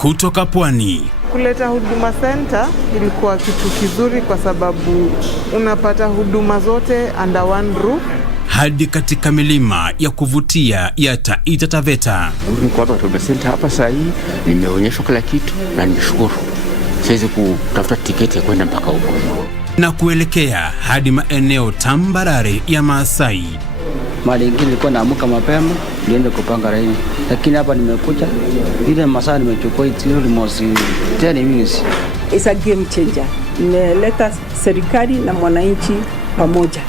kutoka Pwani. Kuleta Huduma Center ilikuwa kitu kizuri kwa sababu unapata huduma zote under one roof. Hadi katika milima ya kuvutia ya Taita Taveta. Niko hapa Huduma Center hapa sasa hivi, nimeonyeshwa kila kitu na nimeshukuru. Siwezi kutafuta tiketi ya kwenda mpaka huko. Na kuelekea hadi maeneo tambarare ya Maasai. Mali ingine nilikuwa naamka mapema niende kupanga laini, lakini hapa nimekuja ile masaa nimechukua almost 10 minutes. It's a game changer. Imeleta serikali na mwananchi pamoja.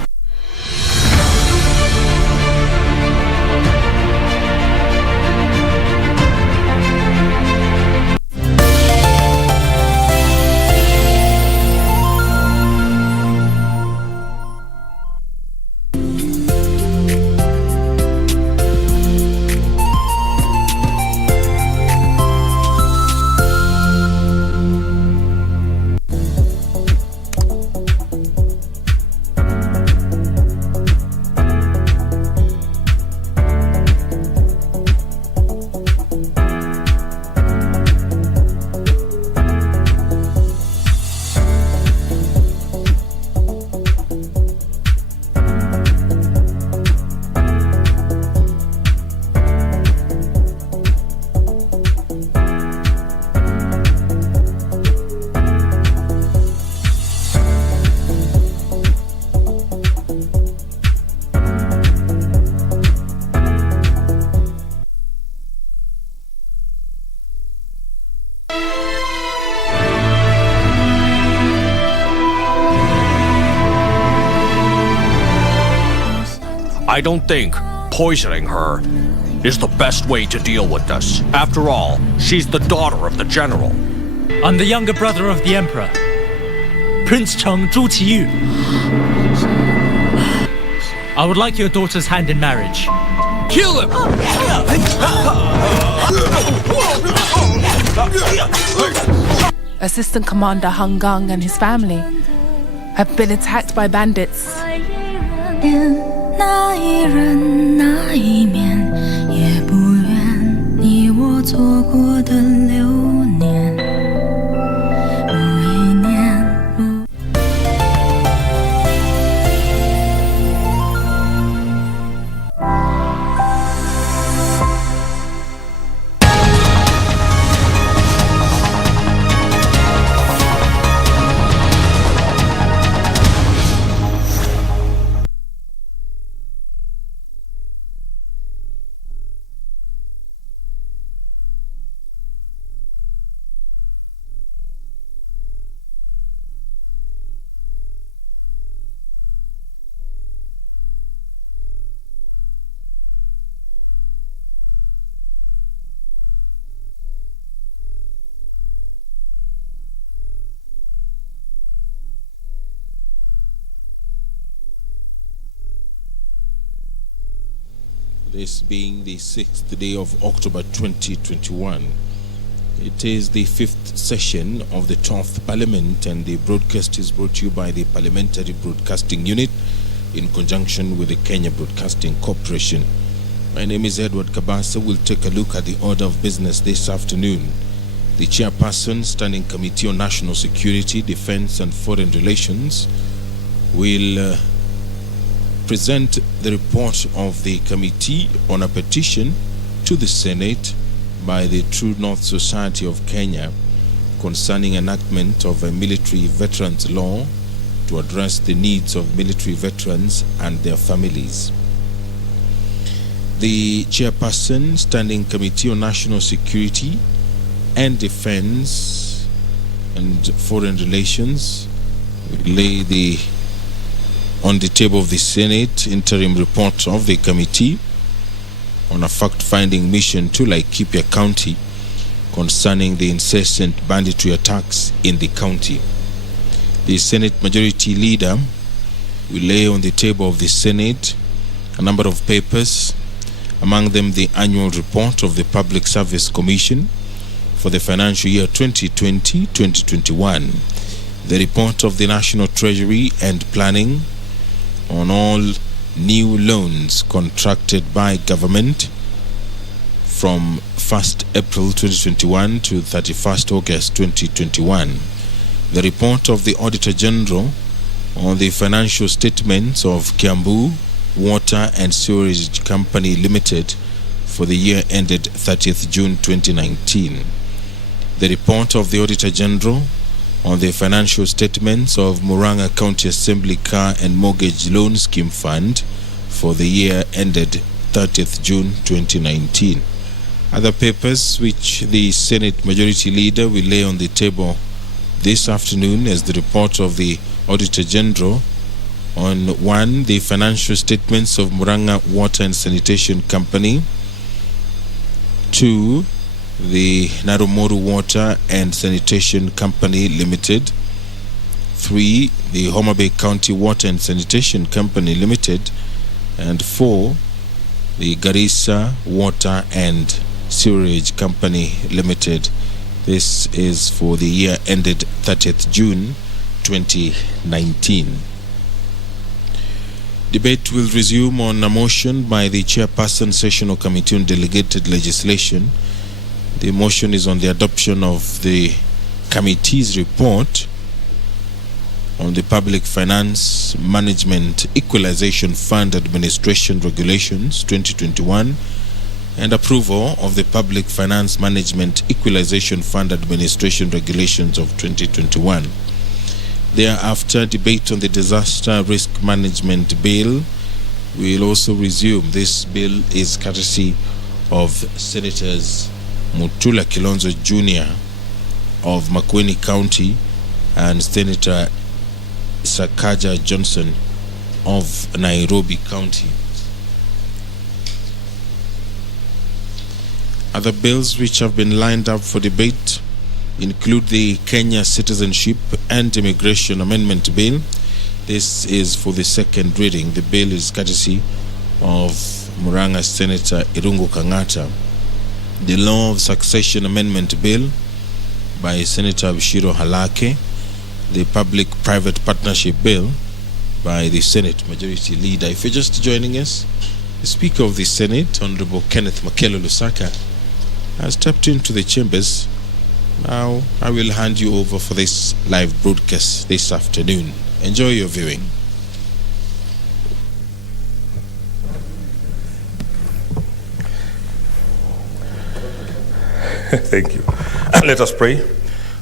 I don't think poisoning her is the best way to deal with this. After all, she's the daughter of the general. I'm the younger brother of the emperor, Prince Cheng Zhu Qiyu. I would like your daughter's hand in marriage. Kill him! Assistant Commander Hung Gang and his family have been attacked by bandits. This being the 6th day of October 2021, it is the 5th session of the 12th Parliament, and the broadcast is brought to you by the Parliamentary Broadcasting Unit in conjunction with the Kenya Broadcasting Corporation. My name is Edward Kabasa. We'll take a look at the order of business this afternoon. The Chairperson, Standing Committee on National Security, Defense and Foreign Relations, will present the report of the committee on a petition to the Senate by the True North Society of Kenya concerning enactment of a military veterans law to address the needs of military veterans and their families. The Chairperson, Standing Committee on National Security and Defense and Foreign Relations, will lay on the table of the Senate interim report of the committee on a fact-finding mission to Laikipia County concerning the incessant banditry attacks in the county. The Senate Majority Leader will lay on the table of the Senate a number of papers, among them the annual report of the Public Service Commission for the financial year 2020-2021, the report of the National Treasury and Planning on all new loans contracted by government from 1st April 2021 to 31st August 2021. The report of the Auditor General on the financial statements of Kiambu Water and Sewerage Company Limited for the year ended 30th June 2019. The report of the Auditor General on the financial statements of Murang'a County Assembly Car and Mortgage Loan Scheme Fund for the year ended 30th June 2019. Other papers which the Senate Majority Leader will lay on the table this afternoon is the report of the Auditor General on 1. The financial statements of Murang'a Water and Sanitation Company, 2. The Narumoru Water and Sanitation Company Limited, 3. The Homa Bay County Water and Sanitation Company Limited, and 4. The Garissa Water and Sewerage Company Limited. This is for the year ended 30th June 2019. Debate will resume on a motion by the Chairperson Sessional Committee on Delegated Legislation. The motion is on the adoption of the committee's report on the Public Finance Management Equalization Fund Administration Regulations 2021 and approval of the Public Finance Management Equalization Fund Administration Regulations of 2021. Thereafter, debate on the Disaster Risk Management Bill will also resume. This bill is courtesy of Senators Mutula Kilonzo Jr. of Makueni County and Senator Sakaja Johnson of Nairobi County. Other bills which have been lined up for debate include the Kenya Citizenship and Immigration Amendment Bill. This is for the second reading. The bill is courtesy of Murang'a Senator Irungu Kangata. The Law of Succession Amendment Bill by Senator Bishiro Halake. The Public-Private Partnership Bill by the Senate Majority Leader. If you're just joining us, the Speaker of the Senate, Honorable Kenneth Makelo Lusaka, has stepped into the chambers. Now I will hand you over for this live broadcast this afternoon. Enjoy your viewing. Thank you. Let us pray.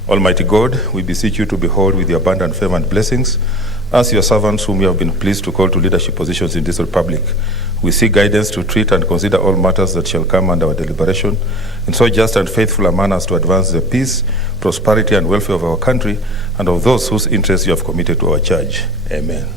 Almighty God, we beseech you to behold with your abundant favor and blessings as your servants whom you have been pleased to call to leadership positions in this republic. We seek guidance to treat and consider all matters that shall come under our deliberation in so just and faithful a manner as to advance the peace, prosperity, and welfare of our country and of those whose interests you have committed to our charge. Amen.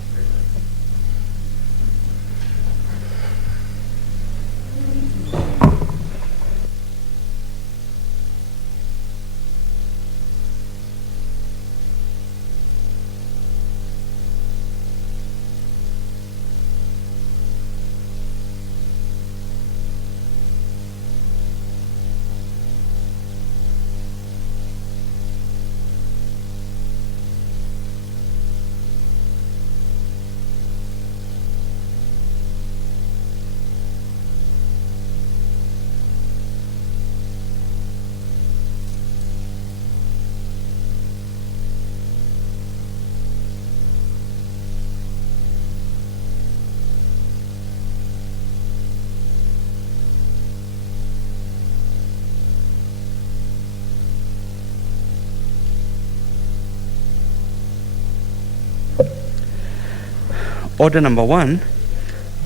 Order number 1,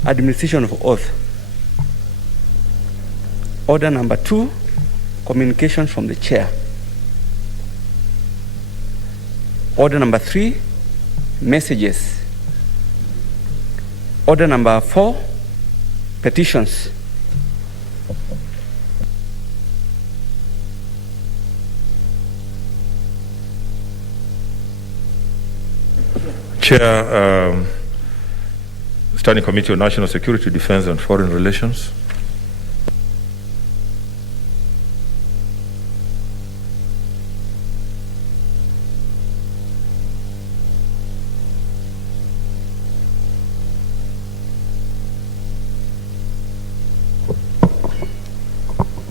administration of oath. Order number 2, communication from the chair. Order number 3, messages. Order number 4, petitions. Chair, Standing Committee on National Security, Defense and Foreign Relations.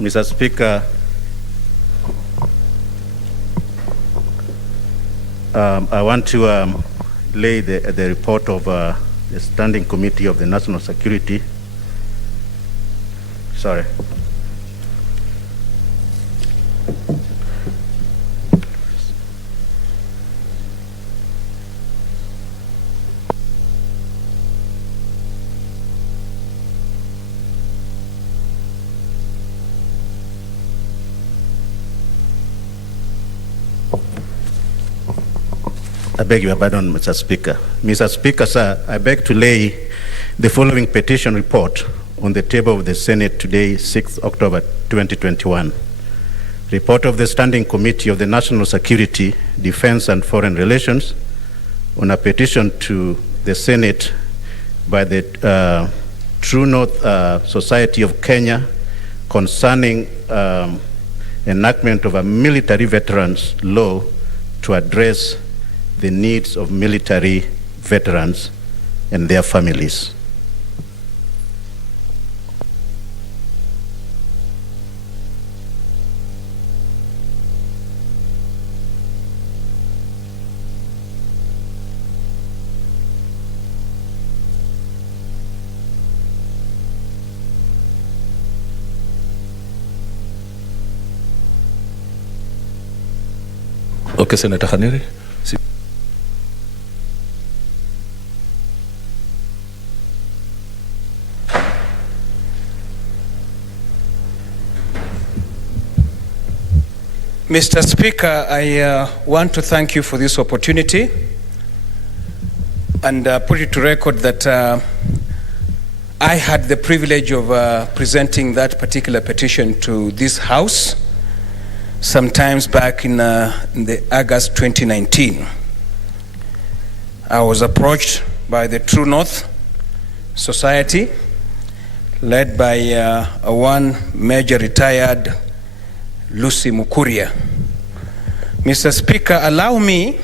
Mr. Speaker, I want to lay the report of the Standing Committee of the National Security. Sorry. I beg your pardon, Mr. Speaker. Mr. Speaker, sir, I beg to lay the following petition report on the table of the Senate today, 6th October 2021. Report of the Standing Committee of the National Security, Defense and Foreign Relations on a petition to the Senate by the True North Society of Kenya concerning enactment of a military veterans law to address the needs of military veterans and their families. Okay, Senator Khaniri. Mr. Speaker, I want to thank you for this opportunity and put it to record that I had the privilege of presenting that particular petition to this House sometimes back in the August 2019. I was approached by the True North Society led by one Major Retired Lucy Mukuria. Mr. Speaker, allow me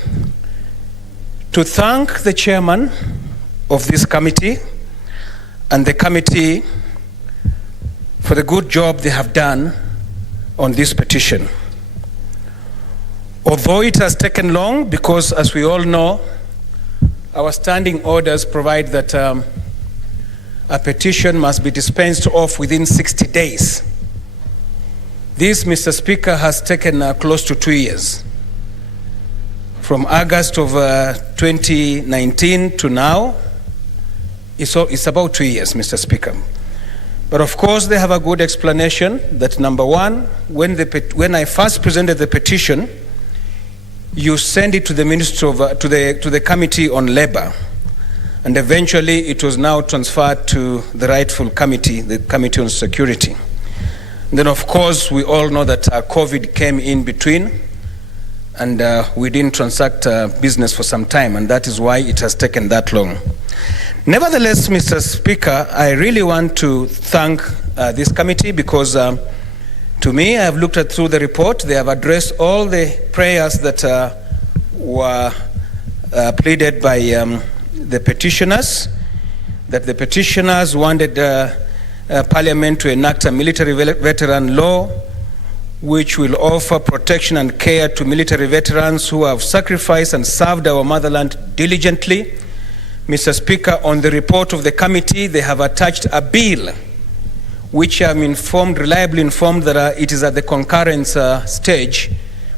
to thank the chairman of this committee and the committee for the good job they have done on this petition. Although it has taken long, because as we all know, our standing orders provide that a petition must be dispensed of within 60 days. This, Mr. Speaker, has taken close to 2 years. From August of 2019 to now, it's about 2 years, Mr. Speaker. But of course, they have a good explanation that number one, when I first presented the petition, you send it to the Ministry of, to the Committee on Labor, and eventually it was now transferred to the rightful committee, the Committee on Security. And then, of course, we all know that COVID came in between, and we didn't transact business for some time, and that is why it has taken that long. Nevertheless, Mr. Speaker, I really want to thank this committee because to me, I have looked through the report. They have addressed all the prayers that were pleaded by the petitioners, that the petitioners wanted Parliament to enact a military veteran law which will offer protection and care to military veterans who have sacrificed and served our motherland diligently. Mr. Speaker, on the report of the committee, they have attached a bill which I'm reliably informed that it is at the concurrence stage,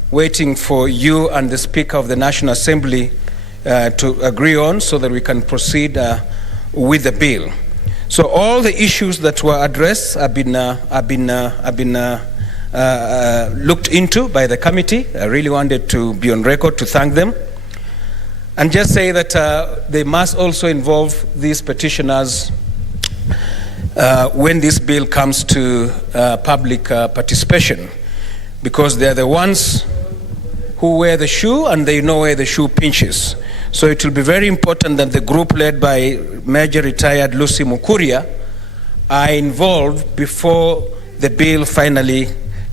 waiting for you and the Speaker of the National Assembly to agree on so that we can proceed with the bill. So all the issues that were addressed have been looked into by the committee. I really wanted to be on record to thank them. And just say that they must also involve these petitioners when this bill comes to public participation, because they're the ones who wear the shoe and they know where the shoe pinches. So it will be very important that the group led by Major Retired Lucy Mukuria are involved before the bill finally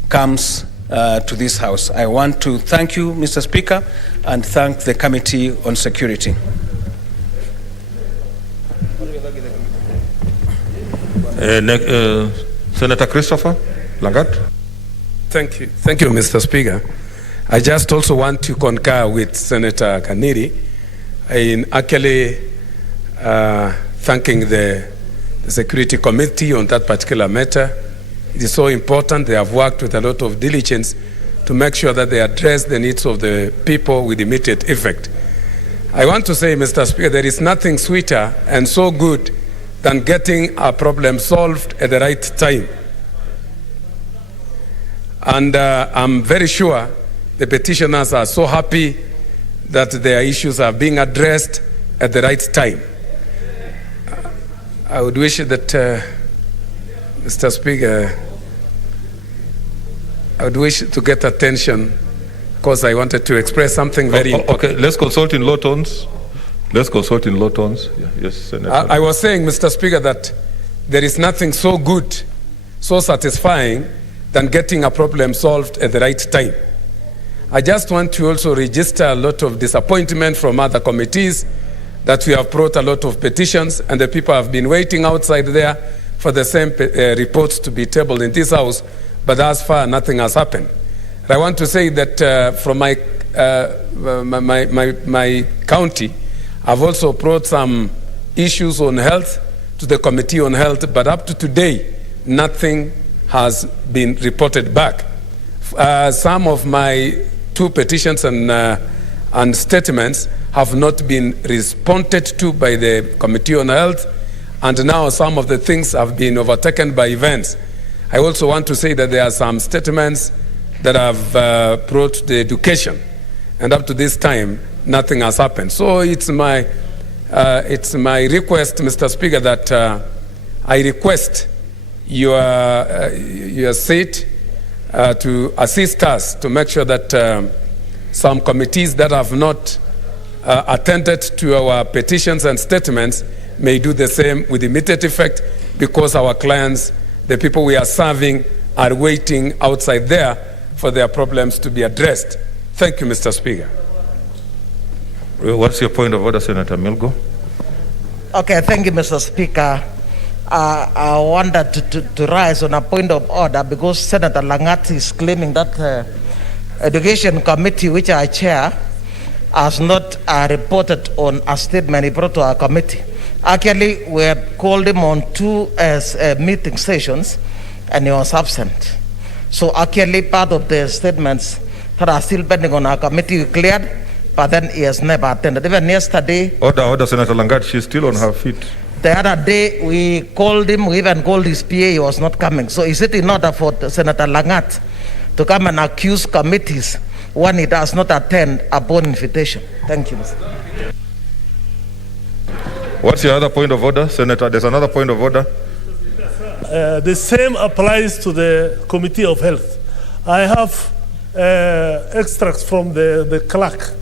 comes to this House. I want to thank you, Mr. Speaker, and thank the Committee on Security. Senator Christopher. Langat? Thank you, Mr. Speaker. I just also want to concur with Senator Kaniri in actually thanking the Security Committee on that particular matter. It is so important. They have worked with a lot of diligence to make sure that they address the needs of the people with immediate effect. I want to say, Mr. Speaker, there is nothing sweeter and so good than getting a problem solved at the right time. And I'm very sure the petitioners are so happy that their issues are being addressed at the right time. I would wish that, Mr. Speaker, I would wish to get attention because I wanted to express something very important. Okay, let's consult in low tones. Yes, Senator. I was saying, Mr. Speaker, that there is nothing so good, so satisfying than getting a problem solved at the right time. I just want to also register a lot of disappointment from other committees that we have brought a lot of petitions and the people have been waiting outside there for the same reports to be tabled in this house, but thus far nothing has happened. And I want to say that from my county, I've also brought some issues on health to the Committee on Health, but up to today, nothing has been reported back. Some of my 2 petitions and statements have not been responded to by the Committee on Health, and now some of the things have been overtaken by events. I also want to say that there are some statements that have brought the education, and up to this time, nothing has happened. So it's my request, Mr. Speaker, that I request your seat to assist us to make sure that some committees that have not attended to our petitions and statements may do the same with immediate effect, because our clients, the people we are serving, are waiting outside there for their problems to be addressed. Thank you, Mr. Speaker. What's your point of order, Senator Milgo? Okay, thank you, Mr. Speaker. I wanted to rise on a point of order because Senator Langat is claiming that Education Committee, which I chair, has not reported on a statement he brought to our committee. Actually, we had called him on 2 meeting sessions and he was absent. So actually part of the statements that are still pending on our committee cleared, but then he has never attended. Even yesterday... Order, Senator Langat, she's still on her feet. The other day, we called him, we even called his PA, he was not coming. So is it in order for Senator Langat to come and accuse committees when he does not attend upon invitation? Thank you, Mr. What's your other point of order, Senator? There's another point of order. The same applies to the Committee of Health. I have extracts from the clerk,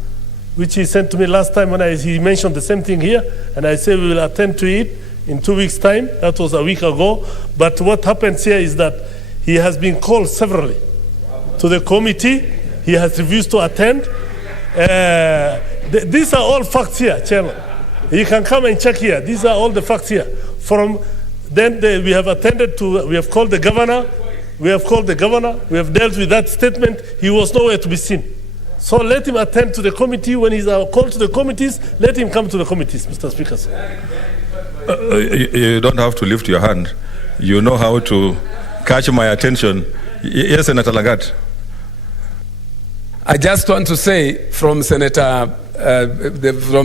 which he sent to me last time when he mentioned the same thing here, and I said we will attend to it in 2 weeks' time. That was a week ago. But what happens here is that he has been called severally to the committee. He has refused to attend. These are all facts here, Chairman. You can come and check here. These are all the facts here. From then we have attended to, we have called the governor. We have dealt with that statement. He was nowhere to be seen. So let him attend to the committee. When he's called to the committees, let him come to the committees, Mr. Speaker. You don't have to lift your hand. You know how to catch my attention. Yes, Senator Lagat. I just want to say from from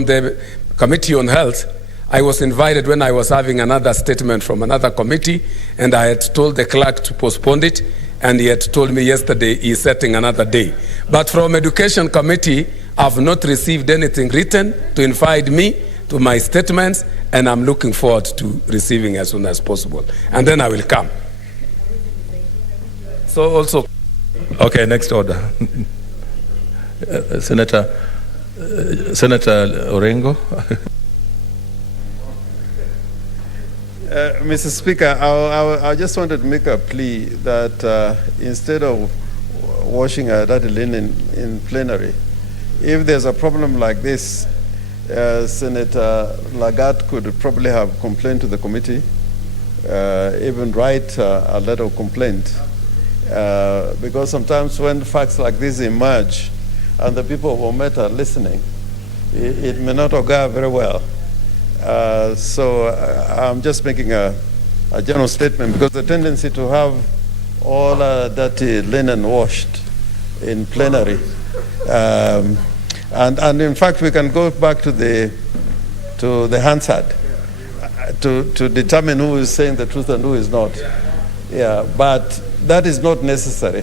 the Committee on Health, I was invited when I was having another statement from another committee, and I had told the clerk to postpone it, and he had told me yesterday he's setting another day. But from Education Committee, I've not received anything written to invite me to my statements, and I'm looking forward to receiving as soon as possible. And then I will come. So also... Okay, next order. Senator Orengo. Mr. Speaker, I just wanted to make a plea that instead of washing our dirty linen in plenary, if there's a problem like this, Senator Lagat could probably have complained to the committee, even write a letter of complaint because sometimes when facts like this emerge and the people of Bomet are listening, it may not go very well. So I'm just making a general statement, because the tendency to have all dirty linen washed in plenary, and in fact we can go back to the Hansard to determine who is saying the truth and who is not. Yeah, but that is not necessary.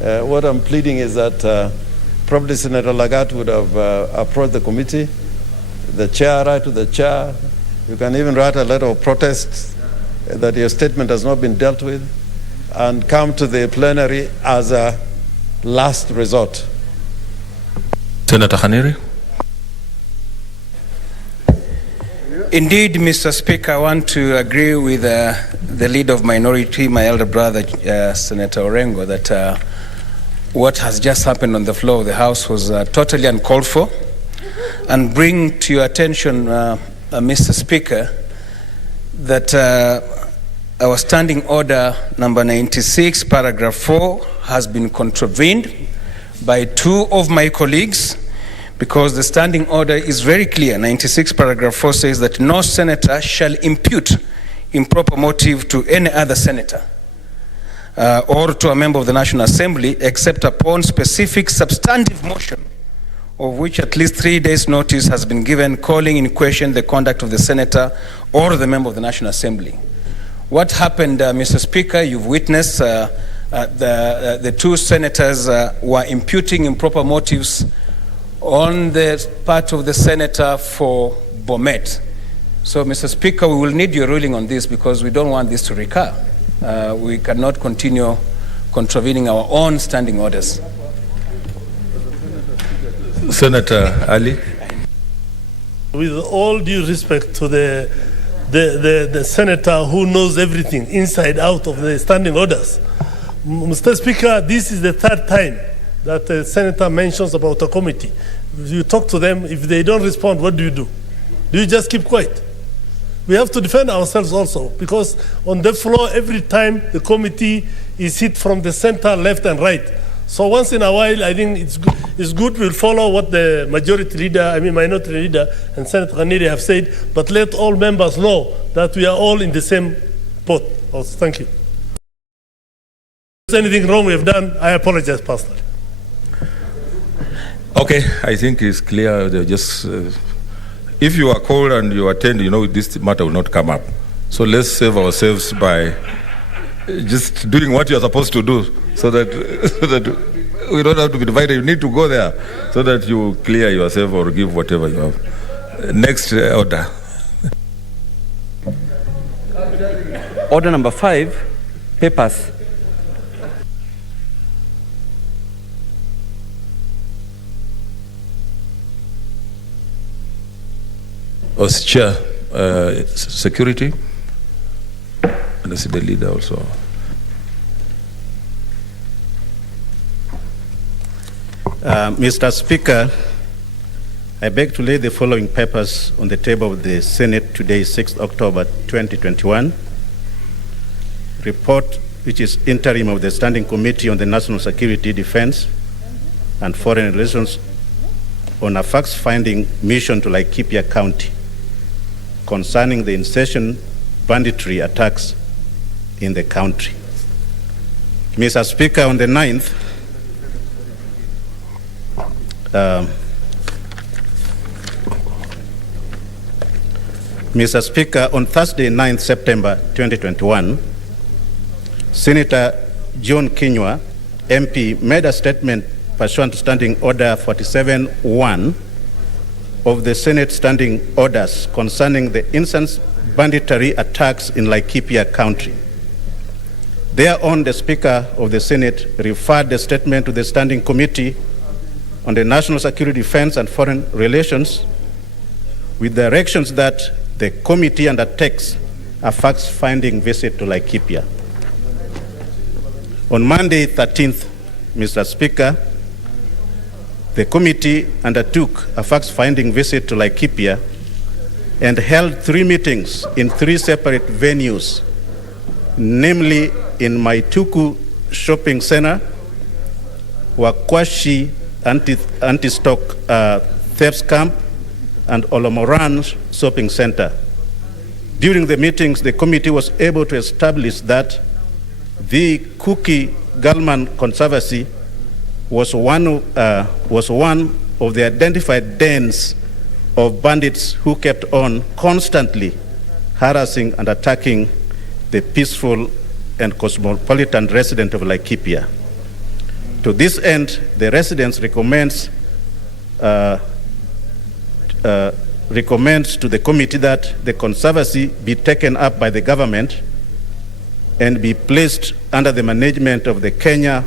What I'm pleading is that probably Senator Lagat would have approached the committee, the chair, write to the chair. You can even write a letter of protest that your statement has not been dealt with, and come to the plenary as a last resort. Senator Khaniri. Indeed, Mr. Speaker, I want to agree with the leader of minority, my elder brother, Senator Orengo, that what has just happened on the floor of the House was totally uncalled for, and bring to your attention, Mr. Speaker, that our standing order number 96, paragraph 4, has been contravened by 2 of my colleagues, because the standing order is very clear. 96 paragraph 4 says that no senator shall impute improper motive to any other senator or to a member of the National Assembly, except upon specific substantive motion of which at least 3 days notice has been given, calling in question the conduct of the senator or the member of the National Assembly. What happened, Mr. Speaker, you've witnessed the 2 senators were imputing improper motives on the part of the senator for Bomet. So, Mr. Speaker, we will need your ruling on this, because we don't want this to recur. We cannot continue contravening our own standing orders. Senator Ali. With all due respect to the senator who knows everything inside out of the standing orders, Mr. Speaker, this is the 3rd time that the senator mentions about a committee. You talk to them, if they don't respond, what do? Do you just keep quiet? We have to defend ourselves also, because on the floor, every time the committee is hit from the center, left and right. So once in a while, I think it's good we'll follow what the minority leader and Senator Khaniri have said, but let all members know that we are all in the same boat also. Thank you. If there's anything wrong we have done, I apologize personally. Okay, I think it's clear. Just if you are called and you attend, you know this matter will not come up. So let's save ourselves by just doing what you are supposed to do, so that we don't have to be divided. You need to go there so that you clear yourself or give whatever you have. Next order. Order number 5, papers. As chair, security, and I see the leader also. Mr. Speaker, I beg to lay the following papers on the table of the Senate today, 6th October 2021. Report, which is interim of the Standing Committee on the National Security, Defense, and Foreign Relations on a facts-finding mission to Laikipia County concerning the incessant banditry attacks in the country. Mr. Speaker, on the 9th, Mr. Speaker, on Thursday, 9th September 2021, Senator John Kinyua, MP, made a statement pursuant to Standing Order 47-1 of the Senate Standing Orders concerning the incessant banditry attacks in Laikipia County. Thereon, the Speaker of the Senate referred the statement to the Standing Committee on the National Security, Defense, and Foreign Relations with directions that the committee undertakes a facts-finding visit to Laikipia. On Monday, 13th, Mr. Speaker, the committee undertook a facts-finding visit to Laikipia and held 3 meetings in 3 separate venues, namely in Maituku Shopping Center, Wakwashi Anti-Stock Thefts Camp, and Olomoran Shopping Center. During the meetings, the committee was able to establish that the Kuki-Galman Conservancy was one of the identified dens of bandits who kept on constantly harassing and attacking the peaceful and cosmopolitan residents of Laikipia. To this end, the residents recommends to the committee that the conservancy be taken up by the government and be placed under the management of the Kenya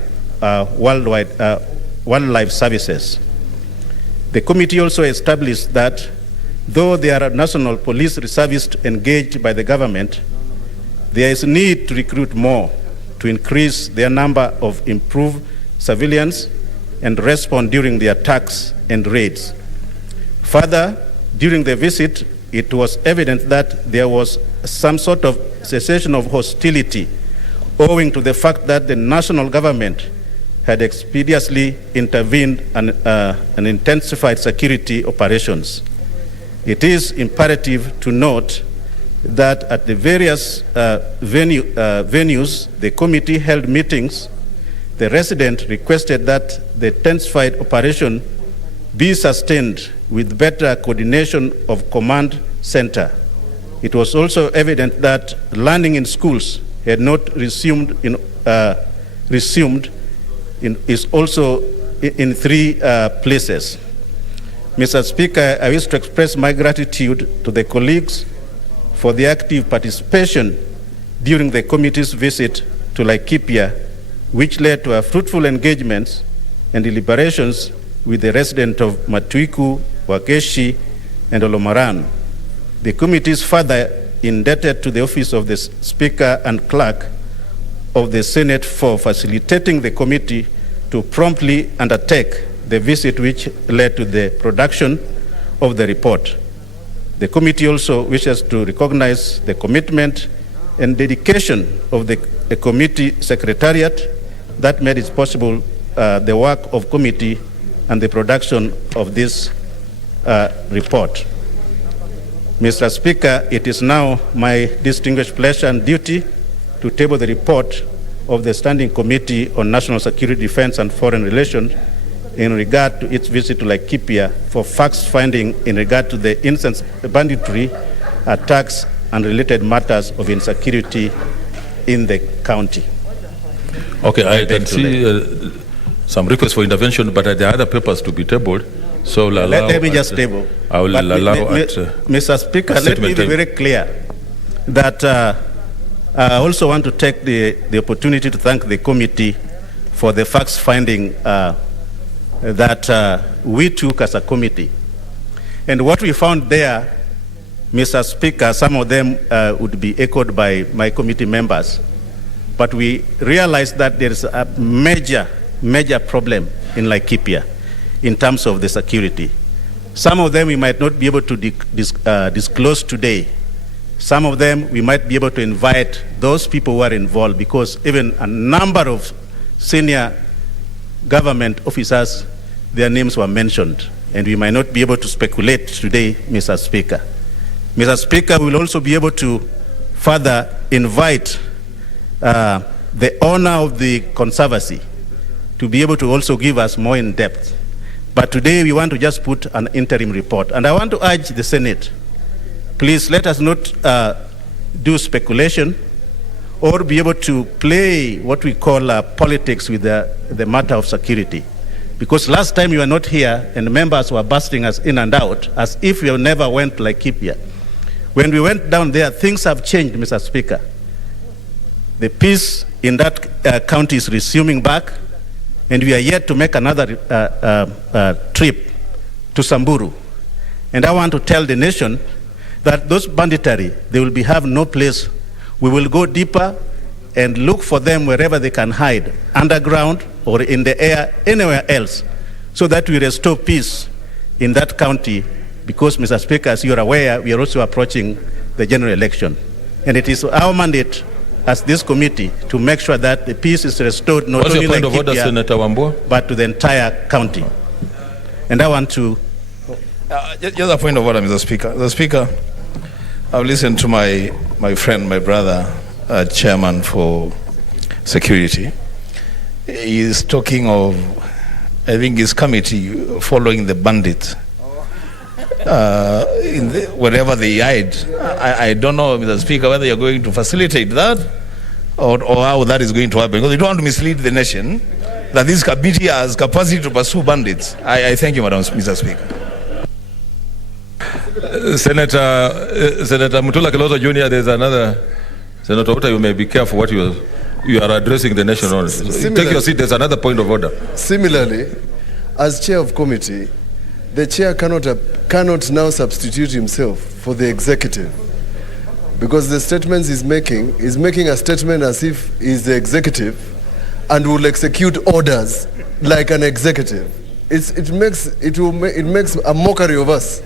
Wildlife Services. The committee also established that though there are national police reservists engaged by the government, there is need to recruit more to increase their number of improved civilians and respond during the attacks and raids. Further, during the visit, it was evident that there was some sort of cessation of hostility owing to the fact that the national government had expeditiously intervened and intensified security operations. It is imperative to note that at the various venues, the committee held meetings. The resident requested that the intensified operation be sustained with better coordination of command center. It was also evident that learning in schools had not resumed is also in 3 places. Mr. Speaker, I wish to express my gratitude to the colleagues for the active participation during the committee's visit to Laikipia, which led to a fruitful engagements and deliberations with the residents of Matuiku, Wakeshi, and Olomoran. The committee is further indebted to the Office of the Speaker and Clerk of the Senate for facilitating the committee to promptly undertake the visit which led to the production of the report. The committee also wishes to recognize the commitment and dedication of the committee secretariat that made it possible the work of committee and the production of this report. Mr. Speaker, it is now my distinguished pleasure and duty to table the report of the Standing Committee on National Security, Defense and Foreign Relations in regard to its visit to Laikipia for facts finding in regard to the incidents, banditry, attacks, and related matters of insecurity in the county. Okay, I can see some requests for intervention, but there are other papers to be tabled. So let me just table. I will allow Mr. Speaker, let me be very clear that I also want to take the opportunity to thank the committee for the facts finding that we took as a committee. And what we found there, Mr. Speaker, some of them would be echoed by my committee members. But we realized that there is a major problem in Laikipia in terms of the security. Some of them we might not be able to disclose today. Some of them we might be able to invite those people who are involved, because even a number of senior government officers, their names were mentioned, and we might not be able to speculate today, Mr. Speaker. Mr. Speaker, we will also be able to further invite the owner of the conservancy to be able to also give us more in depth. But today we want to just put an interim report. And I want to urge the Senate, please let us not do speculation or be able to play what we call politics with the matter of security. Because last time you were not here and members were busting us in and out as if we never went to Laikipia. When we went down there, things have changed, Mr. Speaker. The peace in that county is resuming back, and we are yet to make another trip to Samburu. And I want to tell the nation that those banditry, they will have no place. We will go deeper and look for them wherever they can hide, underground or in the air, anywhere else, so that we restore peace in that county. Because, Mr. Speaker, as you are aware, we are also approaching the general election. And it is our mandate as this committee to make sure that the peace is restored not What's only your point of order, Laikipia, Senator Wambua? but to the entire county. And I want to... Just a point of order, Mr. Speaker. Mr. Speaker, I've listened to my friend, my brother, Chairman for Security. He's talking of, I think, his committee following the bandits. Wherever they hide. I don't know, Mr. Speaker, whether you're going to facilitate that or how that is going to happen. Because you don't want to mislead the nation that this committee has capacity to pursue bandits. I thank you, Mr. Speaker. Senator Mutula Kiloto Jr., there's another. Senator Uta, you may be careful what you are addressing the nation on. Take your seat, there's another point of order. Similarly, as chair of committee, the chair cannot now substitute himself for the executive, because the statements he's making a statement as if he's the executive and will execute orders like an executive. It makes a mockery of us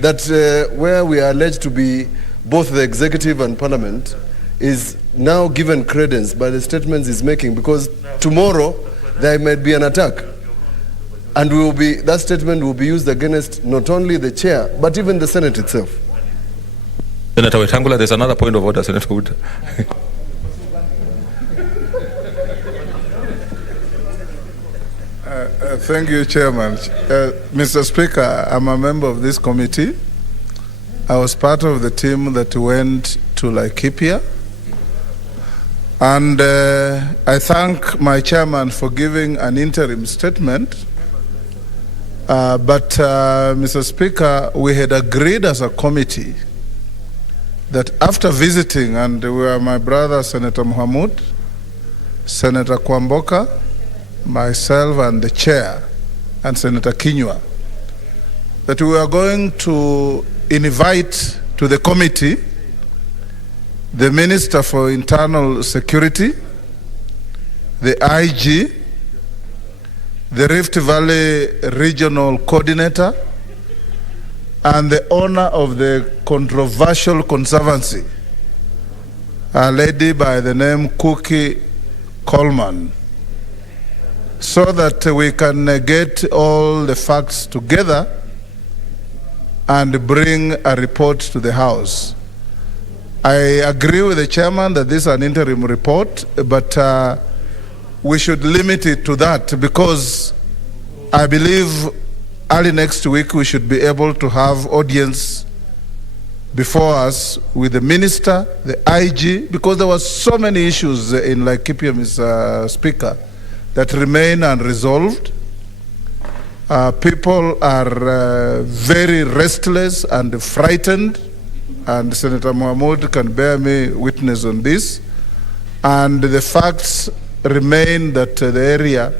that where we are alleged to be both the executive and parliament is now given credence by the statements he's making, because tomorrow there might be an attack. And that statement will be used against not only the chair, but even the Senate itself. Senator Wetangula, there's another point of order, Senator Wood. Thank you, Chairman. Mr. Speaker, I'm a member of this committee. I was part of the team that went to Laikipia. And I thank my chairman for giving an interim statement. But Mr. Speaker, we had agreed as a committee that after visiting, and we were my brother Senator Mohamud, Senator Kwamboka, myself and the chair, and Senator Kinyua, that we were going to invite to the committee the Minister for Internal Security, the IG, the Rift Valley Regional Coordinator, and the owner of the controversial conservancy, a lady by the name Cookie Coleman, so that we can get all the facts together and bring a report to the House. I agree with the chairman that this is an interim report, but we should limit it to that, because I believe early next week we should be able to have audience before us with the minister, the IG, because there were so many issues in Laikipia, Mr. Speaker, that remain unresolved. People are very restless and frightened, and Senator Mohamud can bear me witness on this. And the facts remain that the area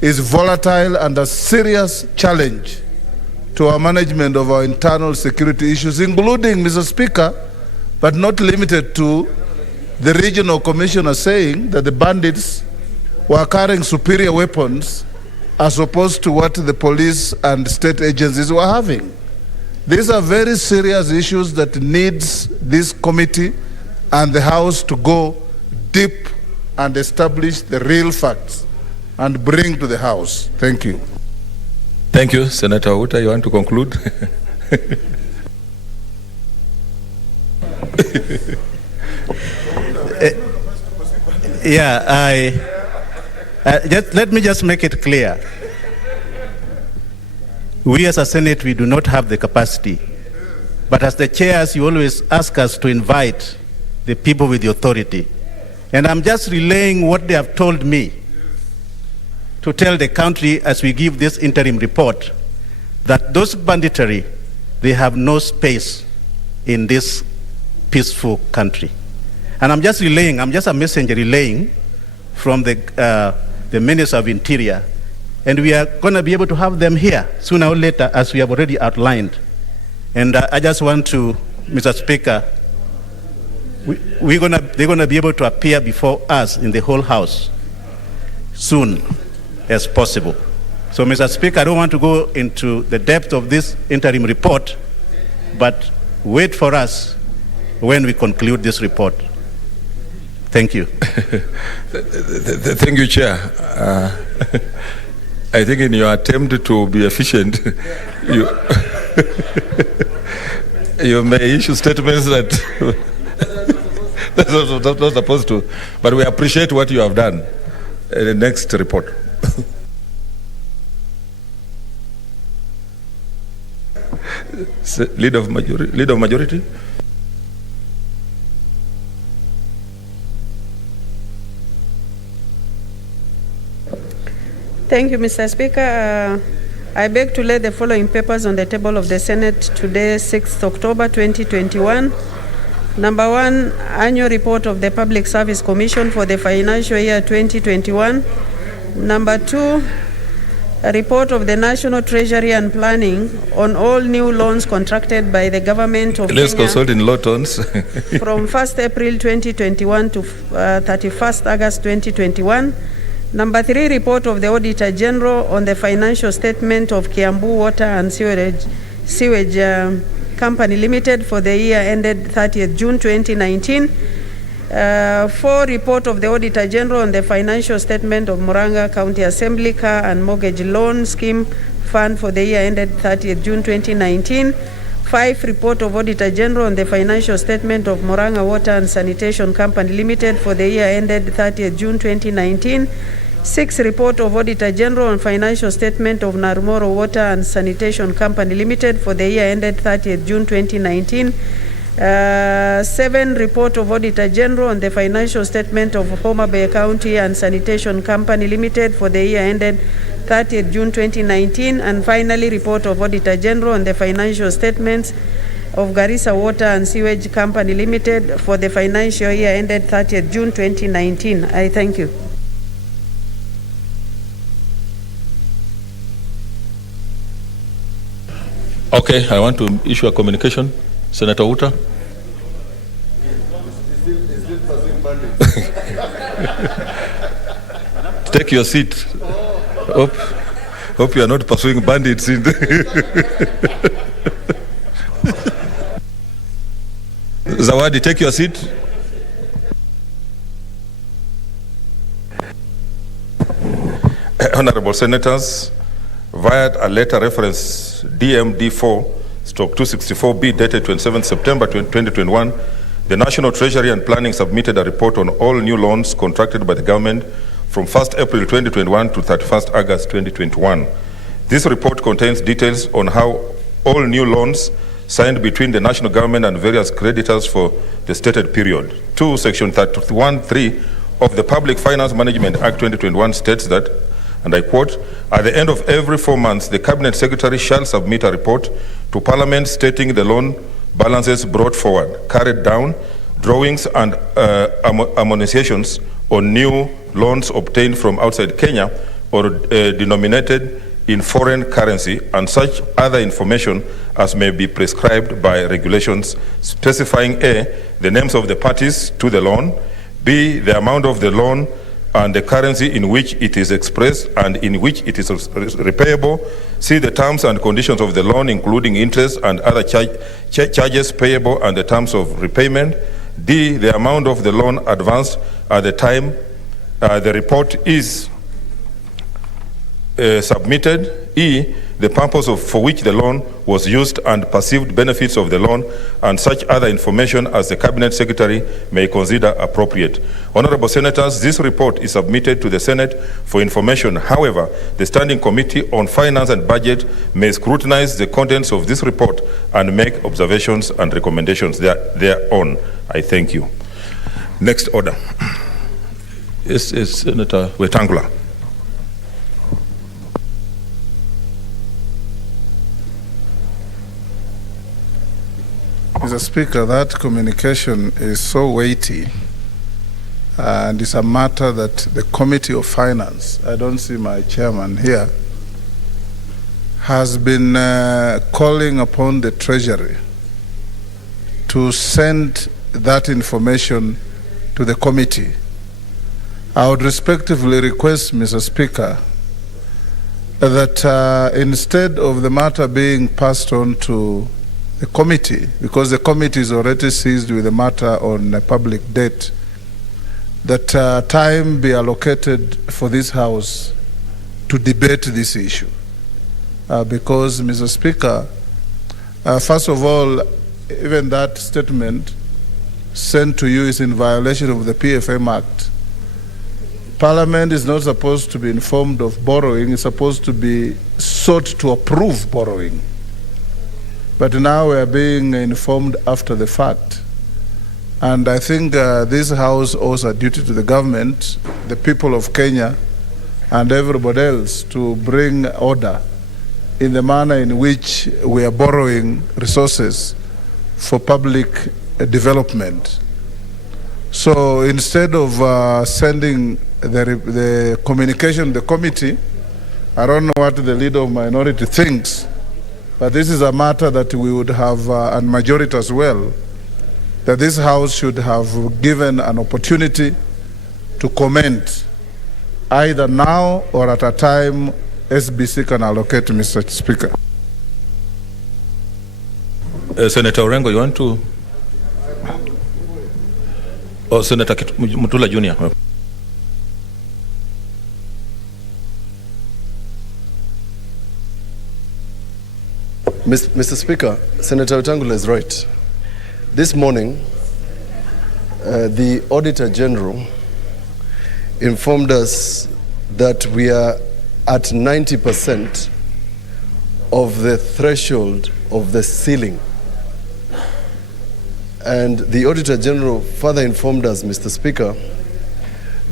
is volatile and a serious challenge to our management of our internal security issues, including, Mr. Speaker, but not limited to, the regional commissioner saying that the bandits were carrying superior weapons as opposed to what the police and state agencies were having. These are very serious issues that needs this committee and the House to go deep and establish the real facts and bring to the House. Thank you. Thank you, Senator Uta. You want to conclude? Let me just make it clear. We as a Senate, we do not have the capacity. But as the chairs, you always ask us to invite the people with the authority. And I'm just relaying what they have told me to tell the country as we give this interim report, that those banditry, they have no space in this peaceful country. And I'm just relaying, I'm just a messenger relaying from the Minister of Interior. And we are going to be able to have them here sooner or later, as we have already outlined. And I just want to, Mr. Speaker, they're going to be able to appear before us in the whole House soon as possible. So, Mr. Speaker, I don't want to go into the depth of this interim report, but wait for us when we conclude this report. Thank you. Thank you, Chair. I think in your attempt to be efficient, you may issue statements that that's not supposed to, but we appreciate what you have done. The next report. Leader of majority. Thank you, Mr. Speaker. I beg to lay the following papers on the table of the Senate today, 6th October 2021. Number 1, Annual Report of the Public Service Commission for the financial year 2021. Number 2, a report of the National Treasury and Planning on all new loans contracted by the government of Let's Kenya consult in low tones. from 1st April 2021 to 31st August 2021. Number 3, report of the Auditor General on the financial statement of Kiambu Water and Sewage Company Limited for the year ended 30th June 2019. 4, report of the Auditor General on the financial statement of Murang'a County Assembly Car and Mortgage Loan Scheme Fund for the year ended 30th June 2019. 5, report of Auditor General on the financial statement of Murang'a Water and Sanitation Company Limited for the year ended 30th June 2019. 6, report of Auditor General on financial statement of Narumoro Water and Sanitation Company Limited for the year ended 30th June 2019. 7, report of Auditor General on the financial statement of Homa Bay County and Sanitation Company Limited for the year ended 30th June 2019. And finally, report of Auditor General on the financial statements of Garissa Water and Sewage Company Limited for the financial year ended 30th June 2019. I thank you. Okay, I want to issue a communication. Senator Uta. Take your seat. Hope you are not pursuing bandits in Zawadi, take your seat. Honorable Senators, via a letter reference DMD4/264B dated 27 September 2021, the National Treasury and Planning submitted a report on all new loans contracted by the government from 1st April 2021 to 31st August 2021. This report contains details on how all new loans signed between the national government and various creditors for the stated period. 2, Section 31(3) of the Public Finance Management Act 2021 states that, and I quote, "At the end of every 4 months, the Cabinet Secretary shall submit a report to Parliament stating the loan balances brought forward, carried down, drawings and amortizations on new loans obtained from outside Kenya or denominated in foreign currency, and such other information as may be prescribed by regulations specifying A, the names of the parties to the loan, B, the amount of the loan and the currency in which it is expressed and in which it is repayable, C, the terms and conditions of the loan, including interest and other charges payable and the terms of repayment, D, the amount of the loan advanced at the time the report is submitted, E, the purpose for which the loan was used and perceived benefits of the loan, and such other information as the Cabinet Secretary may consider appropriate. Honorable Senators, this report is submitted to the Senate for information. However, the Standing Committee on Finance and Budget may scrutinize the contents of this report and make observations and recommendations thereon. I thank you. Next order. Yes, Senator Wetangula. Mr. Speaker, that communication is so weighty and it's a matter that the Committee of Finance, I don't see my chairman here, has been calling upon the Treasury to send that information to the committee. I would respectfully request, Mr. Speaker, that instead of the matter being passed on to the committee, because the committee is already seized with the matter on public debt, that time be allocated for this House to debate this issue. Because, Mr. Speaker, first of all, even that statement sent to you is in violation of the PFM Act. Parliament is not supposed to be informed of borrowing, it's supposed to be sought to approve borrowing. But now we are being informed after the fact. And I think this House owes a duty to the government, the people of Kenya, and everybody else to bring order in the manner in which we are borrowing resources for public development. So instead of sending the communication to the committee, I don't know what the leader of minority thinks, but this is a matter that we would have, and majority as well, that this House should have given an opportunity to comment either now or at a time SBC can allocate, Mr. Speaker. Senator Orengo, you want to? Or Senator Mutula Jr.? Mr. Speaker, Senator Wetangula is right. This morning, the Auditor General informed us that we are at 90% of the threshold of the ceiling. And the Auditor General further informed us, Mr. Speaker,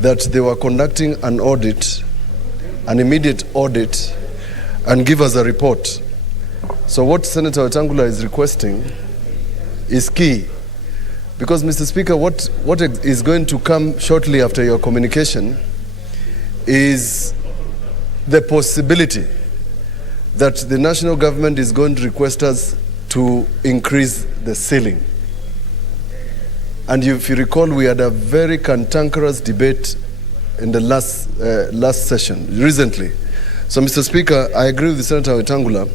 that they were conducting an audit, an immediate audit, and give us a report. So what Senator Wetangula is requesting is key. Because, Mr. Speaker, what is going to come shortly after your communication is the possibility that the national government is going to request us to increase the ceiling. And if you recall, we had a very cantankerous debate in the last session, recently. So, Mr. Speaker, I agree with Senator Wetangula,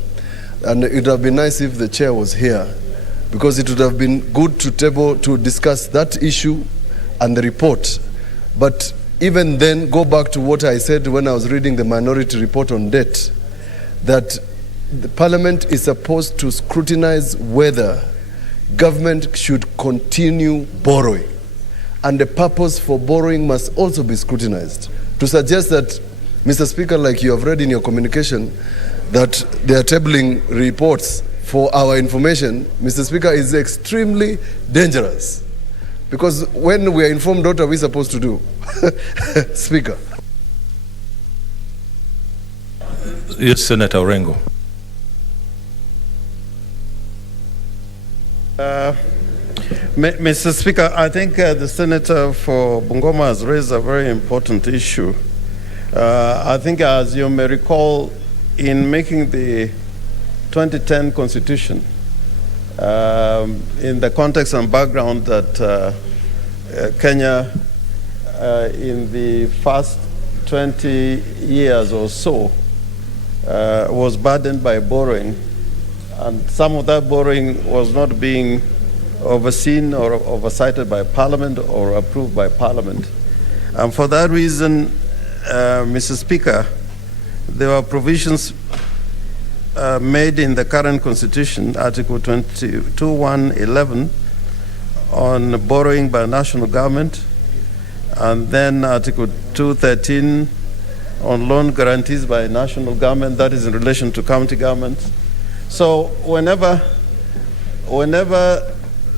and it would have been nice if the chair was here, because it would have been good to discuss that issue and the report. But even then, go back to what I said when I was reading the minority report on debt, that the Parliament is supposed to scrutinize whether government should continue borrowing. And the purpose for borrowing must also be scrutinized. To suggest that, Mr. Speaker, like you have read in your communication, that they are tabling reports for our information, Mr. Speaker, is extremely dangerous. Because when we are informed, what are we supposed to do? Speaker. Yes, Senator Orengo. Mr. Speaker, I think the Senator for Bungoma has raised a very important issue. I think, as you may recall, in making the 2010 Constitution, in the context and background that Kenya, in the first 20 years or so, was burdened by borrowing, and some of that borrowing was not being overseen or oversighted by Parliament or approved by Parliament. And for that reason, Mr. Speaker, there were provisions made in the current Constitution, Article 22(1)(11), on borrowing by national government, and then Article 213 on loan guarantees by national government, that is in relation to county governments. So whenever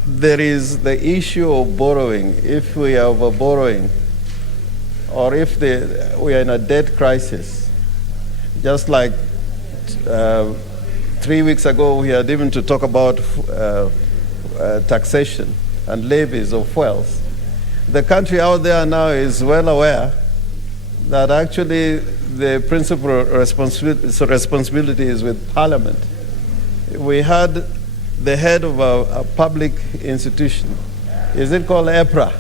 there is the issue of borrowing, if we are over borrowing, or if we are in a debt crisis, just like 3 weeks ago we had even to talk about taxation and levies of fuels. The country out there now is well aware that actually the principal responsibility is with Parliament. We had the head of a public institution, is it called EPRA,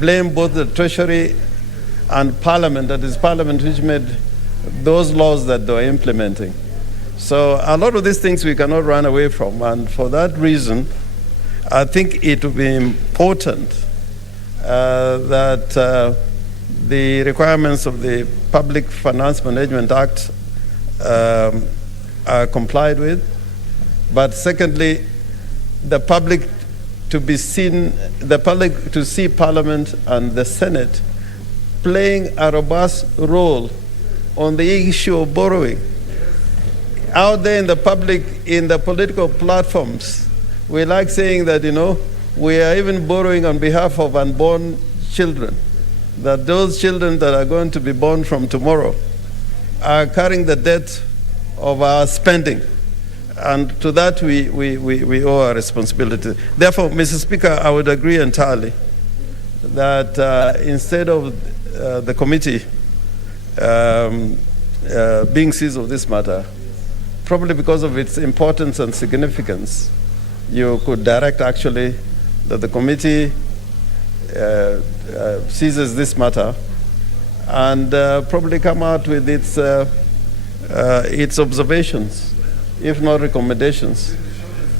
blame both the Treasury and Parliament, that is Parliament which made those laws that they were implementing. So a lot of these things we cannot run away from, and for that reason, I think it would be important that the requirements of the Public Finance Management Act are complied with. But secondly, the public to see Parliament and the Senate playing a robust role on the issue of borrowing. Out there in the public, in the political platforms, we like saying that, we are even borrowing on behalf of unborn children, that those children that are going to be born from tomorrow are carrying the debt of our spending. And to that, we owe our responsibility. Therefore, Mr. Speaker, I would agree entirely that instead of the committee being seized of this matter, probably because of its importance and significance, you could direct actually that the committee seizes this matter and probably come out with its observations, if not recommendations,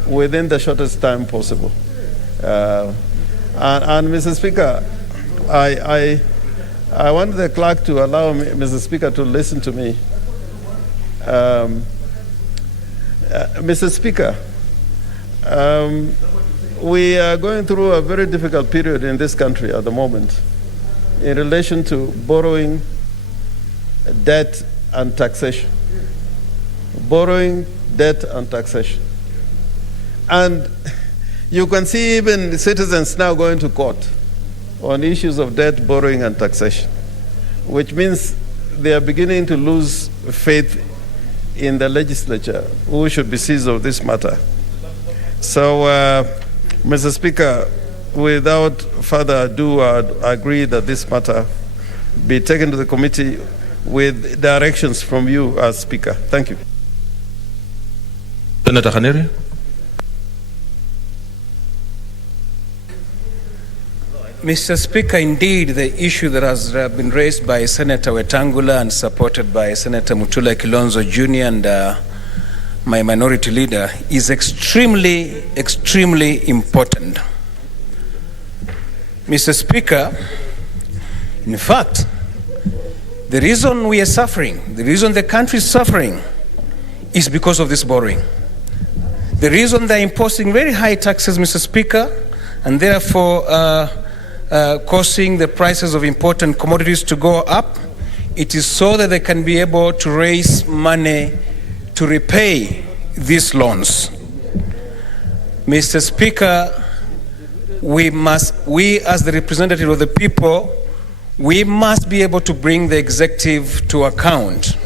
within the shortest time possible. And Mr. Speaker, I want the clerk to allow me, Mr. Speaker, to listen to me. Mr. Speaker, we are going through a very difficult period in this country at the moment in relation to borrowing, debt, and taxation. Borrowing, debt, and taxation. And you can see even citizens now going to court on issues of debt, borrowing, and taxation, which means they are beginning to lose faith in the legislature, who should be seized of this matter. So, Mr. Speaker, without further ado, I agree that this matter be taken to the committee with directions from you as Speaker. Thank you. Senator Khaneri. Mr. Speaker, indeed, the issue that has been raised by Senator Wetangula and supported by Senator Mutula Kilonzo Jr. and my minority leader is extremely, extremely important. Mr. Speaker, in fact, the reason we are suffering, the reason the country is suffering is because of this borrowing. The reason they're imposing very high taxes, Mr. Speaker, and therefore causing the prices of important commodities to go up, it is so that they can be able to raise money to repay these loans. Mr. Speaker, we as the representative of the people, we must be able to bring the executive to account,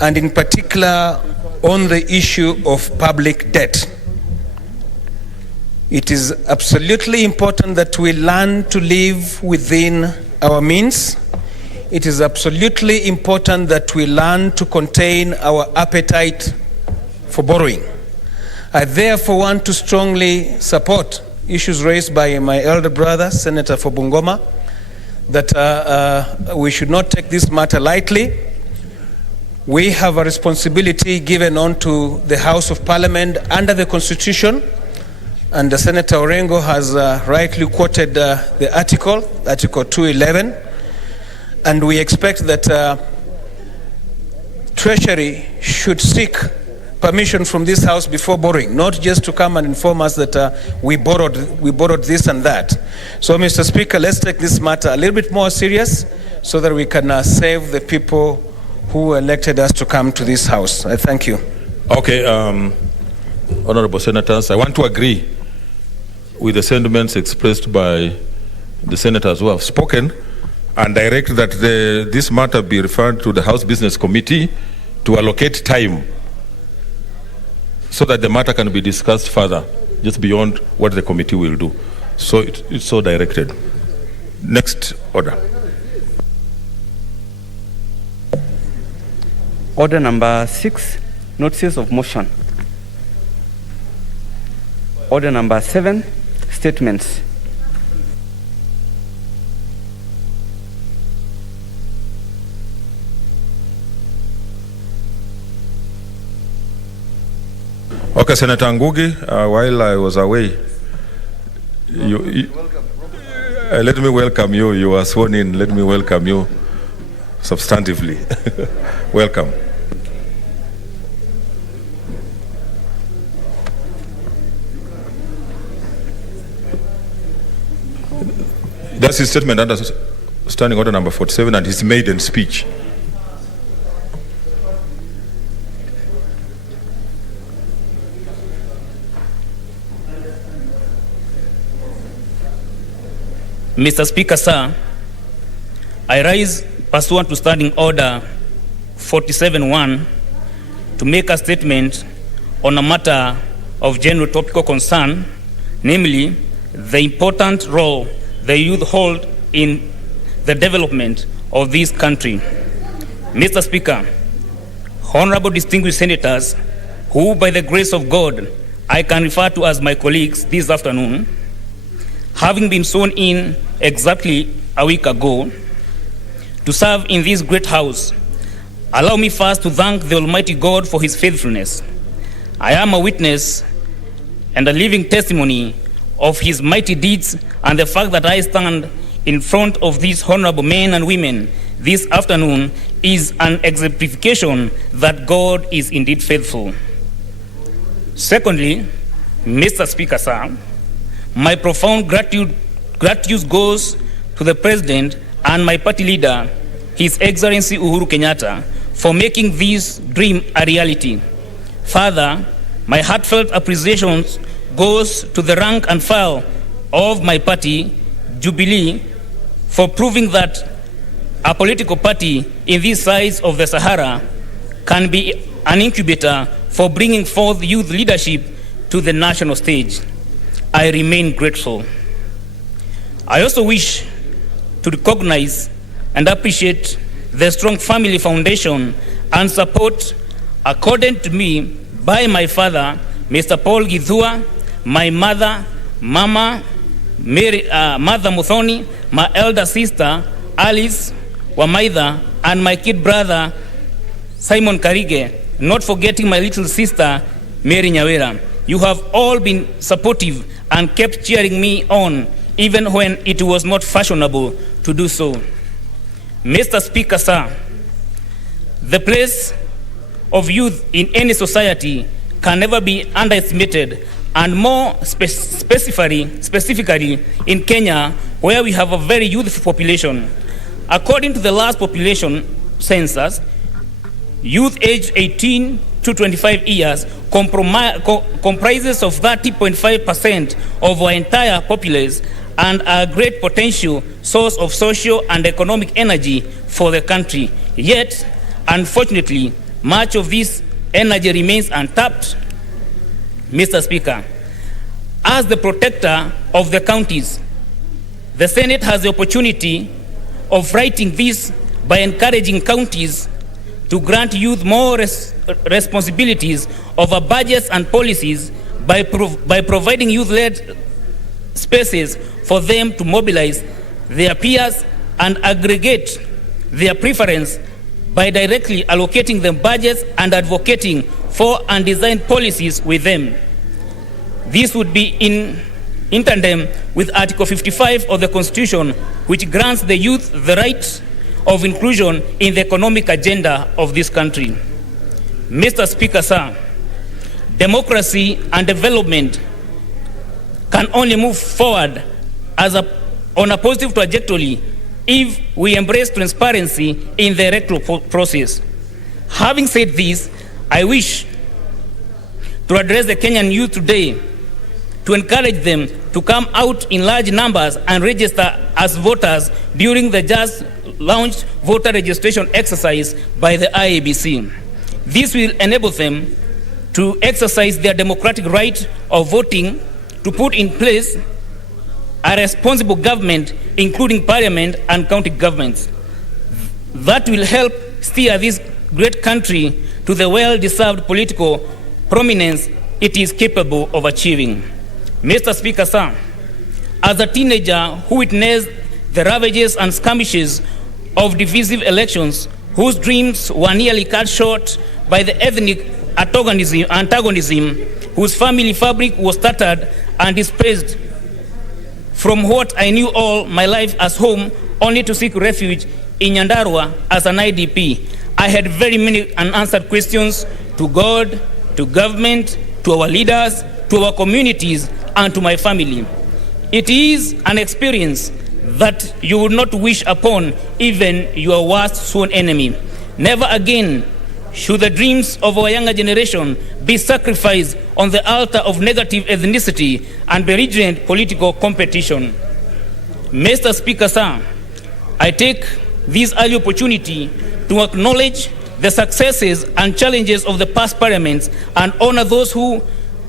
and in particular on the issue of public debt. It is absolutely important that we learn to live within our means. It is absolutely important that we learn to contain our appetite for borrowing. I therefore want to strongly support issues raised by my elder brother, Senator for Bungoma, that we should not take this matter lightly. We have a responsibility given on to the House of Parliament under the Constitution, and Senator Orengo has rightly quoted the Article 211, and we expect that Treasury should seek permission from this House before borrowing, not just to come and inform us that we borrowed this and that. So, Mr. Speaker, let's take this matter a little bit more serious so that we can save the people who elected us to come to this House. I thank you. Okay, Honorable Senators, I want to agree with the sentiments expressed by the senators who have spoken and direct that this matter be referred to the House Business Committee to allocate time so that the matter can be discussed further, just beyond what the committee will do. So it's so directed. Next order. Order number 6, notices of motion. Order number 7, statements. Okay, Senator Ngugi, while I was away, Let me welcome you. You are sworn in. Let me welcome you substantively. Welcome. That's his statement under Standing Order number 47 and his maiden speech. Mr. Speaker, sir, I rise pursuant to Standing Order 47-1 to make a statement on a matter of general topical concern, namely the important role the youth hold in the development of this country. Mr. Speaker, honorable distinguished senators, who by the grace of God I can refer to as my colleagues this afternoon, having been sworn in exactly a week ago to serve in this great house, allow me first to thank the Almighty God for his faithfulness. I am a witness and a living testimony of his mighty deeds, and the fact that I stand in front of these honorable men and women this afternoon is an exemplification that God is indeed faithful. Secondly, Mr. Speaker, sir, my profound gratitude goes to the President and my party leader, His Excellency Uhuru Kenyatta, for making this dream a reality. Further, my heartfelt appreciation goes to the rank and file of my party, Jubilee, for proving that a political party in this side of the Sahara can be an incubator for bringing forth youth leadership to the national stage. I remain grateful. I also wish to recognize and appreciate the strong family foundation and support accorded to me by my father, Mr. Paul Githua, my mother, Mama Mother Muthoni, my elder sister, Alice Wamaitha, and my kid brother, Simon Karige, not forgetting my little sister, Mary Nyawera. You have all been supportive and kept cheering me on, even when it was not fashionable to do so. Mr. Speaker, sir, the place of youth in any society can never be underestimated, and more specifically in Kenya, where we have a very youthful population. According to the last population census, youth aged 18 to 25 years comprises of 30.5% of our entire populace and a great potential source of social and economic energy for the country. Yet, unfortunately, much of this energy remains untapped. Mr. Speaker, as the protector of the counties, the Senate has the opportunity of righting this by encouraging counties to grant youth more responsibilities over budgets and policies by providing youth-led spaces for them to mobilize their peers and aggregate their preference by directly allocating them budgets and advocating for and design policies with them. This would be in tandem with Article 55 of the Constitution, which grants the youth the right of inclusion in the economic agenda of this country. Mr. Speaker, sir, democracy and development can only move forward on a positive trajectory if we embrace transparency in the electoral process. Having said this, I wish to address the Kenyan youth today to encourage them to come out in large numbers and register as voters during the just launched voter registration exercise by the IEBC. This will enable them to exercise their democratic right of voting to put in place a responsible government, including parliament and county governments, that will help steer this great country to the well-deserved political prominence it is capable of achieving. Mr. Speaker, sir, as a teenager who witnessed the ravages and skirmishes of divisive elections, whose dreams were nearly cut short by the ethnic antagonism, whose family fabric was tattered and displaced from what I knew all my life as home, only to seek refuge in Nyandarua as an IDP. I had very many unanswered questions to God, to government, to our leaders, to our communities, and to my family. It is an experience that you would not wish upon even your worst sworn enemy. Never again should the dreams of our younger generation be sacrificed on the altar of negative ethnicity and belligerent political competition. Mr. Speaker, sir, I take this early opportunity to acknowledge the successes and challenges of the past parliaments and honor those who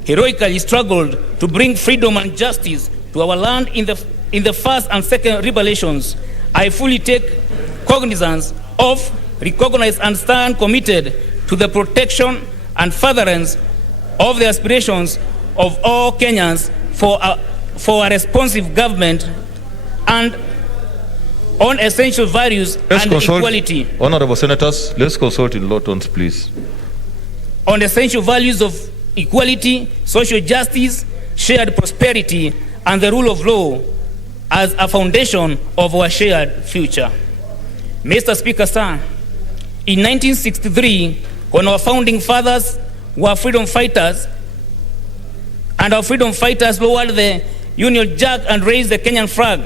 heroically struggled to bring freedom and justice to our land in the first and second revelations. I fully take cognizance of, recognize, and stand committed to the protection and furtherance of the aspirations of all Kenyans for a responsive government and on essential values and equality. Honorable Senators, let's consult in low tones, please. On essential values of equality, social justice, shared prosperity, and the rule of law as a foundation of our shared future. Mr. Speaker, sir, in 1963, when our founding fathers were freedom fighters, and our freedom fighters lowered the Union Jack and raised the Kenyan flag,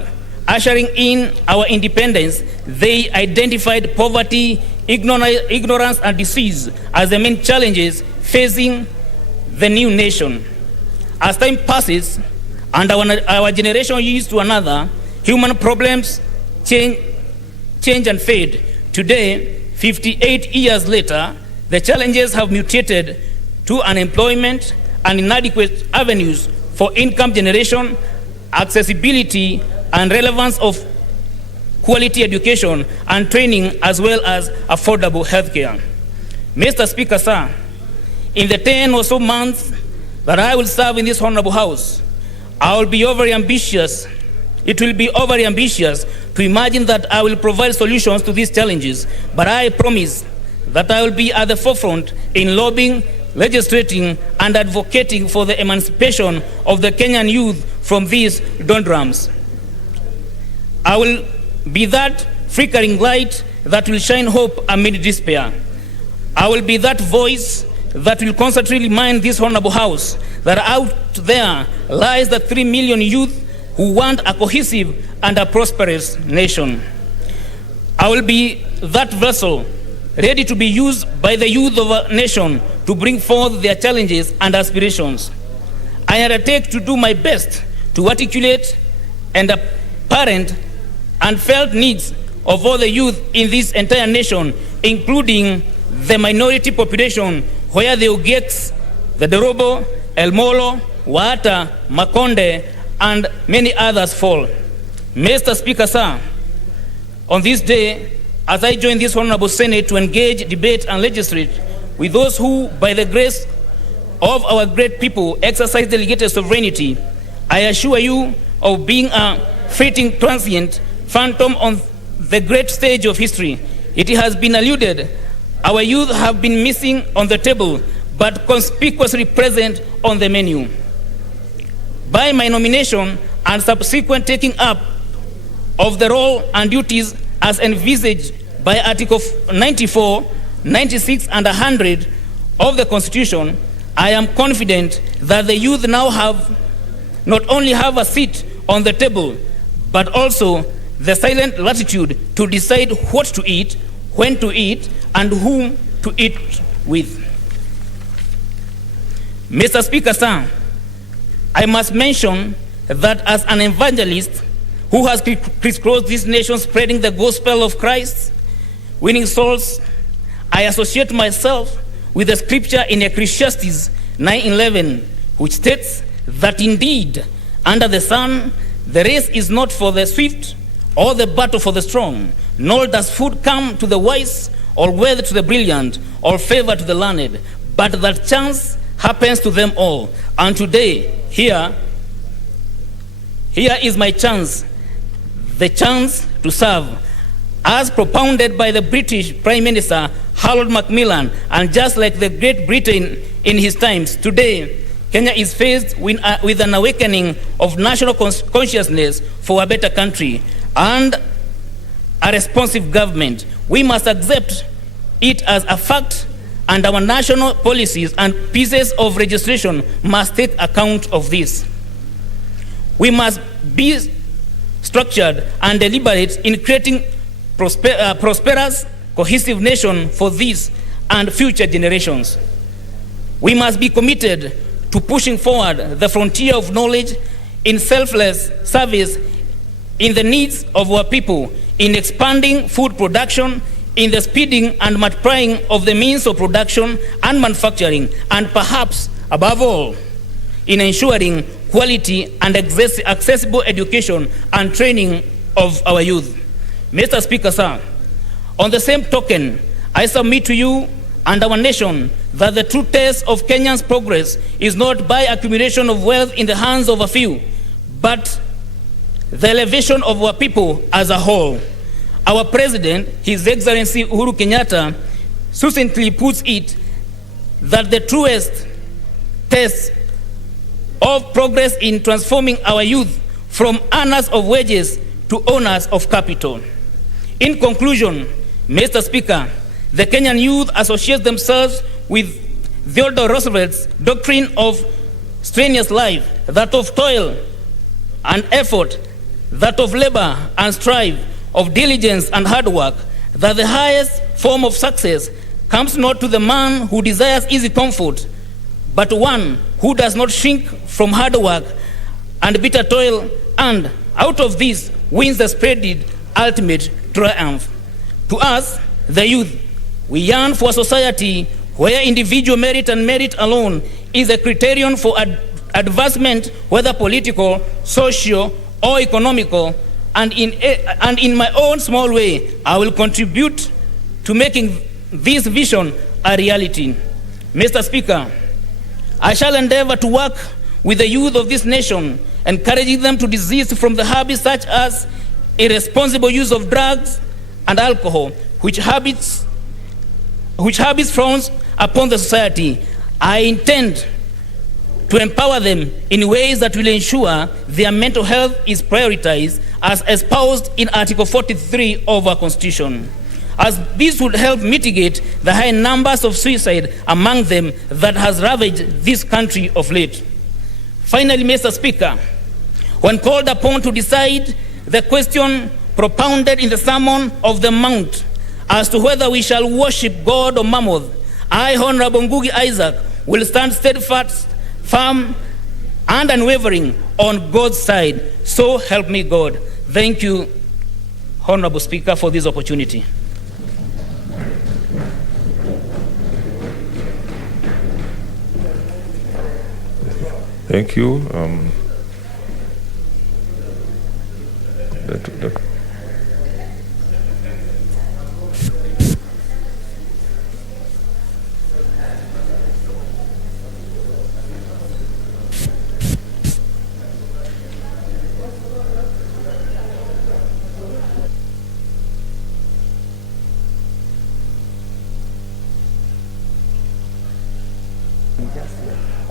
ushering in our independence, they identified poverty, ignorance, and disease as the main challenges facing the new nation. As time passes and our generation yields to another, human problems change and fade. Today, 58 years later, the challenges have mutated to unemployment and inadequate avenues for income generation, accessibility and relevance of quality education and training, as well as affordable healthcare. Mr. Speaker, sir, in the 10 or so months that I will serve in this honorable house, I will be overly ambitious. It will be overly ambitious to imagine that I will provide solutions to these challenges, but I promise that I will be at the forefront in lobbying, legislating, and advocating for the emancipation of the Kenyan youth from these doldrums. I will be that flickering light that will shine hope amid despair. I will be that voice that will constantly remind this honorable house that out there lies the 3 million youth who want a cohesive and a prosperous nation. I will be that vessel ready to be used by the youth of a nation to bring forth their challenges and aspirations. I undertake to do my best to articulate and apparent and felt needs of all the youth in this entire nation, including the minority population where the Ogeks, the Dorobo, El Molo, Waata, Makonde, and many others fall. Mr. Speaker, sir, on this day, as I join this honorable Senate to engage, debate, and legislate with those who, by the grace of our great people, exercise delegated sovereignty, I assure you of being a fleeting transient phantom on the great stage of history. It has been alluded, our youth have been missing on the table, but conspicuously present on the menu. By my nomination and subsequent taking up of the role and duties as envisaged by Article 94, 96, and 100 of the Constitution, I am confident that the youth now not only have a seat on the table, but also the silent latitude to decide what to eat, when to eat, and whom to eat with. Mr. Speaker, sir, I must mention that as an evangelist who has crisscrossed this nation spreading the gospel of Christ, winning souls, I associate myself with the scripture in Ecclesiastes 9:11, which states that indeed under the sun the race is not for the swift or the battle for the strong, nor does food come to the wise or wealth to the brilliant or favor to the learned, but that chance happens to them all. And today, here is my chance, the chance to serve, as propounded by the British Prime Minister Harold Macmillan, and just like the Great Britain in his times, today Kenya is faced with an awakening of national consciousness for a better country and a responsive government. We must accept it as a fact, and our national policies and pieces of legislation must take account of this. We must be structured and deliberate in creating prosperous, cohesive nation for this and future generations. We must be committed to pushing forward the frontier of knowledge in selfless service in the needs of our people, in expanding food production, in the speeding and multiplying of the means of production and manufacturing, and perhaps, above all, in ensuring quality and accessible education and training of our youth. Mr. Speaker, sir, on the same token, I submit to you and our nation that the true test of Kenya's progress is not by accumulation of wealth in the hands of a few, but the elevation of our people as a whole. Our President, His Excellency Uhuru Kenyatta, succinctly puts it that the truest test of progress in transforming our youth from earners of wages to owners of capital. In conclusion, Mr. Speaker, the Kenyan youth associate themselves with Theodore Roosevelt's doctrine of strenuous life, that of toil and effort, that of labor and strife, of diligence and hard work, that the highest form of success comes not to the man who desires easy comfort, but one who does not shrink from hard work and bitter toil, and out of this wins the splendid ultimate triumph. To us, the youth, we yearn for a society where individual merit and merit alone is a criterion for advancement, whether political, social, or economical, and in my own small way, I will contribute to making this vision a reality. Mr. Speaker, I shall endeavor to work with the youth of this nation, encouraging them to desist from the habits such as irresponsible use of drugs and alcohol, which habits frowns upon the society. I intend to empower them in ways that will ensure their mental health is prioritized as espoused in Article 43 of our Constitution, as this would help mitigate the high numbers of suicide among them that has ravaged this country of late. Finally, Mr. Speaker, when called upon to decide the question propounded in the Sermon of the Mount as to whether we shall worship God or Mammoth, I, Honorable Ngugi Isaac, will stand steadfast, firm, and unwavering on God's side. So help me God. Thank you, Honorable Speaker, for this opportunity. Thank you.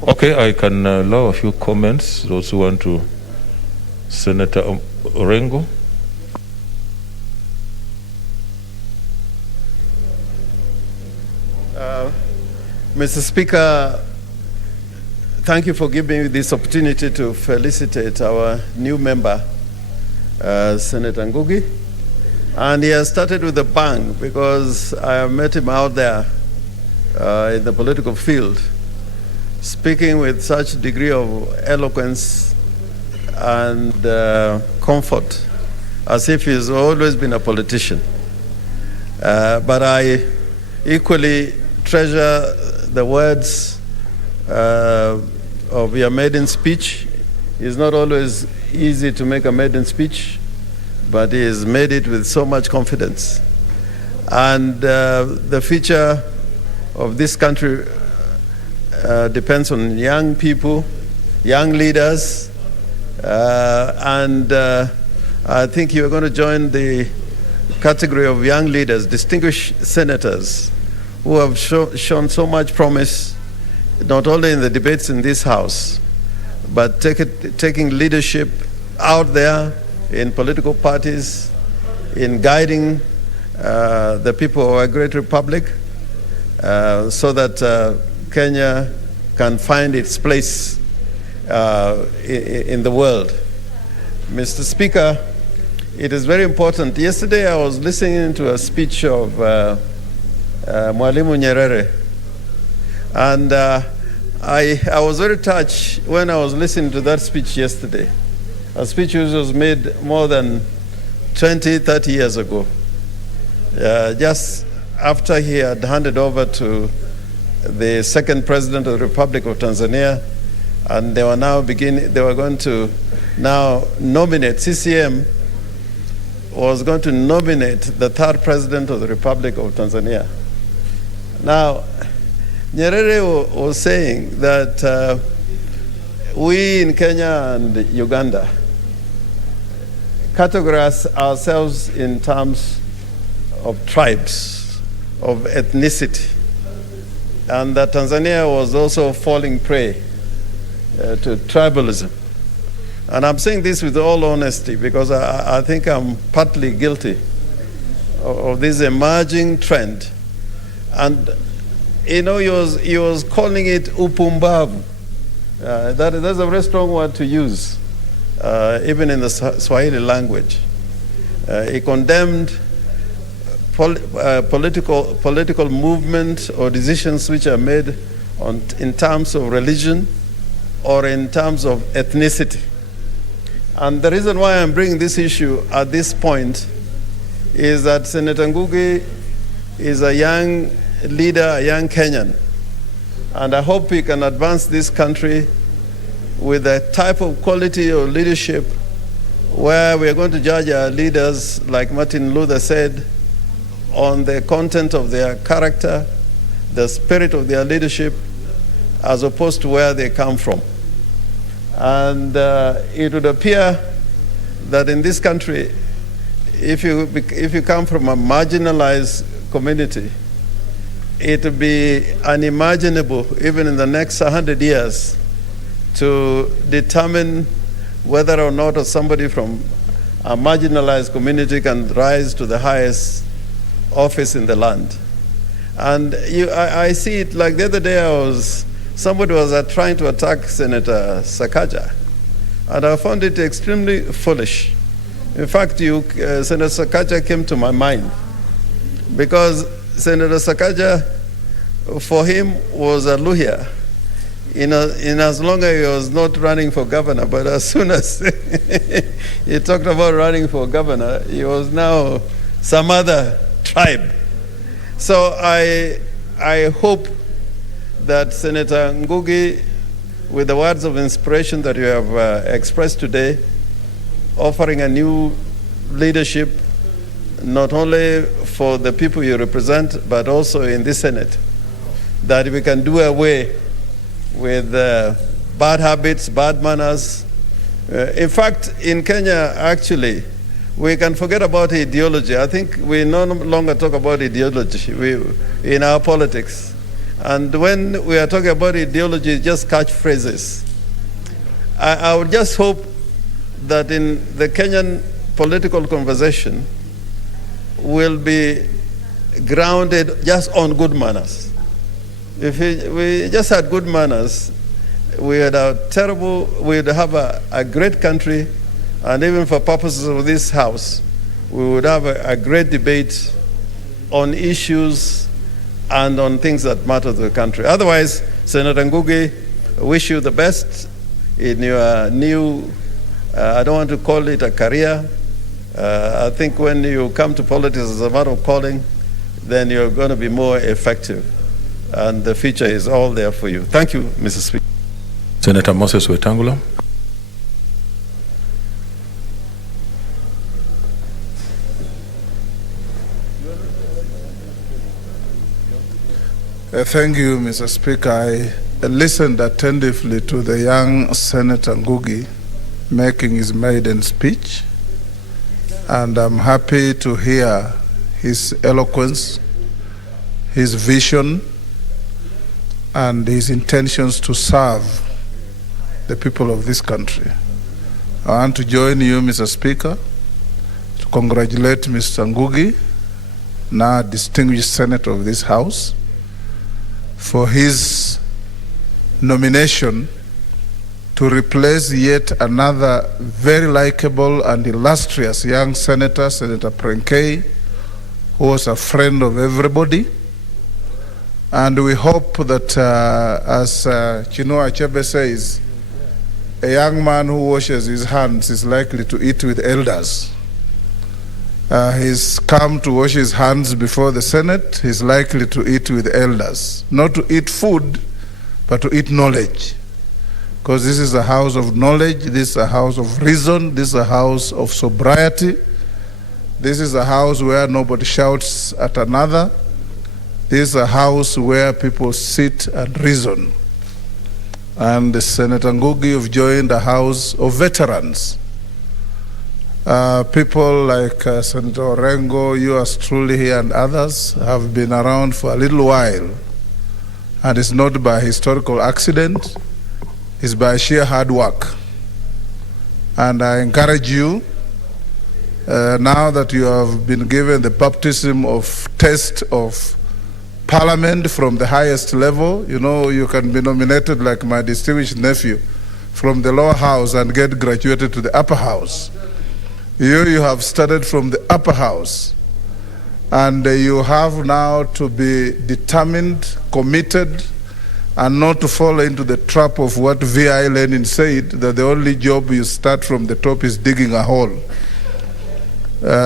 Okay, I can allow a few comments. Those who want to. Senator Orengo. Mr. Speaker, thank you for giving me this opportunity to felicitate our new member, Senator Ngugi. And he has started with a bang, because I met him out there in the political field, speaking with such degree of eloquence and comfort, as if he's always been a politician. But I equally treasure the words of your maiden speech. It's not always easy to make a maiden speech, but he has made it with so much confidence. And the future of this country depends on young people, young leaders, and I think you're going to join the category of young leaders, distinguished senators who have shown so much promise not only in the debates in this House, but taking leadership out there in political parties, in guiding the people of our great republic, so that Kenya can find its place in the world. Mr. Speaker, it is very important. Yesterday I was listening to a speech of Mwalimu Nyerere, and I was very touched when I was listening to that speech yesterday, a speech which was made more than 20, 30 years ago, just after he had handed over to the second president of the Republic of Tanzania, and they were going to now nominate, CCM was going to nominate the third president of the Republic of Tanzania. Now, Nyerere was saying that we in Kenya and Uganda categorize ourselves in terms of tribes, of ethnicity, and that Tanzania was also falling prey to tribalism. And I'm saying this with all honesty because I think I'm partly guilty of this emerging trend. And he was calling it upumbavu. That's a very strong word to use, even in the Swahili language. He condemned political movement or decisions which are made in terms of religion or in terms of ethnicity. And the reason why I'm bringing this issue at this point is that Senator Ngugi is a young leader, a young Kenyan, and I hope he can advance this country with a type of quality of leadership where we are going to judge our leaders, like Martin Luther said, on the content of their character, the spirit of their leadership, as opposed to where they come from. And it would appear that in this country, if you come from a marginalized community, it would be unimaginable, even in the next 100 years, to determine whether or not somebody from a marginalized community can rise to the highest office in the land. And I see it like the other day, somebody was trying to attack Senator Sakaja, and I found it extremely foolish. In fact, Senator Sakaja came to my mind because Senator Sakaja, for him, was a lawyer in as long as he was not running for governor, but as soon as he talked about running for governor, he was now some other tribe. So I hope that Senator Ngugi, with the words of inspiration that you have expressed today, offering a new leadership, not only for the people you represent, but also in this Senate, that we can do away with bad habits, bad manners. In fact, in Kenya, actually, we can forget about ideology. I think we no longer talk about ideology in our politics. And when we are talking about ideology, just catchphrases. I would just hope that in the Kenyan political conversation will be grounded just on good manners. If we just had good manners, we'd have a great country, and even for purposes of this House, we would have a great debate on issues and on things that matter to the country. Otherwise, Senator Ngugi, I wish you the best in your new, I don't want to call it a career. I think when you come to politics as a matter of calling, then you're going to be more effective. And the future is all there for you. Thank you, Mr. Speaker. Senator Moses Wetangula. Thank you, Mr. Speaker. I listened attentively to the young Senator Ngugi making his maiden speech, and I'm happy to hear his eloquence, his vision, and his intentions to serve the people of this country. I want to join you, Mr. Speaker, to congratulate Mr. Ngugi, now distinguished senator of this House, for his nomination to replace yet another very likable and illustrious young senator, Senator Prenkei, who was a friend of everybody. And we hope that, as Chinua Achebe says, a young man who washes his hands is likely to eat with elders. He's come to wash his hands before the Senate. He's likely to eat with elders. Not to eat food, but to eat knowledge. Because this is a house of knowledge, this is a house of reason, this is a house of sobriety. This is a house where nobody shouts at another. This is a house where people sit and reason. And Senator Ngugi, you've joined a house of veterans. People like Senator Orengo, yours truly here, and others have been around for a little while. And it's not by historical accident, it's by sheer hard work. And I encourage you, now that you have been given the baptism of test of Parliament from the highest level, you know, you can be nominated like my distinguished nephew from the lower house and get graduated to the upper house. You have started from the upper house, and you have now to be determined, committed, and not to fall into the trap of what V.I. Lenin said, that the only job you start from the top is digging a hole.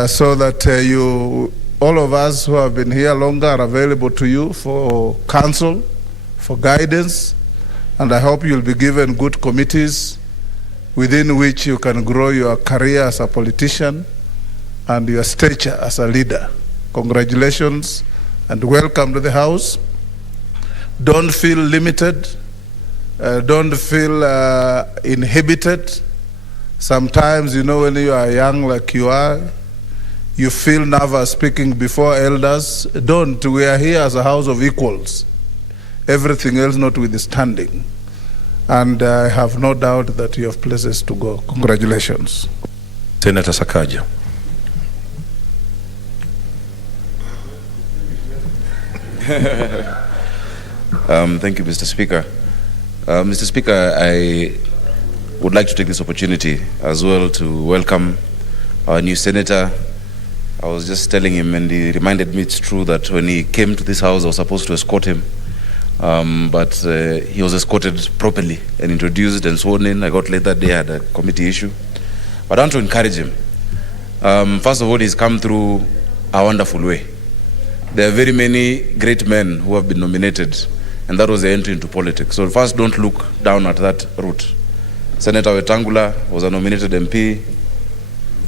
So that all of us who have been here longer are available to you for counsel, for guidance, and I hope you'll be given good committees within which you can grow your career as a politician and your stature as a leader. Congratulations and welcome to the House. Don't feel limited, don't feel inhibited. Sometimes, you know, when you are young like you are, you feel nervous speaking before elders. Don't. We are here as a house of equals. Everything else notwithstanding. And I have no doubt that you have places to go. Congratulations. Senator Sakaja. Thank you, Mr. Speaker. Mr. Speaker, I would like to take this opportunity as well to welcome our new senator. I was just telling him, and he reminded me it's true that when he came to this house, I was supposed to escort him, but he was escorted properly and introduced and sworn in. I got late that day, I had a committee issue. But I want to encourage him. First of all, he's come through a wonderful way. There are very many great men who have been nominated, and that was the entry into politics. So first, don't look down at that route. Senator Wetangula was a nominated MP.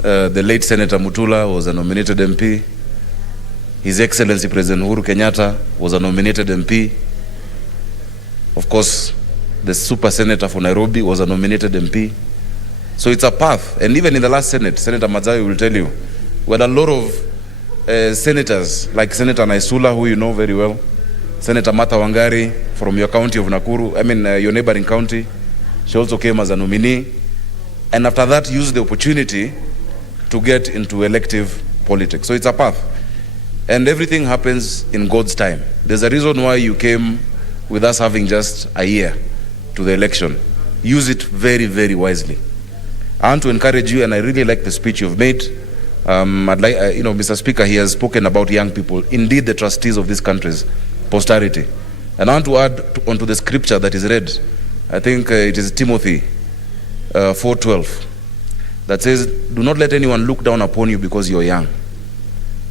The late Senator Mutula was a nominated MP. His Excellency President Uhuru Kenyatta was a nominated MP. Of course, the Super Senator for Nairobi was a nominated MP. So it's a path. And even in the last Senate, Senator Madzawi will tell you, we had a lot of senators, like Senator Naisula, who you know very well, Senator Martha Wangari from your county of Nakuru, your neighboring county. She also came as a nominee. And after that, used the opportunity to get into elective politics. So it's a path. And everything happens in God's time. There's a reason why you came with us having just a year to the election. Use it very, very wisely. I want to encourage you, and I really like the speech you've made. I'd like, Mr. Speaker, he has spoken about young people, indeed the trustees of this country's posterity. And I want to add onto the scripture that is read. I think it is Timothy 4:12. That says, do not let anyone look down upon you because you're young,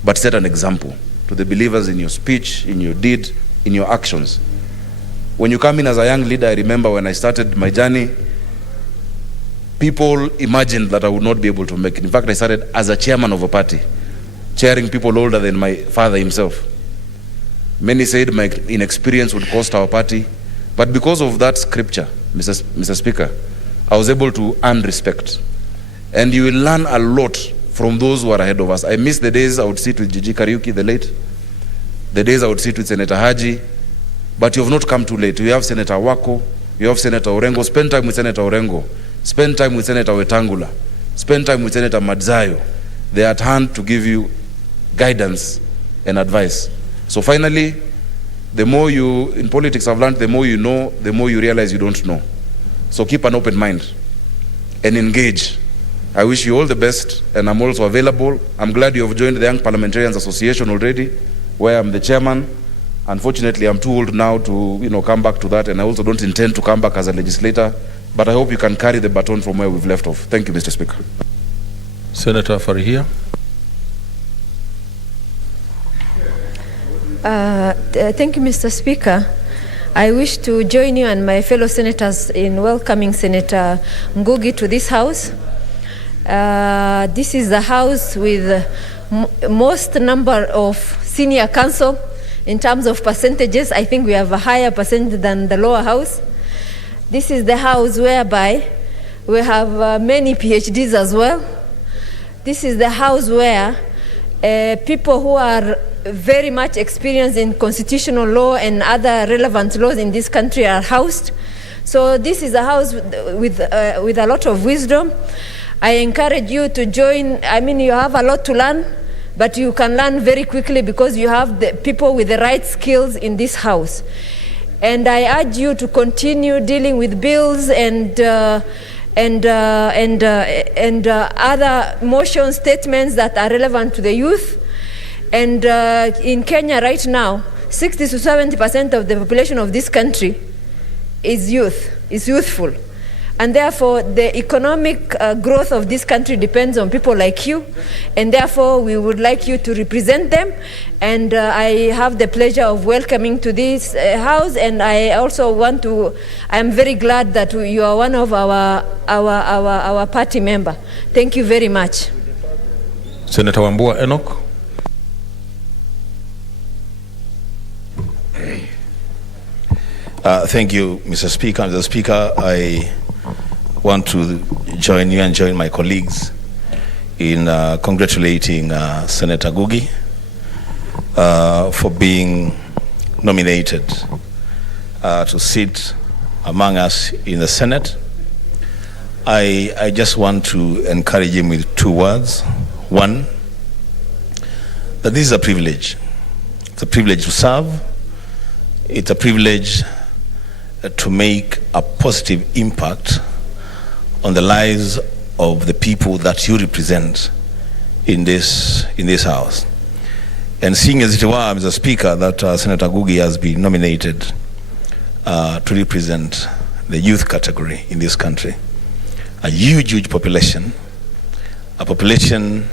but set an example to the believers in your speech, in your deed, in your actions. When you come in as a young leader, I remember when I started my journey, people imagined that I would not be able to make it. In fact, I started as a chairman of a party, chairing people older than my father himself. Many said my inexperience would cost our party, but because of that scripture, Mr. Speaker, I was able to earn respect. And you will learn a lot from those who are ahead of us. I miss the days I would sit with Gigi Kariuki, the late, the days I would sit with Senator Haji, but you have not come too late. You have Senator Wako, you have Senator Orengo. Spend time with Senator Orengo. Spend time with Senator Wetangula. Spend time with Senator Madzayo. They are at hand to give you guidance and advice. So finally, the more you, in politics I've learned, the more you know, the more you realize you don't know. So keep an open mind and engage. I wish you all the best, and I'm also available. I'm glad you have joined the Young Parliamentarians Association already, where I'm the chairman. Unfortunately, I'm too old now to come back to that, and I also don't intend to come back as a legislator, but I hope you can carry the baton from where we've left off. Thank you, Mr. Speaker. Senator Farihia. Thank you, Mr. Speaker. I wish to join you and my fellow senators in welcoming Senator Ngugi to this house. This is the house with most number of senior counsel. In terms of percentages, I think we have a higher percentage than the lower house. This is the house whereby we have many PhDs as well. This is the house where people who are very much experienced in constitutional law and other relevant laws in this country are housed. So this is a house with a lot of wisdom. I encourage you to join. I mean, you have a lot to learn, but you can learn very quickly because you have the people with the right skills in this house. And I urge you to continue dealing with bills and other motion statements that are relevant to the youth. And in Kenya right now, 60 to 70% of the population of this country is youthful. And therefore, the economic growth of this country depends on people like you. And therefore, we would like you to represent them. And I have the pleasure of welcoming to this house. And I also I'm very glad that you are one of our party member. Thank you very much. Senator Wambua Enoch. Thank you, Mr. Speaker. Mr. Speaker, I want to join you and join my colleagues in congratulating Senator Ngugi for being nominated to sit among us in the Senate. I just want to encourage him with 2 words. One, that this is a privilege. It's a privilege to serve. It's a privilege to make a positive impact on the lives of the people that you represent in this house. And seeing as it were, Mr. Speaker, that Senator Ngugi has been nominated to represent the youth category in this country, a huge population, a population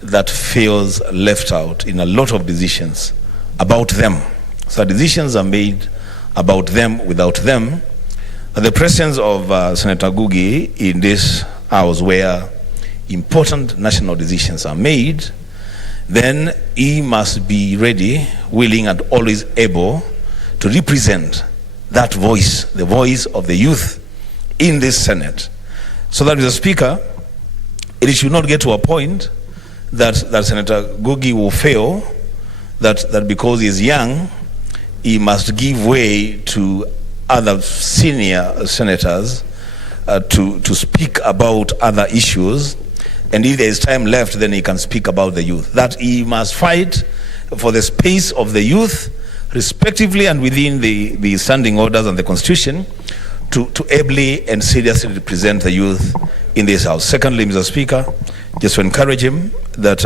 that feels left out in a lot of decisions about them. So decisions are made about them, without them. The presence of Senator Ngugi in this house where important national decisions are made, then he must be ready, willing, and always able to represent that voice, the voice of the youth in this Senate. So that, Mr. Speaker, it should not get to a point that Senator Ngugi will fail, that because he's young, he must give way to other senior senators to speak about other issues, and if there is time left, then he can speak about the youth. That he must fight for the space of the youth, respectively and within the standing orders and the Constitution, to ably and seriously represent the youth in this house. Secondly, Mr. Speaker, just to encourage him that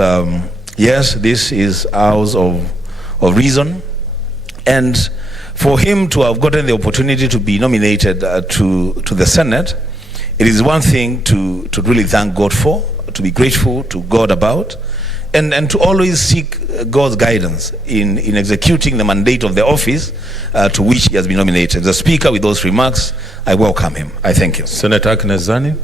yes, this is a house of reason. And for him to have gotten the opportunity to be nominated to the Senate, it is one thing to really thank God for, to be grateful to God about, and to always seek God's guidance in executing the mandate of the office to which he has been nominated. The Speaker, with those remarks, I welcome him. I thank you. Senator Aknezani.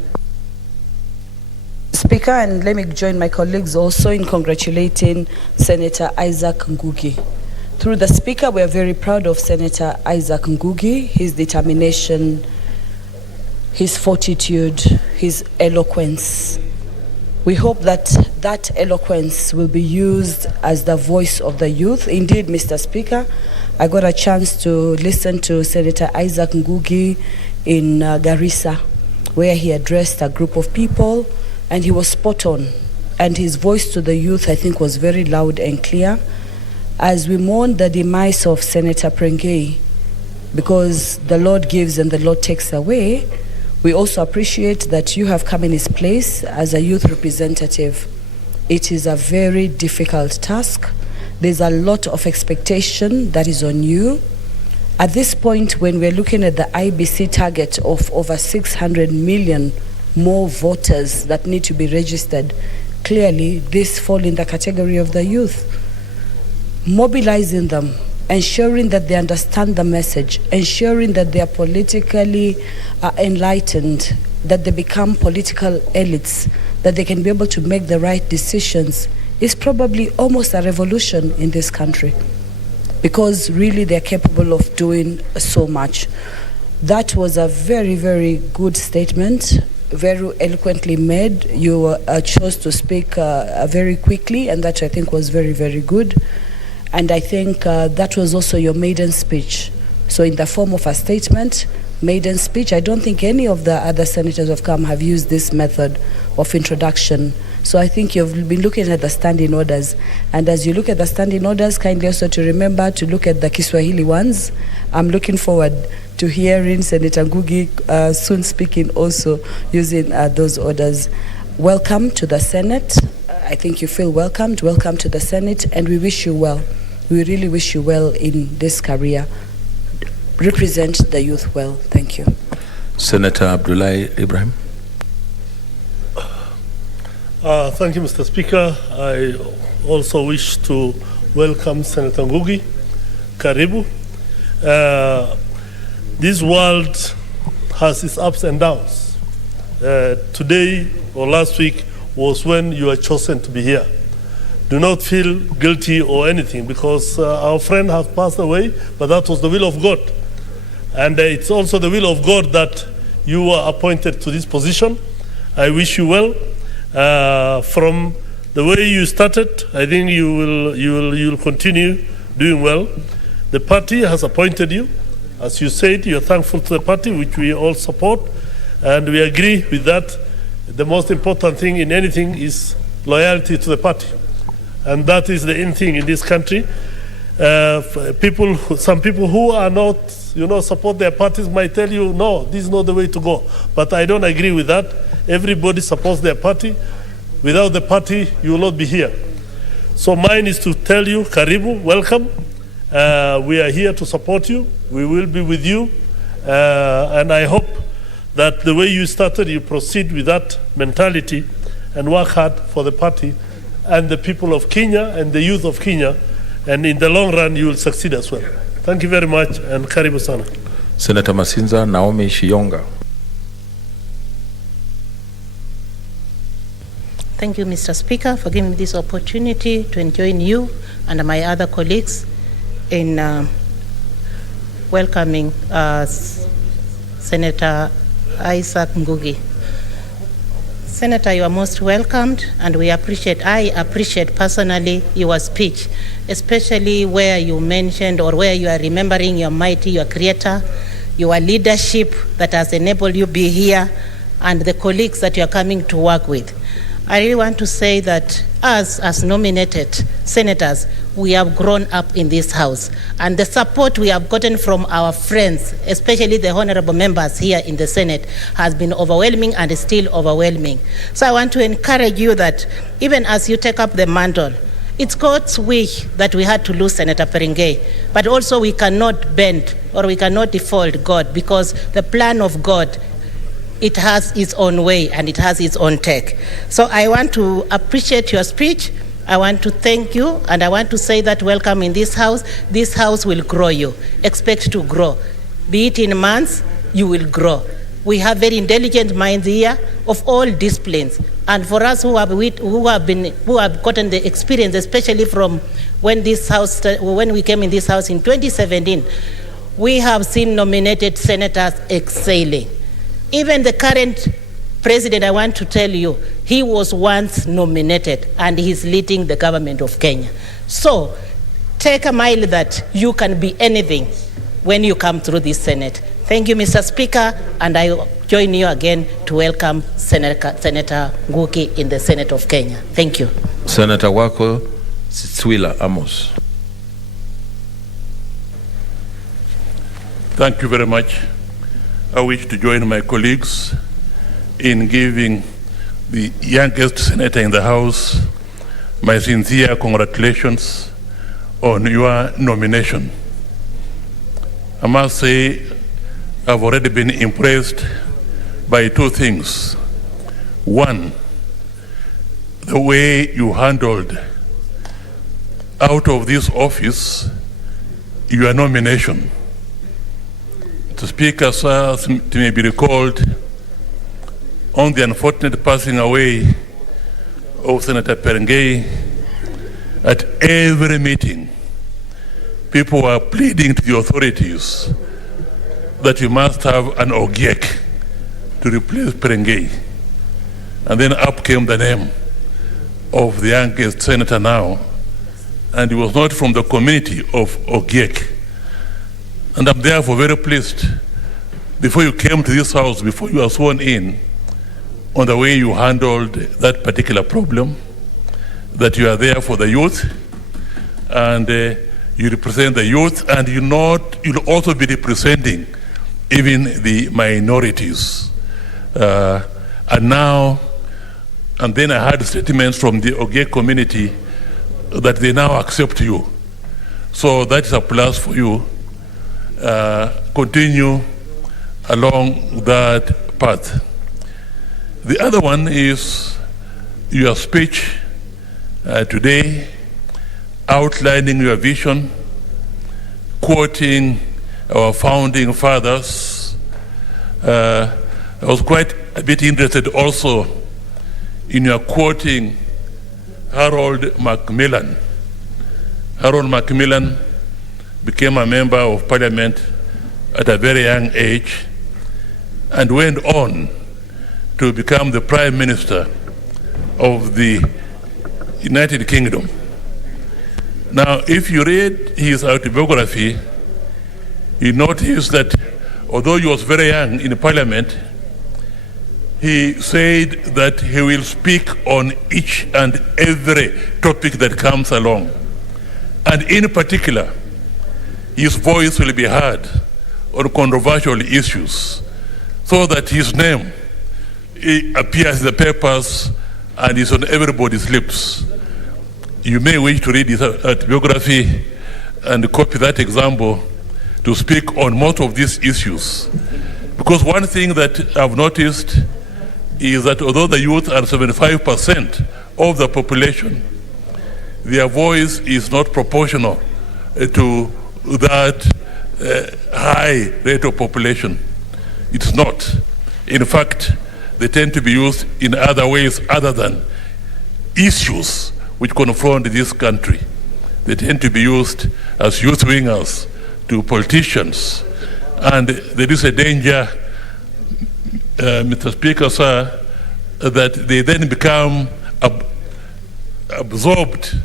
Speaker, and let me join my colleagues also in congratulating Senator Isaac Ngugi. Through the Speaker, we are very proud of Senator Isaac Ngugi, his determination, his fortitude, his eloquence. We hope that eloquence will be used as the voice of the youth. Indeed, Mr. Speaker, I got a chance to listen to Senator Isaac Ngugi in Garissa, where he addressed a group of people, and he was spot on. And his voice to the youth, I think, was very loud and clear. As we mourn the demise of Senator Prengei, because the Lord gives and the Lord takes away, we also appreciate that you have come in his place as a youth representative. It is a very difficult task. There's a lot of expectation that is on you. At this point, when we're looking at the IBC target of over 600 million more voters that need to be registered, clearly this falls in the category of the youth. Mobilizing them, ensuring that they understand the message, ensuring that they are politically enlightened, that they become political elites, that they can be able to make the right decisions, is probably almost a revolution in this country, because really they're capable of doing so much. That was a very, very good statement, very eloquently made. You chose to speak very quickly, and that I think was very, very good. And I think that was also your maiden speech. So in the form of a statement, maiden speech, I don't think any of the other senators who have used this method of introduction. So I think you've been looking at the standing orders. And as you look at the standing orders, kindly also to remember to look at the Kiswahili ones. I'm looking forward to hearing Senator Ngugi soon speaking also using those orders. Welcome to the Senate. I think you feel welcomed. Welcome to the Senate, and we wish you well. We really wish you well in this career. Represent the youth well. Thank you. Senator Abdullahi Ibrahim. Thank you, Mr. Speaker. I also wish to welcome Senator Ngugi. Karibu. This world has its ups and downs. Today or last week was when you were chosen to be here. Do not feel guilty or anything, because our friend has passed away, but that was the will of God. And it's also the will of God that you were appointed to this position. I wish you well. From the way you started, I think you will continue doing well. The party has appointed you. As you said, you're thankful to the party, which we all support, and we agree with that. The most important thing in anything is loyalty to the party, and that is the in thing in this country. Some people who are not, support their parties might tell you, no, this is not the way to go. But I don't agree with that. Everybody supports their party. Without the party, you will not be here. So mine is to tell you, Karibu, welcome. We are here to support you. We will be with you. And I hope that the way you started, you proceed with that mentality and work hard for the party and the people of Kenya and the youth of Kenya. And in the long run, you will succeed as well. Thank you very much, and karibu sana. Senator Masinza Naomi Shiyonga. Thank you, Mr. Speaker, for giving me this opportunity to join you and my other colleagues in welcoming Senator Isaac Ngugi. Senator, you are most welcomed, and I appreciate personally your speech, especially where you mentioned or where you are remembering your mighty, your creator, your leadership that has enabled you be here, and the colleagues that you are coming to work with. I really want to say that us, as nominated senators, we have grown up in this house, and the support we have gotten from our friends, especially the honorable members here in the Senate, has been overwhelming and is still overwhelming. So I want to encourage you that even as you take up the mantle, it's God's wish that we had to lose Senator Prengei, but also we cannot bend or we cannot default God, because the plan of God, it has its own way and it has its own take. So I want to appreciate your speech. I want to thank you, and I want to say that welcome in this house. This house will grow you. Expect to grow. Be it in months, you will grow. We have very intelligent minds here of all disciplines. And for us who have gotten the experience, especially from when we came in this house in 2017, we have seen nominated senators excelling. Even the current president, I want to tell you, he was once nominated and he's leading the government of Kenya. So take a mile that you can be anything when you come through this Senate. Thank you, Mr. Speaker, and I join you again to welcome Senator Ngugi in the Senate of Kenya. Thank you. Senator wako Sitswila Amos. Thank you very much. I wish to join my colleagues in giving the youngest senator in the House my sincere congratulations on your nomination. I must say, I've already been impressed by two things. One, the way you handled out of this office your nomination. The Speaker, sir, it may be recalled on the unfortunate passing away of Senator Perengei, at every meeting, people were pleading to the authorities that you must have an Ogiek to replace Perengei. And then up came the name of the youngest senator now, and he was not from the community of Ogiek. And I'm therefore very pleased, before you came to this house, before you were sworn in, on the way you handled that particular problem, that you are there for the youth, and you represent the youth, and you'll also be representing even the minorities. And then I had statements from the Ogiek community that they now accept you. So that is a plus for you. Continue along that path. The other one is your speech today, outlining your vision, quoting our founding fathers. I was quite a bit interested also in your quoting Harold Macmillan. Harold Macmillan became a member of Parliament at a very young age and went on to become the Prime Minister of the United Kingdom. Now, if you read his autobiography, you notice that although he was very young in Parliament, he said that he will speak on each and every topic that comes along. And in particular, his voice will be heard on controversial issues, so that his name appears in the papers and is on everybody's lips. You may wish to read his autobiography and copy that example to speak on most of these issues. Because one thing that I've noticed is that although the youth are 75% of the population, their voice is not proportional to that high rate of population. It's not. In fact, they tend to be used in other ways other than issues which confront this country. They tend to be used as youth wingers to politicians. And there is a danger, Mr. Speaker, sir, that they then become absorbed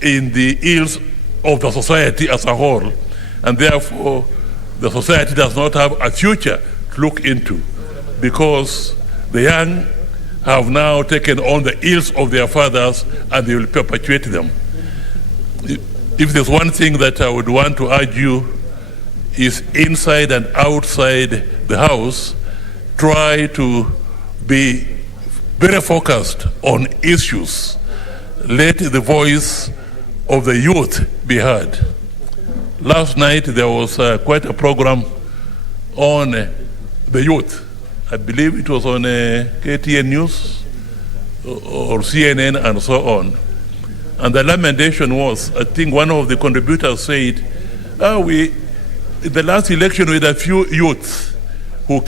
in the ills of the society as a whole, and therefore the society does not have a future to look into, because the young have now taken on the ills of their fathers and they will perpetuate them. If there's one thing that I would want to urge you, is inside and outside the house, try to be very focused on issues. Let the voice of the youth be heard. Last night there was quite a program on the youth. I believe it was on KTN News or CNN and so on. And the lamentation was, I think one of the contributors said, in the last election we had a few youths who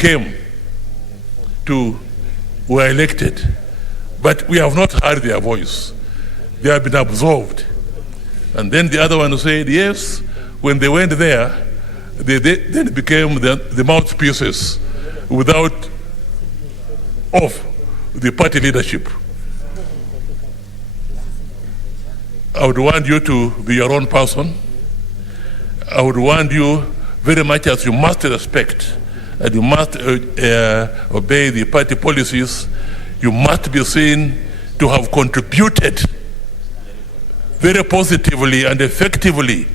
were elected, but we have not heard their voice. They have been absorbed. And then the other one said, yes, when they went there, they then became the mouthpieces of the party leadership. I would want you to be your own person. I would want you very much as you must respect and you must obey the party policies. You must be seen to have contributed very positively and effectively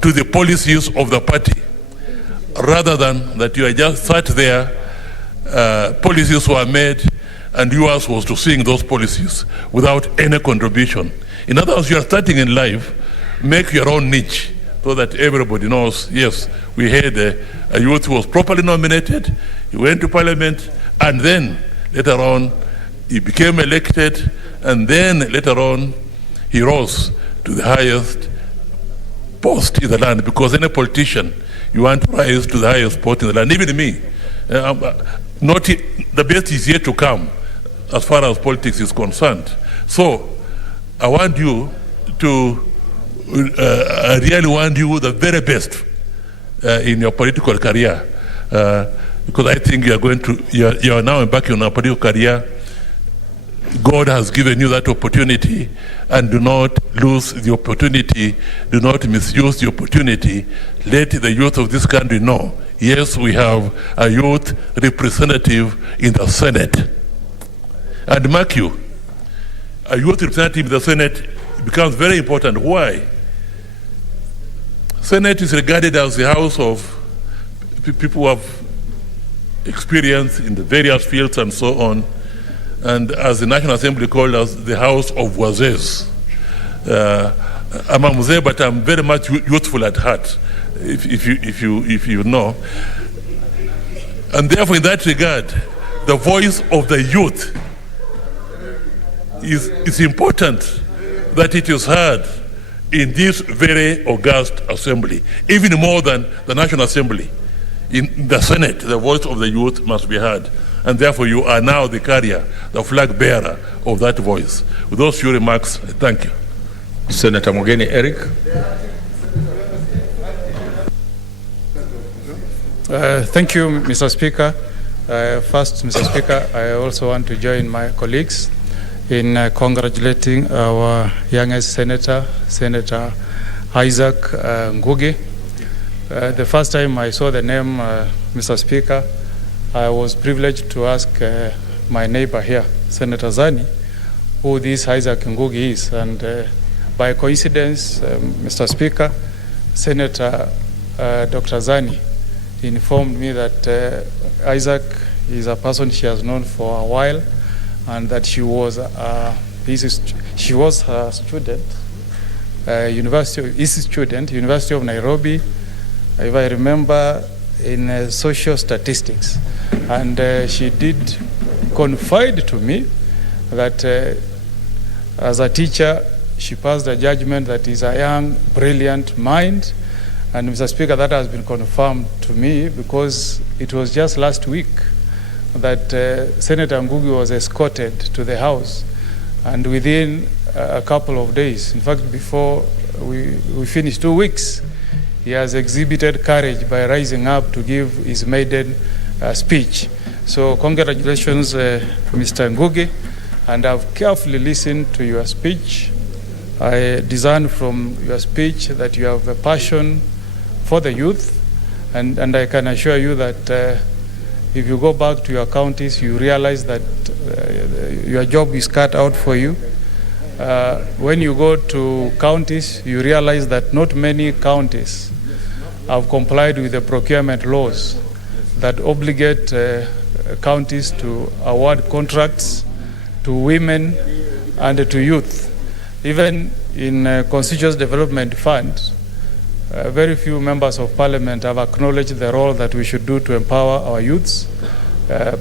to the policies of the party, rather than that you are just sat there, policies were made, and yours was to sing those policies without any contribution. In other words, you are starting in life, make your own niche so that everybody knows, yes, we had a youth who was properly nominated, he went to parliament, and then later on he became elected, and then later on he rose to the highest post in the land, because any politician, you want to rise to the highest post in the land. Even me, the best is yet to come as far as politics is concerned. So I want you to, I really want you the very best in your political career, because I think you are now embarking on a political career. God has given you that opportunity, and do not lose the opportunity, do not misuse the opportunity. Let the youth of this country know, yes, we have a youth representative in the Senate. And mark you, a youth representative in the Senate becomes very important. Why? Senate is regarded as the house of people who have experience in the various fields and so on. And as the National Assembly called us, the house of wazes. I'm a mzee, but I'm very much youthful at heart, if you know. And therefore, in that regard, the voice of the youth is important that it is heard in this very august assembly, even more than the National Assembly. In the Senate, the voice of the youth must be heard. And therefore, you are now the carrier, the flag bearer of that voice. With those few remarks, thank you. Senator Mugeni Eric. Thank you, Mr. Speaker. First, Mr. Speaker, I also want to join my colleagues in congratulating our youngest senator, Senator Isaac Ngugi. The first time I saw the name, Mr. Speaker, I was privileged to ask my neighbor here, Senator Zani, who this Isaac Ngugi is. And by coincidence, Mr. Speaker, Senator Dr. Zani informed me that Isaac is a person she has known for a while, and that she was a student, University of Nairobi, if I remember, in social statistics. And she did confide to me that as a teacher, she passed a judgment that is a young, brilliant mind. And Mr. Speaker, that has been confirmed to me, because it was just last week that Senator Ngugi was escorted to the House. And within a couple of days, in fact, before we finished 2 weeks, he has exhibited courage by rising up to give his maiden speech. So congratulations, Mr. Ngugi, and I've carefully listened to your speech. I discern from your speech that you have a passion for the youth, and I can assure you that if you go back to your counties, you realize that your job is cut out for you. When you go to counties, you realize that not many counties have complied with the procurement laws that obligate counties to award contracts to women and to youth. Even in Constituency Development Fund, very few members of parliament have acknowledged the role that we should do to empower our youths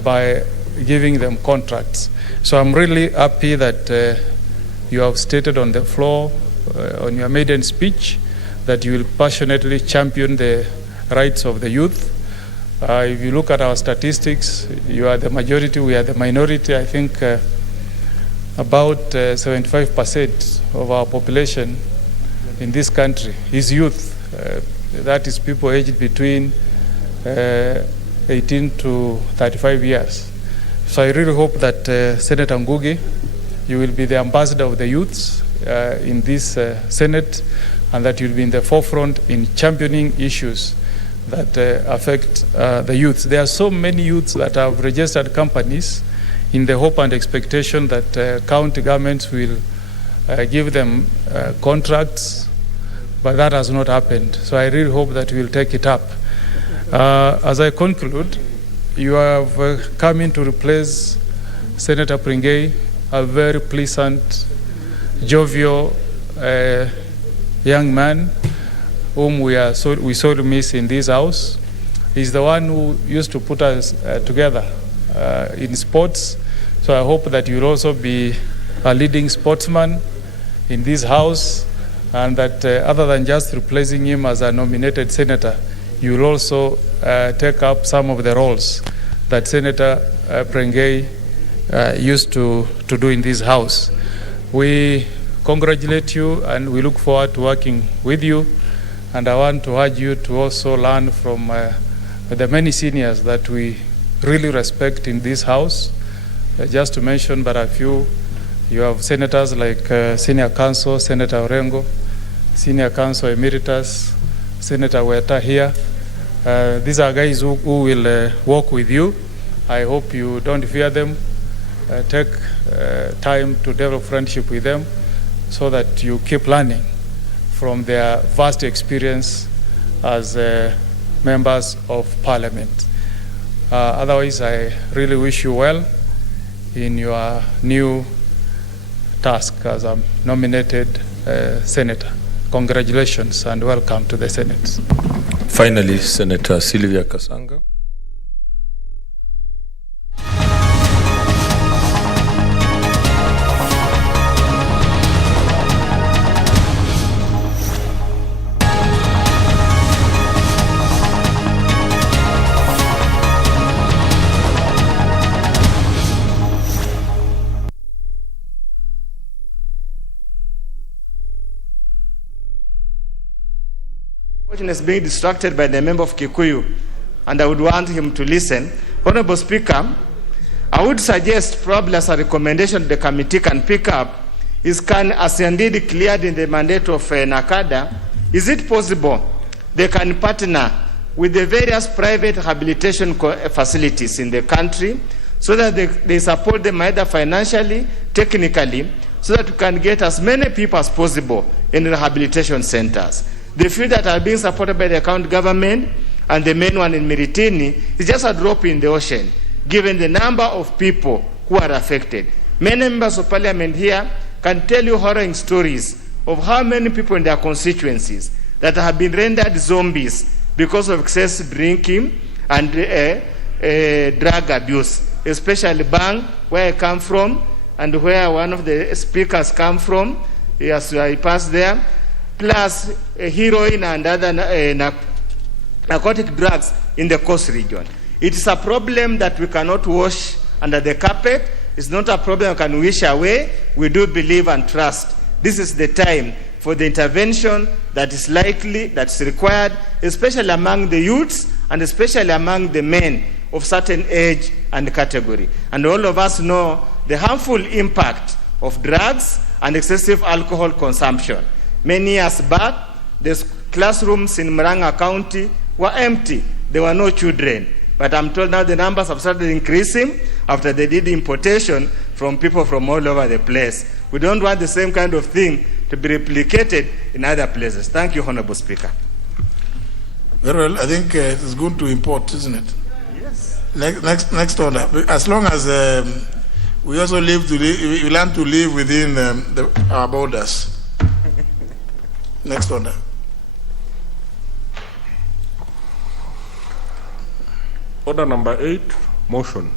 by giving them contracts. So I'm really happy that you have stated on the floor, on your maiden speech, that you will passionately champion the rights of the youth. If you look at our statistics, you are the majority, we are the minority. I think about 75% of our population in this country is youth. That is people aged between 18 to 35 years. So I really hope that Senator Ngugi, you will be the ambassador of the youths in this Senate, and that you'll be in the forefront in championing issues that affect the youth. There are so many youths that have registered companies in the hope and expectation that county governments will give them contracts, but that has not happened. So I really hope that we'll take it up. As I conclude, you have come in to replace Senator Pringei, a very pleasant, jovial young man whom we sorely miss in this house. He's the one who used to put us together in sports. So I hope that you'll also be a leading sportsman in this house, and that other than just replacing him as a nominated senator, you'll also take up some of the roles that Senator Pringei used to do in this house. We congratulate you and we look forward to working with you, and I want to urge you to also learn from the many seniors that we really respect in this house. Just to mention but a few, you have senators like Senior Counsel Senator Orengo, Senior Counsel Emeritus Senator Weta here. These are guys who will work with you. I hope you don't fear them. Take time to develop friendship with them so that you keep learning from their vast experience as members of parliament. Otherwise, I really wish you well in your new task as a nominated senator. Congratulations and welcome to the Senate. Finally, Senator Sylvia Kasanga. Is being distracted by the member of Kikuyu, and I would want him to listen. Honorable Speaker, I would suggest, probably as a recommendation the committee can pick up, is as indeed cleared in the mandate of NACADA, is it possible they can partner with the various private rehabilitation facilities in the country so that they support them either financially, technically, so that we can get as many people as possible in rehabilitation centers. The few that are being supported by the county government and the main one in Miritini is just a drop in the ocean, given the number of people who are affected. Many members of parliament here can tell you horrifying stories of how many people in their constituencies that have been rendered zombies because of excessive drinking and drug abuse, especially Bang, where I come from, and where one of the speakers come from, as I passed there, plus heroin and other narcotic drugs in the coast region. It is a problem that we cannot wash under the carpet. It's not a problem we can wish away. We do believe and trust. This is the time for the intervention that is likely, that's required, especially among the youths and especially among the men of certain age and category. And all of us know the harmful impact of drugs and excessive alcohol consumption. Many years back, the classrooms in Murang'a County were empty. There were no children. But I'm told now the numbers have started increasing after they did importation from people from all over the place. We don't want the same kind of thing to be replicated in other places. Thank you, Honorable Speaker. Very well. I think it's good to import, isn't it? Yes. Next order. As long as we also we learn to live within our borders. Next order. Order number 8, motion.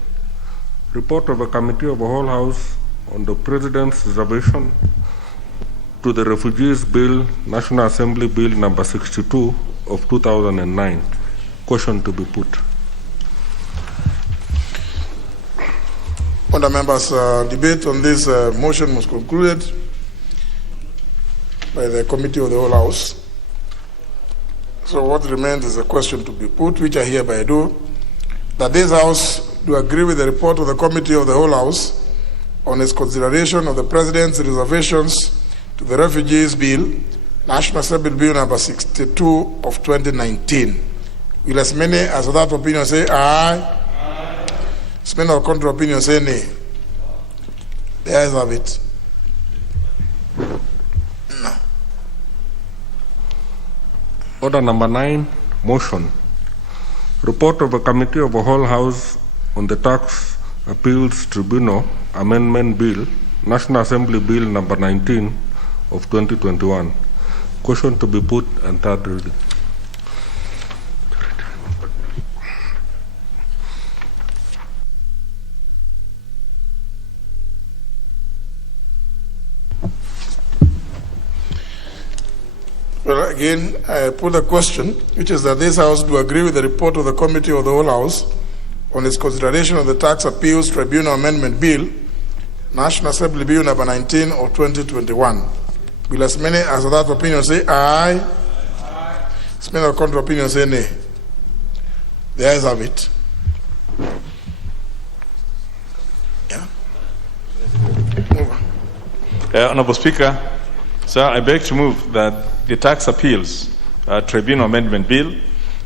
Report of a committee of the whole House on the President's reservation to the Refugees Bill, National Assembly Bill number 62 of 2009. Question to be put. Order members, debate on this motion was concluded by the committee of the whole House. So what remains is a question to be put, which I hereby do, that this House do agree with the report of the committee of the whole House on its consideration of the President's reservations to the Refugees Bill, National Assembly Bill number 62 of 2019. Will as many as without opinion say aye? As many or contrary opinion say nay? The ayes have it. No. Order number 9, motion. Report of the Committee of the Whole House on the Tax Appeals Tribunal Amendment Bill, National Assembly Bill number 19 of 2021. Question to be put and third reading. Well, again, I put a question, which is that this House do agree with the report of the Committee of the Whole House on its consideration of the Tax Appeals Tribunal Amendment Bill, National Assembly Bill number 19 of 2021. Will as many as that opinion say aye? As many or contrary opinion say nay? The ayes have it. Yeah. Honourable Speaker, sir, I beg to move that the Tax Appeals Tribunal Amendment Bill,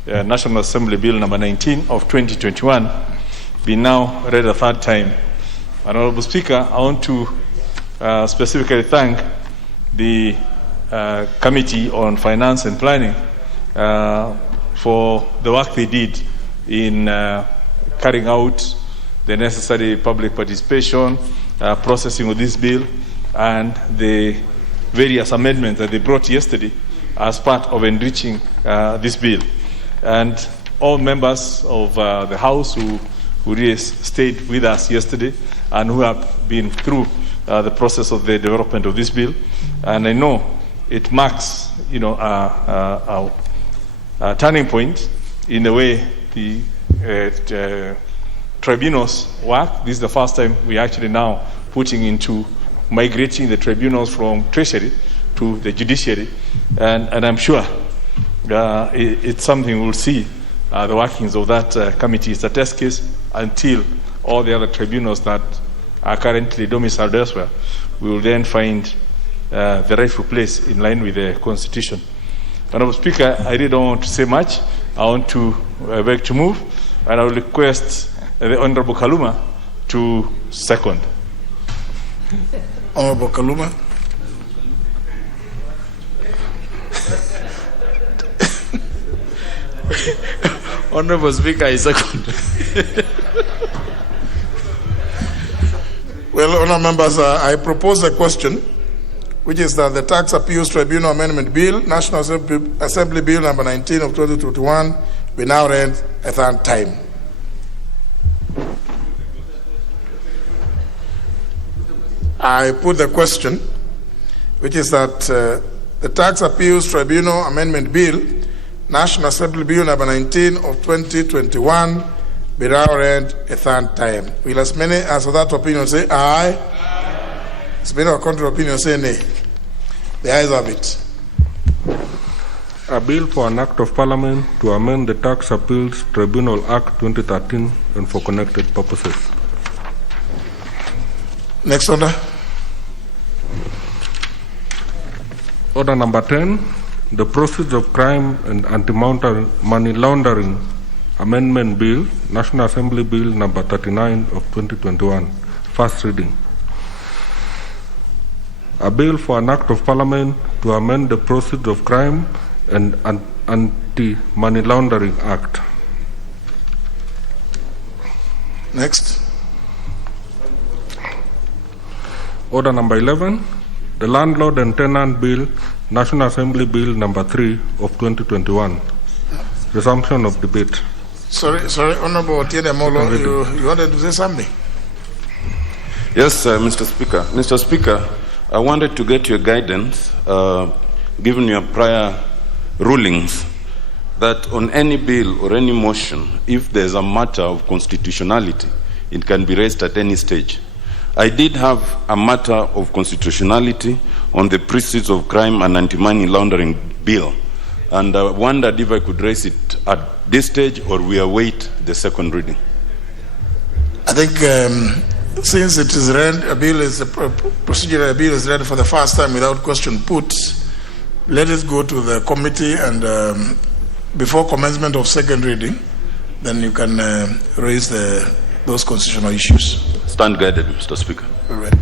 National Assembly Bill number 19 of 2021, be now read a third time. Honourable Speaker, I want to specifically thank the Committee on Finance and Planning for the work they did in carrying out the necessary public participation, processing of this bill, and the various amendments that they brought yesterday as part of enriching this bill. And all members of the House who really stayed with us yesterday and who have been through the process of the development of this bill. And I know it marks, a turning point in the way the tribunals work. This is the first time we actually now putting into migrating the tribunals from Treasury to the judiciary, and I'm sure it's something we'll see the workings of that committee. It's a test case until all the other tribunals that are currently domiciled elsewhere, we will then find the rightful place in line with the Constitution. Honourable Speaker, I really don't want to say much. I want to beg to move, and I will request the Honourable Kaluma to second. Honourable Kaluma. Honourable Speaker, I second. Well, honourable members, I propose a question, which is that the Tax Appeals Tribunal Amendment Bill, National Assembly Bill number 19 of 2021, be now read a third time. I put the question, which is that the Tax Appeals Tribunal Amendment Bill, National Assembly Bill number 19 of 2021, be now read a third time. Will as many as that opinion say aye? As many or contrary opinion say nay? The ayes have it. A bill for an act of Parliament to amend the Tax Appeals Tribunal Act 2013 and for connected purposes. Next order. Order number 10, the Proceedings of Crime and Anti-Money Laundering Amendment Bill, National Assembly Bill number 39 of 2021, first reading. A bill for an act of Parliament to amend the Proceedings of Crime and Anti-Money Laundering Act. Next. Order number 11, the Landlord and Tenant Bill, National Assembly Bill number 3 of 2021. Resumption of debate. Sorry, Honourable Otiende Molo, you wanted to say something? Yes, Mr. Speaker. Mr. Speaker, I wanted to get your guidance, given your prior rulings, that on any bill or any motion, if there's a matter of constitutionality, it can be raised at any stage. I did have a matter of constitutionality on the Proceedings of Crime and Anti-Money Laundering Bill, and I wondered if I could raise it at this stage or we await the second reading. I think since it is read, a bill is procedural bill is read for the first time without question put, let it go to the committee, and before commencement of second reading, then you can raise those constitutional issues. Stand guided, Mr. Speaker. All right.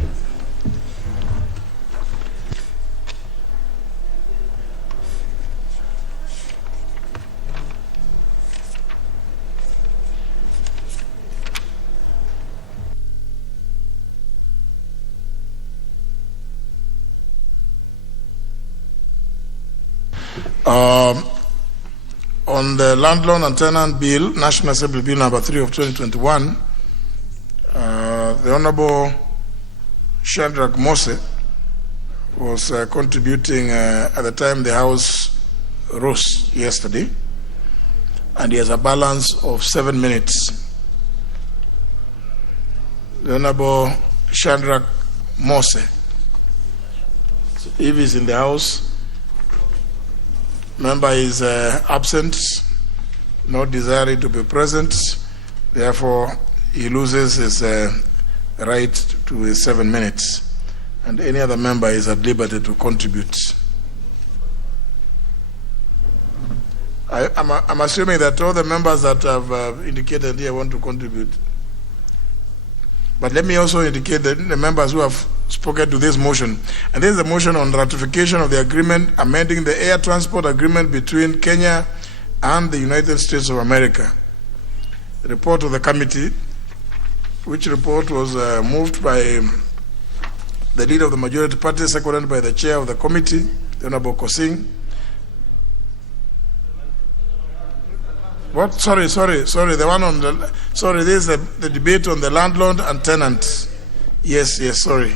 On the Land Loan and Tenant Bill, National Assembly Bill number 3 of 2021, the Honorable Shadrach Mose was contributing at the time the House rose yesterday, and he has a balance of 7 minutes. The Honorable Shadrach Mose, if he's in the House, member is absent, not desiring to be present, therefore he loses his right to his 7 minutes, and any other member is at liberty to contribute. I'm assuming that all the members that have indicated here want to contribute. But let me also indicate that the members who have spoken to this motion, and this is a motion on ratification of the agreement amending the air transport agreement between Kenya and the United States of America. The report of the committee, which report was moved by the leader of the majority party, seconded by the chair of the committee, the Honorable Kosing. What? Sorry. The one on the this is the debate on the landlord and tenant. Yes. Sorry.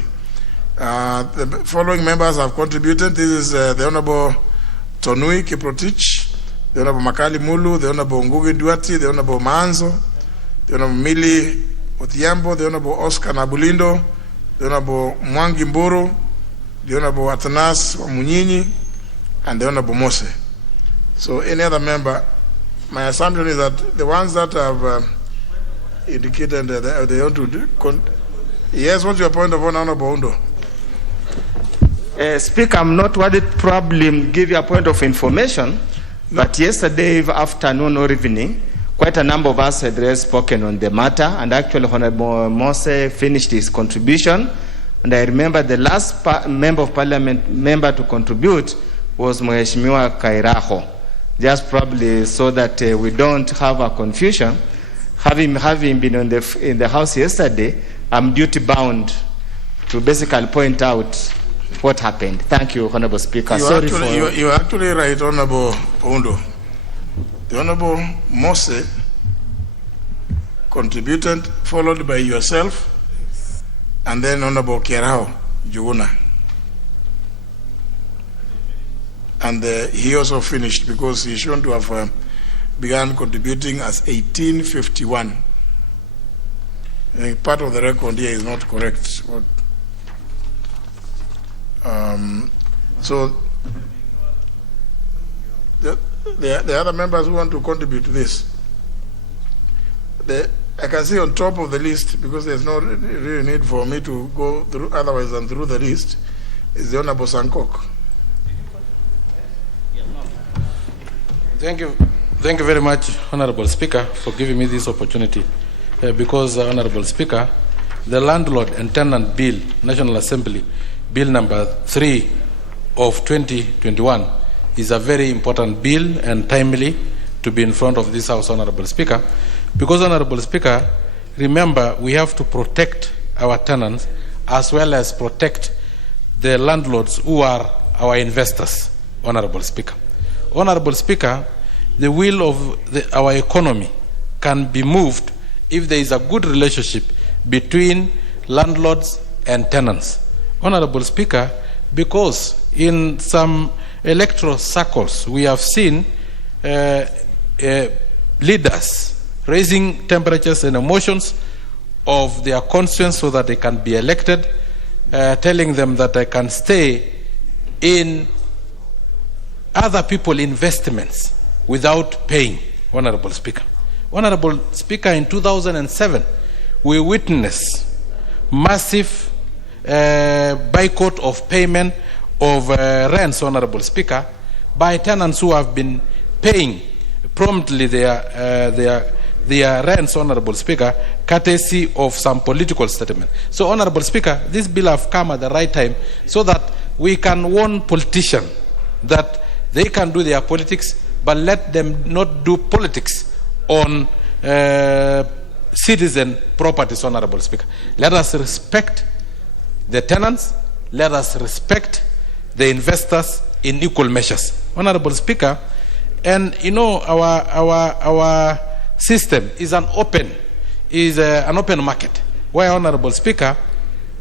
The following members have contributed. This is the Honorable Tonui Kiprotich, the Honorable Makali Mulu, the Honorable Ngugi Duati, the Honorable Manzo, the Honorable Mili Othiambo, the Honorable Oscar Nabulindo, the Honorable Mwangi Mburu, the Honorable Atanas Munyinyi, and the Honorable Mose. So any other member. My assumption is that the ones that have indicated that they want to yes, what's your point of honor, Honorable Undo? Speaker, I'm not worried probably give you a point of information, but yesterday afternoon or evening, quite a number of us had spoken on the matter, and actually Honorable Mose finished his contribution, and I remember the last member of parliament member to contribute was Mheshimiwa Kairaho. Just probably so that we don't have a confusion. Having been in the House yesterday, I'm duty bound to basically point out what happened. Thank you, Honorable Speaker. You're actually right, Honorable Ondo. The Honorable Mose contributed, followed by yourself, and then Honorable Kerao Juguna. And he also finished because he's shown to have begun contributing as 1851. Part of the record here is not correct. So the other members who want to contribute to this, I can see on top of the list, because there's no real need for me to go through otherwise than through the list, is the Honorable Sankok. Thank you very much, Honorable Speaker, for giving me this opportunity. Because, Honorable Speaker, the Landlord and Tenant Bill, National Assembly, Bill number 3 of 2021, is a very important bill and timely to be in front of this House, Honorable Speaker. Because, Honorable Speaker, remember, we have to protect our tenants as well as protect the landlords who are our investors, Honorable Speaker. Honorable Speaker, the wheel of our economy can be moved if there is a good relationship between landlords and tenants. Honorable Speaker, because in some electoral circles we have seen leaders raising temperatures and emotions of their constituents so that they can be elected, telling them that they can stay in other people investments without paying, Honorable Speaker. Honorable Speaker, in 2007, we witnessed massive boycott of payment of rents, Honorable Speaker, by tenants who have been paying promptly their rents, Honorable Speaker, courtesy of some political statement. So, Honorable Speaker, this bill have come at the right time so that we can warn politicians that they can do their politics, but let them not do politics on citizen properties, Honorable Speaker. Let us respect the tenants, let us respect the investors in equal measures. Honorable Speaker, and you know our system is an open market, where, Honorable Speaker,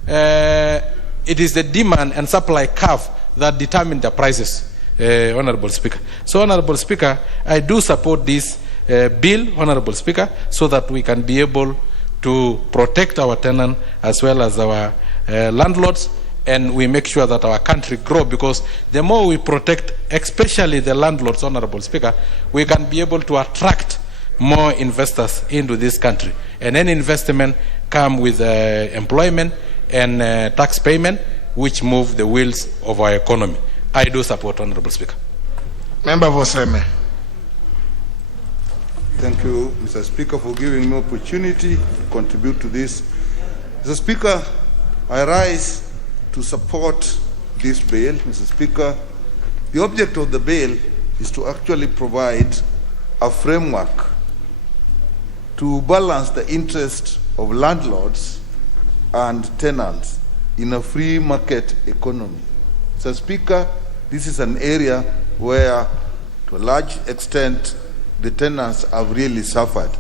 it is the demand and supply curve that determine the prices, Honorable Speaker. So, Honorable Speaker, I do support this bill, Honorable Speaker, so that we can be able to protect our tenant as well as our landlords, and we make sure that our country grow, because the more we protect, especially the landlords, Honorable Speaker, we can be able to attract more investors into this country. And any investment come with employment and tax payment, which move the wheels of our economy. I do support, Honorable Speaker. Member Voseme. Thank you, Mr. Speaker, for giving me opportunity to contribute to this. Mr. Speaker, I rise to support this bill. Mr. Speaker, the object of the bill is to actually provide a framework to balance the interest of landlords and tenants in a free market economy. Mr. Speaker, this is an area where, to a large extent, the tenants have really suffered.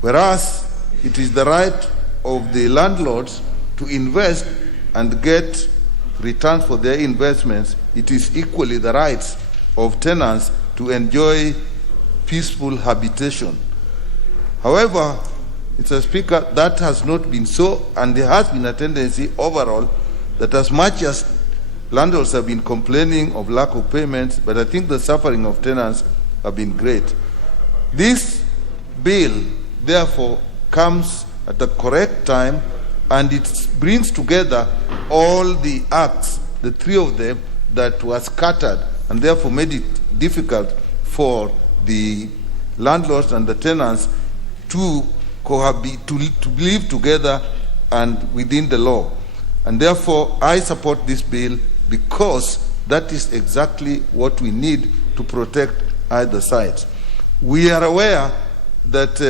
Whereas it is the right of the landlords to invest and get returns for their investments, it is equally the rights of tenants to enjoy peaceful habitation. However, Mr. Speaker, that has not been so, and there has been a tendency overall that as much as landlords have been complaining of lack of payments, but I think the suffering of tenants have been great. This bill, therefore, comes at the correct time, and it brings together all the acts, the three of them, that were scattered, and therefore made it difficult for the landlords and the tenants to cohabit, to live together and within the law. And therefore, I support this bill because that is exactly what we need to protect either sides. We are aware that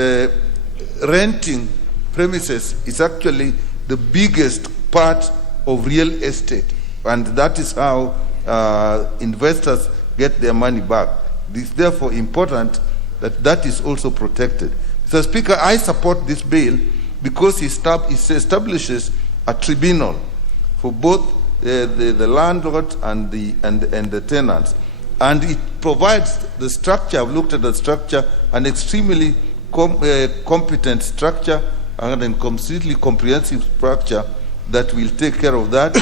renting premises is actually the biggest part of real estate, and that is how investors get their money back. It is therefore important that that is also protected. Mr. Speaker, I support this bill because it establishes a tribunal for both the landlord and the tenants, and it provides the structure. I've looked at the structure, an extremely competent structure and a completely comprehensive structure that will take care of that,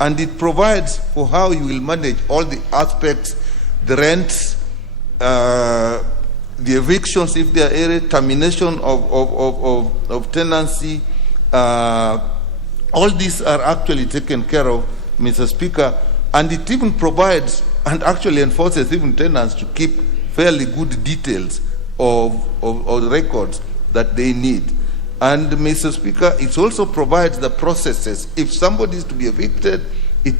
and it provides for how you will manage all the aspects, the rents, the evictions if there are any, termination of tenancy. All these are actually taken care of, Mr. Speaker, and it even provides and actually enforces even tenants to keep fairly good details of records that they need. And, Mr. Speaker, it also provides the processes. If somebody is to be evicted, it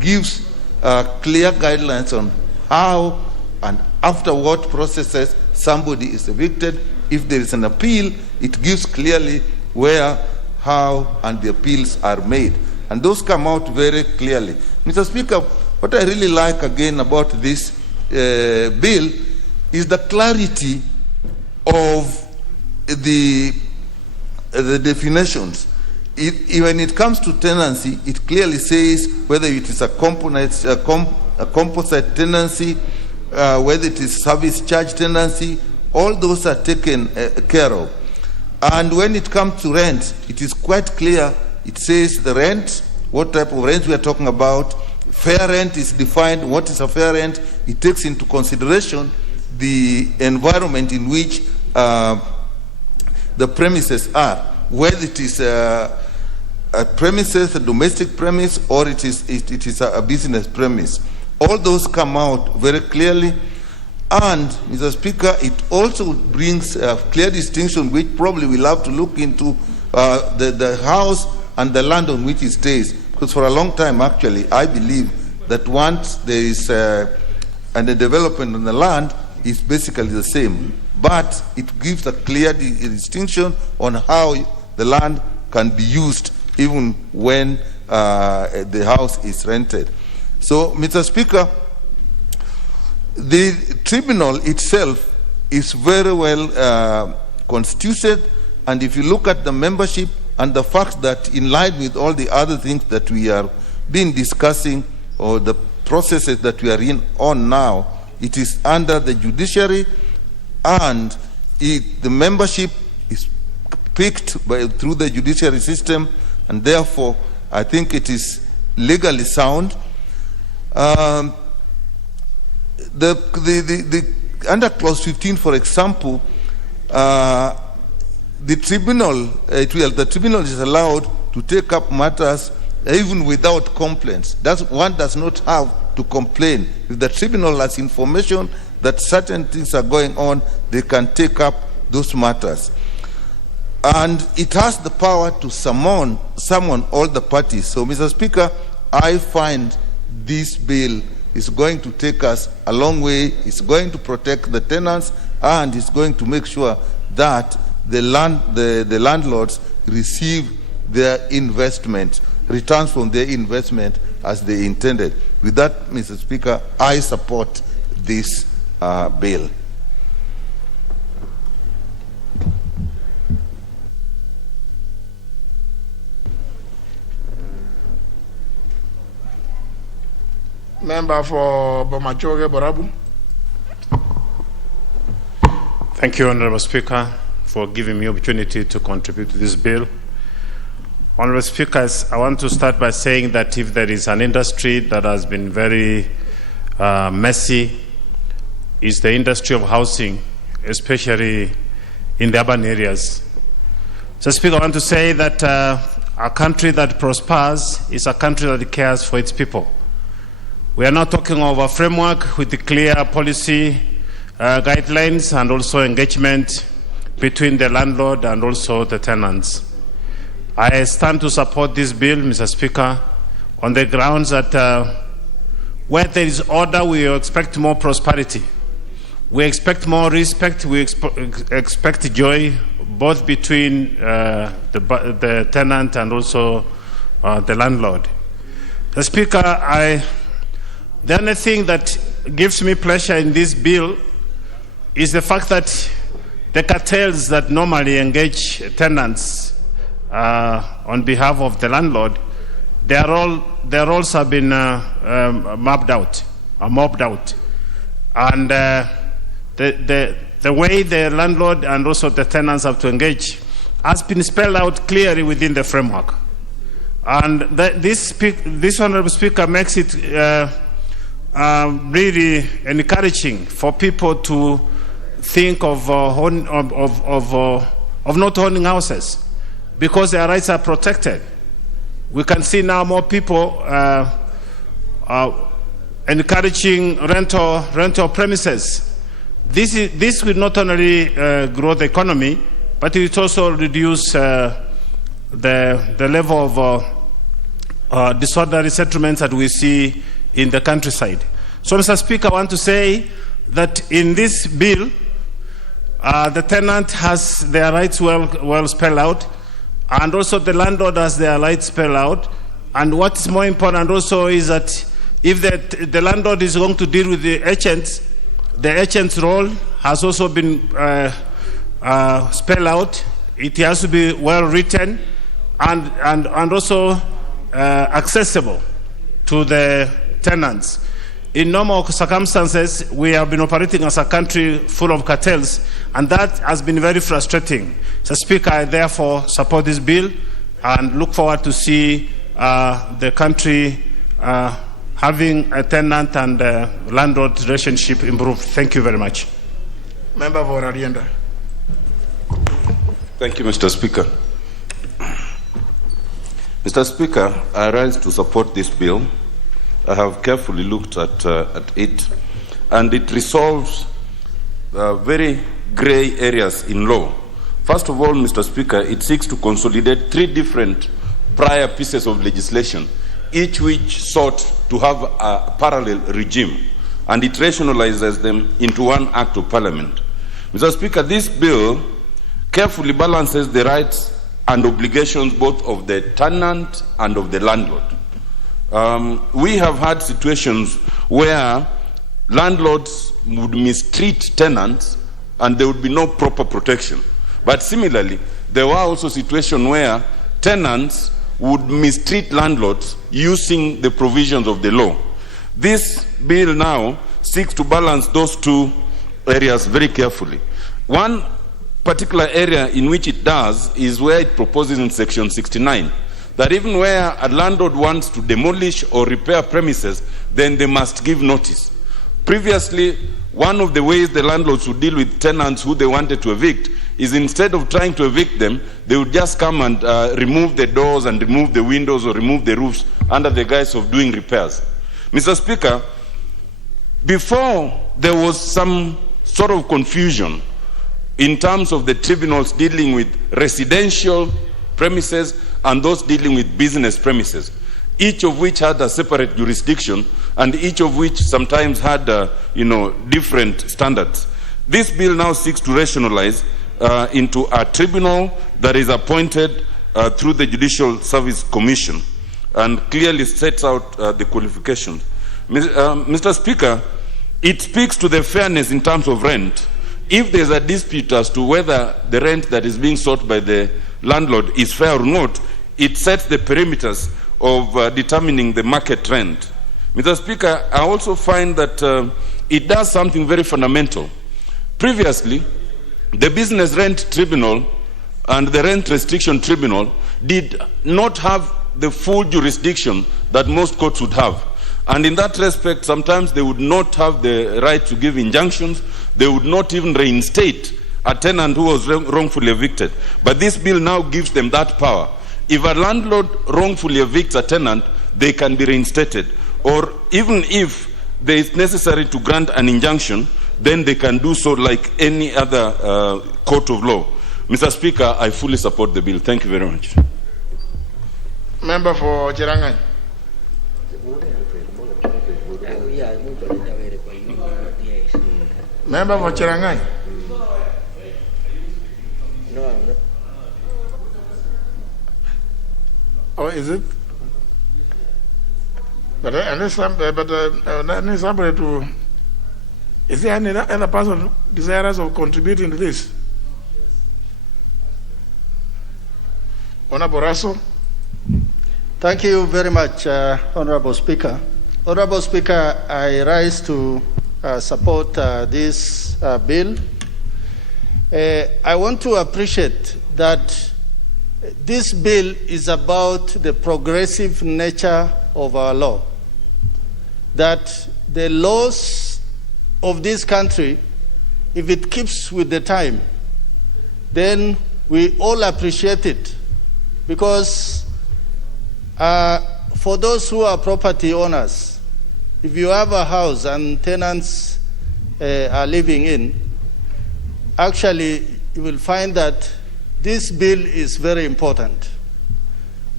gives clear guidelines on how and after what processes somebody is evicted. If there is an appeal, it gives clearly where, how, and the appeals are made. And those come out very clearly. Mr. Speaker, what I really like again about this bill is the clarity of the definitions. When it comes to tenancy, it clearly says whether it is a composite tenancy, whether it is service charge tenancy, all those are taken care of. And when it comes to rent, it is quite clear. It says the rent, what type of rent we are talking about. Fair rent is defined. What is a fair rent? It takes into consideration the environment in which the premises are, whether it is a premises, a domestic premise, or it is a business premise. All those come out very clearly. And, Mr. Speaker, it also brings a clear distinction, which probably we'll have to look into, the house and the land on which it stays. Because for a long time, actually, I believe that once there is a development on the land, it's basically the same. But it gives a clear distinction on how the land can be used even when the house is rented. So, Mr. Speaker, the tribunal itself is very well constituted, and if you look at the membership and the fact that in line with all the other things that we are been discussing, or the processes that we are on now, it is under the judiciary, and the membership is picked through the judiciary system, and therefore I think it is legally sound. Under clause 15, for example, the tribunal is allowed to take up matters even without complaints. One does not have to complain. If the tribunal has information that certain things are going on, they can take up those matters. And it has the power to summon all the parties. So, Mr. Speaker, I find this bill is going to take us a long way. It's going to protect the tenants, and it's going to make sure that the landlords receive their investment, returns from their investment as they intended. With that, Mr. Speaker, I support this bill. Member for Bomachoge Borabu. Thank you, Honorable Speaker, for giving me opportunity to contribute to this bill. Honorable Speakers, I want to start by saying that if there is an industry that has been very messy, is the industry of housing, especially in the urban areas. So, Speaker, I want to say that a country that prospers is a country that cares for its people. We are now talking of a framework with the clear policy guidelines and also engagement between the landlord and also the tenants. I stand to support this bill, Mr. Speaker, on the grounds that where there is order, we expect more prosperity. We expect more respect. We expect joy, both between the tenant and also the landlord. The Speaker, the only thing that gives me pleasure in this bill is the fact that the cartels that normally engage tenants on behalf of the landlord, their roles have been mobbed out. And the way the landlord and also the tenants have to engage has been spelled out clearly within the framework. And this Honorable Speaker makes it really encouraging for people to think of not owning houses because their rights are protected. We can see now more people encouraging rental premises. This will not only grow the economy, but it will also reduce the level of disorderly settlements that we see in the countryside. So, Mr. Speaker, I want to say that in this bill, the tenant has their rights well spelled out, and also the landlord has their rights spelled out. And what's more important also is that if the landlord is going to deal with the agent's role has also been spelled out. It has to be well written and also accessible to the tenants. In normal circumstances, we have been operating as a country full of cartels, and that has been very frustrating. So, Speaker, I therefore support this bill and look forward to see the country having a tenant and landlord relationship improved. Thank you very much. Member for Arienda. Thank you, Mr. Speaker. Mr. Speaker, I rise to support this bill. I have carefully looked at it, and it resolves very grey areas in law. First of all, Mr. Speaker, it seeks to consolidate 3 different prior pieces of legislation, each which sought to have a parallel regime, and it rationalizes them into one act of parliament. Mr. Speaker, this bill carefully balances the rights and obligations both of the tenant and of the landlord. We have had situations where landlords would mistreat tenants and there would be no proper protection. But similarly, there were also situations where tenants would mistreat landlords using the provisions of the law. This bill now seeks to balance those 2 areas very carefully. One particular area in which it does is where it proposes in section 69 that even where a landlord wants to demolish or repair premises, then they must give notice. Previously, one of the ways the landlords would deal with tenants who they wanted to evict is instead of trying to evict them, they would just come and remove the doors and remove the windows or remove the roofs under the guise of doing repairs. Mr. Speaker, before there was some sort of confusion in terms of the tribunals dealing with residential premises and those dealing with business premises, each of which had a separate jurisdiction and each of which sometimes had different standards. This bill now seeks to rationalize into a tribunal that is appointed through the Judicial Service Commission and clearly sets out the qualifications. Mr. Speaker, it speaks to the fairness in terms of rent. If there's a dispute as to whether the rent that is being sought by the landlord is fair or not, it sets the perimeters of determining the market rent. Mr. Speaker, I also find that it does something very fundamental. Previously, the Business Rent Tribunal and the Rent Restriction Tribunal did not have the full jurisdiction that most courts would have. And in that respect, sometimes they would not have the right to give injunctions. They would not even reinstate a tenant who was wrongfully evicted. But this bill now gives them that power. If a landlord wrongfully evicts a tenant, they can be reinstated. Or even if there is necessary to grant an injunction, then they can do so like any other court of law. Mr. Speaker, I fully support the bill. Thank you very much. Member for Chirangai. Member for Chirangai. Oh, is it? But I need somebody to. Is there any other person desirous of contributing to this? Honorable Russell. Thank you very much, Honorable Speaker. Honorable Speaker, I rise to support this bill. I want to appreciate that this bill is about the progressive nature of our law. That the laws of this country, if it keeps with the time, then we all appreciate it. Because for those who are property owners, if you have a house and tenants are living in, actually you will find that this bill is very important.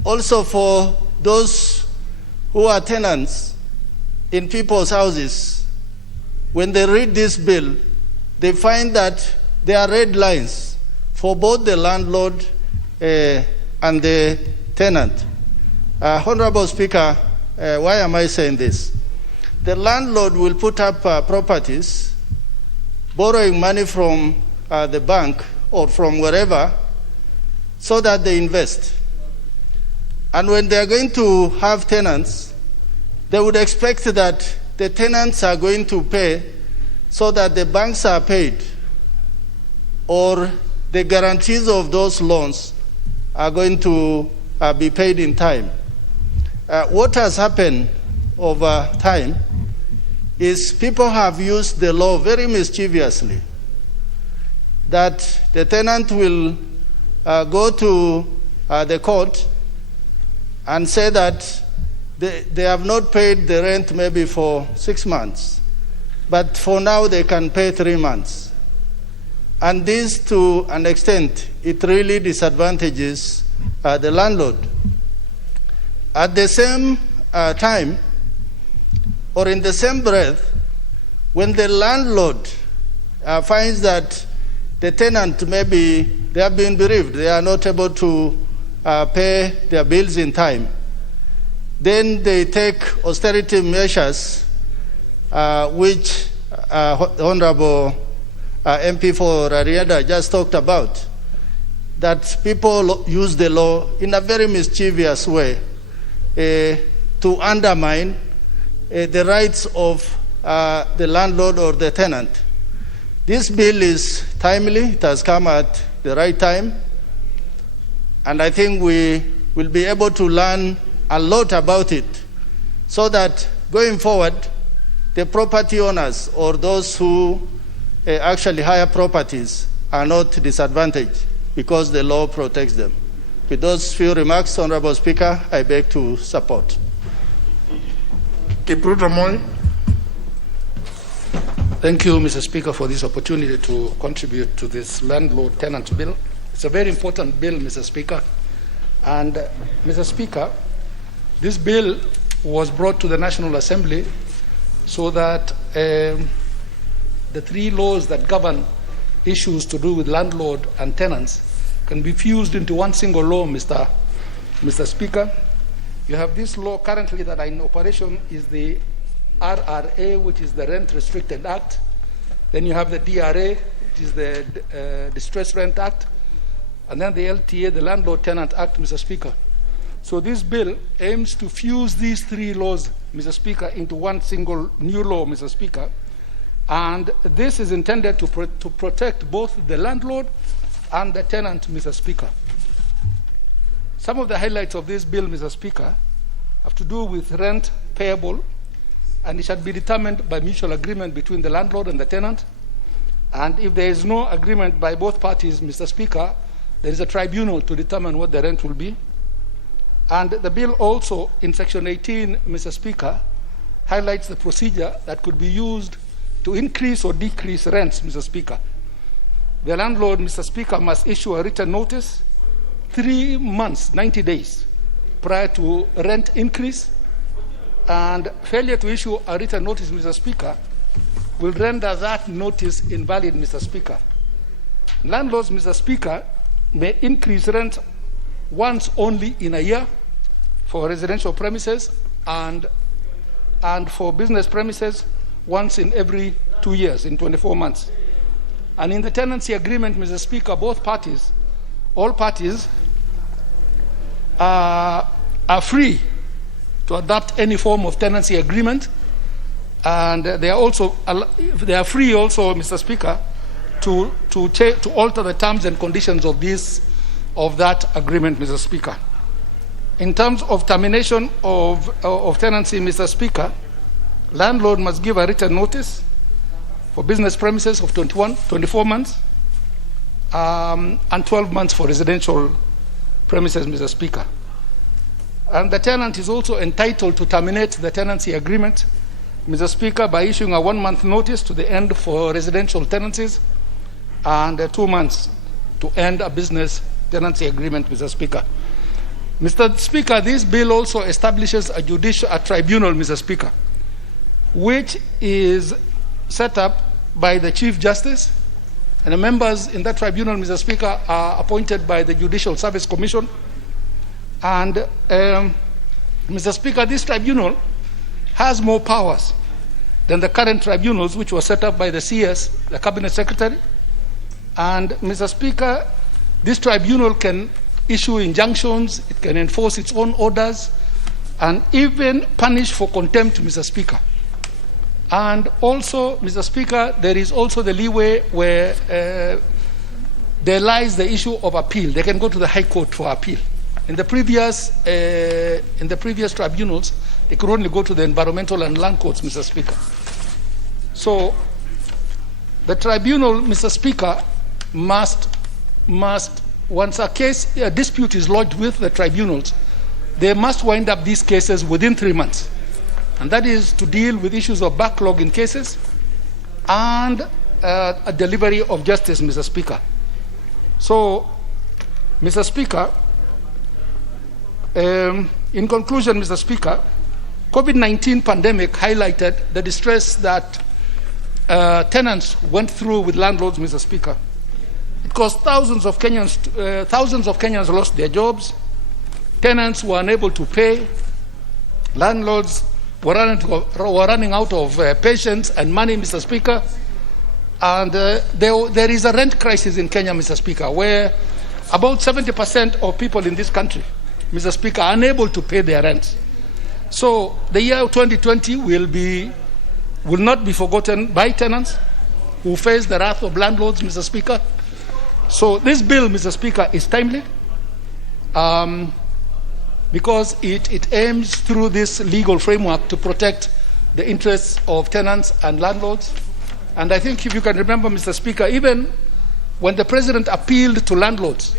Also for those who are tenants in people's houses, when they read this bill, they find that there are red lines for both the landlord and the tenant. Honorable Speaker, why am I saying this? The landlord will put up properties, borrowing money from the bank or from wherever, so that they invest. And when they are going to have tenants, they would expect that the tenants are going to pay so that the banks are paid, or the guarantees of those loans are going to be paid in time. What has happened over time is people have used the law very mischievously, that the tenant will go to the court and say that they have not paid the rent maybe for 6 months, but for now they can pay 3 months. And this, to an extent, it really disadvantages the landlord. At the same time, or in the same breath, when the landlord finds that the tenant, maybe they have been bereaved, they are not able to pay their bills in time, then they take austerity measures, which Honorable MP for Rarieda just talked about, that people use the law in a very mischievous way to undermine the rights of the landlord or the tenant. This bill is timely, it has come at the right time, and I think we will be able to learn a lot about it, so that going forward, the property owners or those who actually hire properties are not disadvantaged because the law protects them. With those few remarks, Honorable Speaker, I beg to support. Thank you, Mr. Speaker, for this opportunity to contribute to this landlord-tenant bill. It's a very important bill, Mr. Speaker. And, Mr. Speaker, this bill was brought to the National Assembly so that the 3 laws that govern issues to do with landlord and tenants can be fused into one single law, Mr. Speaker. You have this law currently that are in operation is the RRA, which is the Rent Restricted Act. Then you have the DRA, which is the Distress Rent Act. And then the LTA, the Landlord-Tenant Act, Mr. Speaker. So this bill aims to fuse these 3 laws, Mr. Speaker, into one single new law, Mr. Speaker. And this is intended to protect both the landlord and the tenant, Mr. Speaker. Some of the highlights of this bill, Mr. Speaker, have to do with rent payable, and it shall be determined by mutual agreement between the landlord and the tenant. And if there is no agreement by both parties, Mr. Speaker, there is a tribunal to determine what the rent will be. And the bill also, in Section 18, Mr. Speaker, highlights the procedure that could be used to increase or decrease rents, Mr. Speaker. The landlord, Mr. Speaker, must issue a written notice 3 months, 90 days, prior to rent increase. And failure to issue a written notice, Mr. Speaker, will render that notice invalid, Mr. Speaker. Landlords, Mr. Speaker, may increase rent once only in a year for residential premises and for business premises once in every 2 years, in 24 months. And in the tenancy agreement, Mr. Speaker, all parties are free to adopt any form of tenancy agreement, and they are free also, Mr. Speaker, to alter the terms and conditions of that agreement, Mr. Speaker. In terms of termination of tenancy, Mr. Speaker, landlord must give a written notice for business premises of 24 months and 12 months for residential premises, Mr. Speaker. And the tenant is also entitled to terminate the tenancy agreement, Mr. Speaker, by issuing a 1-month notice to the end for residential tenancies and 2 months to end a business tenancy agreement, Mr. Speaker. Mr. Speaker, this bill also establishes a tribunal, Mr. Speaker, which is set up by the Chief Justice, and the members in that tribunal, Mr. Speaker, are appointed by the Judicial Service Commission. And, Mr. Speaker, this tribunal has more powers than the current tribunals, which were set up by the CS, the Cabinet Secretary. And, Mr. Speaker, this tribunal can issue injunctions, it can enforce its own orders, and even punish for contempt, Mr. Speaker. And also, Mr. Speaker, there is also the leeway where there lies the issue of appeal. They can go to the High Court for appeal. In the previous tribunals, they could only go to the environmental and land courts, Mr. Speaker. So, the tribunal, Mr. Speaker, must once a dispute is lodged with the tribunals, they must wind up these cases within 3 months. And that is to deal with issues of backlog in cases and a delivery of justice, Mr. Speaker. So, Mr. Speaker, in conclusion, Mr. Speaker, COVID-19 pandemic highlighted the distress that tenants went through with landlords, Mr. Speaker. It caused thousands of Kenyans lost their jobs. Tenants were unable to pay. Landlords were running out of patience and money, Mr. Speaker. And there is a rent crisis in Kenya, Mr. Speaker, where about 70% of people in this country, Mr. Speaker, are unable to pay their rent. So the year 2020 will not be forgotten by tenants who face the wrath of landlords, Mr. Speaker. So this bill, Mr. Speaker, is timely because it aims through this legal framework to protect the interests of tenants and landlords. And I think if you can remember, Mr. Speaker, even when the President appealed to landlords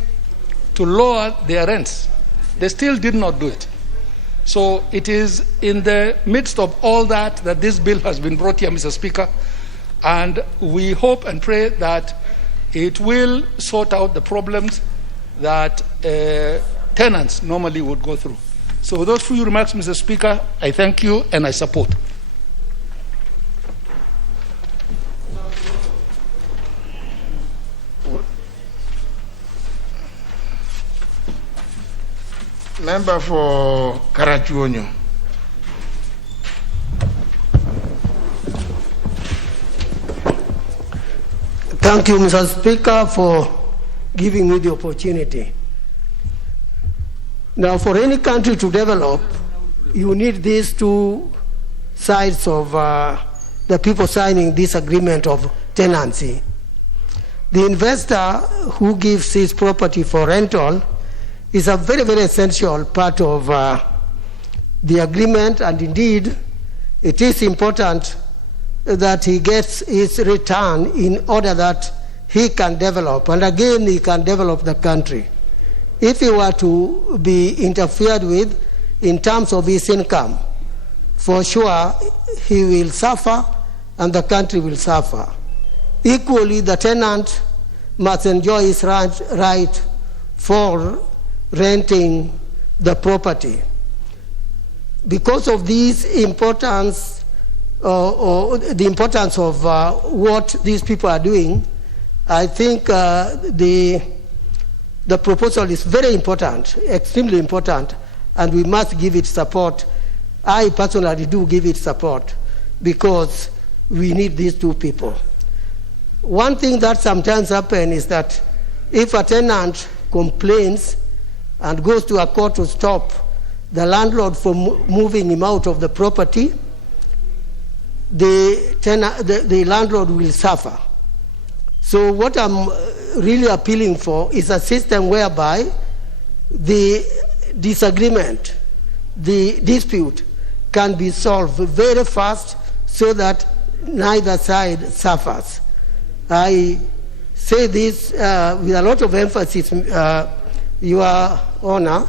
to lower their rents, they still did not do it. So it is in the midst of all that this bill has been brought here, Mr. Speaker, and we hope and pray that it will sort out the problems that tenants normally would go through. So with those few remarks, Mr. Speaker, I thank you and I support. Member for Karachuonyo. Thank you, Mr. Speaker, for giving me the opportunity. Now, for any country to develop, you need these two sides of the people signing this agreement of tenancy. The investor who gives his property for rental is a very, very essential part of the agreement, and indeed, it is important that he gets his return in order that he can develop, and again, he can develop the country. If he were to be interfered with in terms of his income, for sure, he will suffer and the country will suffer. Equally, the tenant must enjoy his right for renting the property. Because of this importance, or the importance of what these people are doing, I think the proposal is very important, extremely important, and we must give it support. I personally do give it support because we need these two people. One thing that sometimes happens is that if a tenant complains and goes to a court to stop the landlord from moving him out of the property, the landlord will suffer. So what I'm really appealing for is a system whereby the disagreement, the dispute can be solved very fast so that neither side suffers. I say this with a lot of emphasis, Your Honor,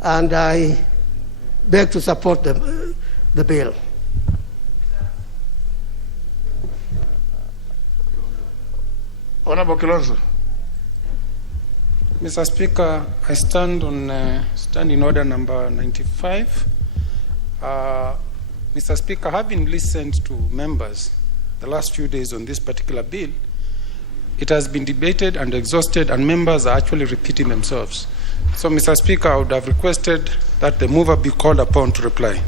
and I beg to support the bill. Honorable Kilonzo. Mr. Speaker, I stand in order number 95. Mr. Speaker, having listened to members the last few days on this particular bill, it has been debated and exhausted, and members are actually repeating themselves. So, Mr. Speaker, I would have requested that the mover be called upon to reply.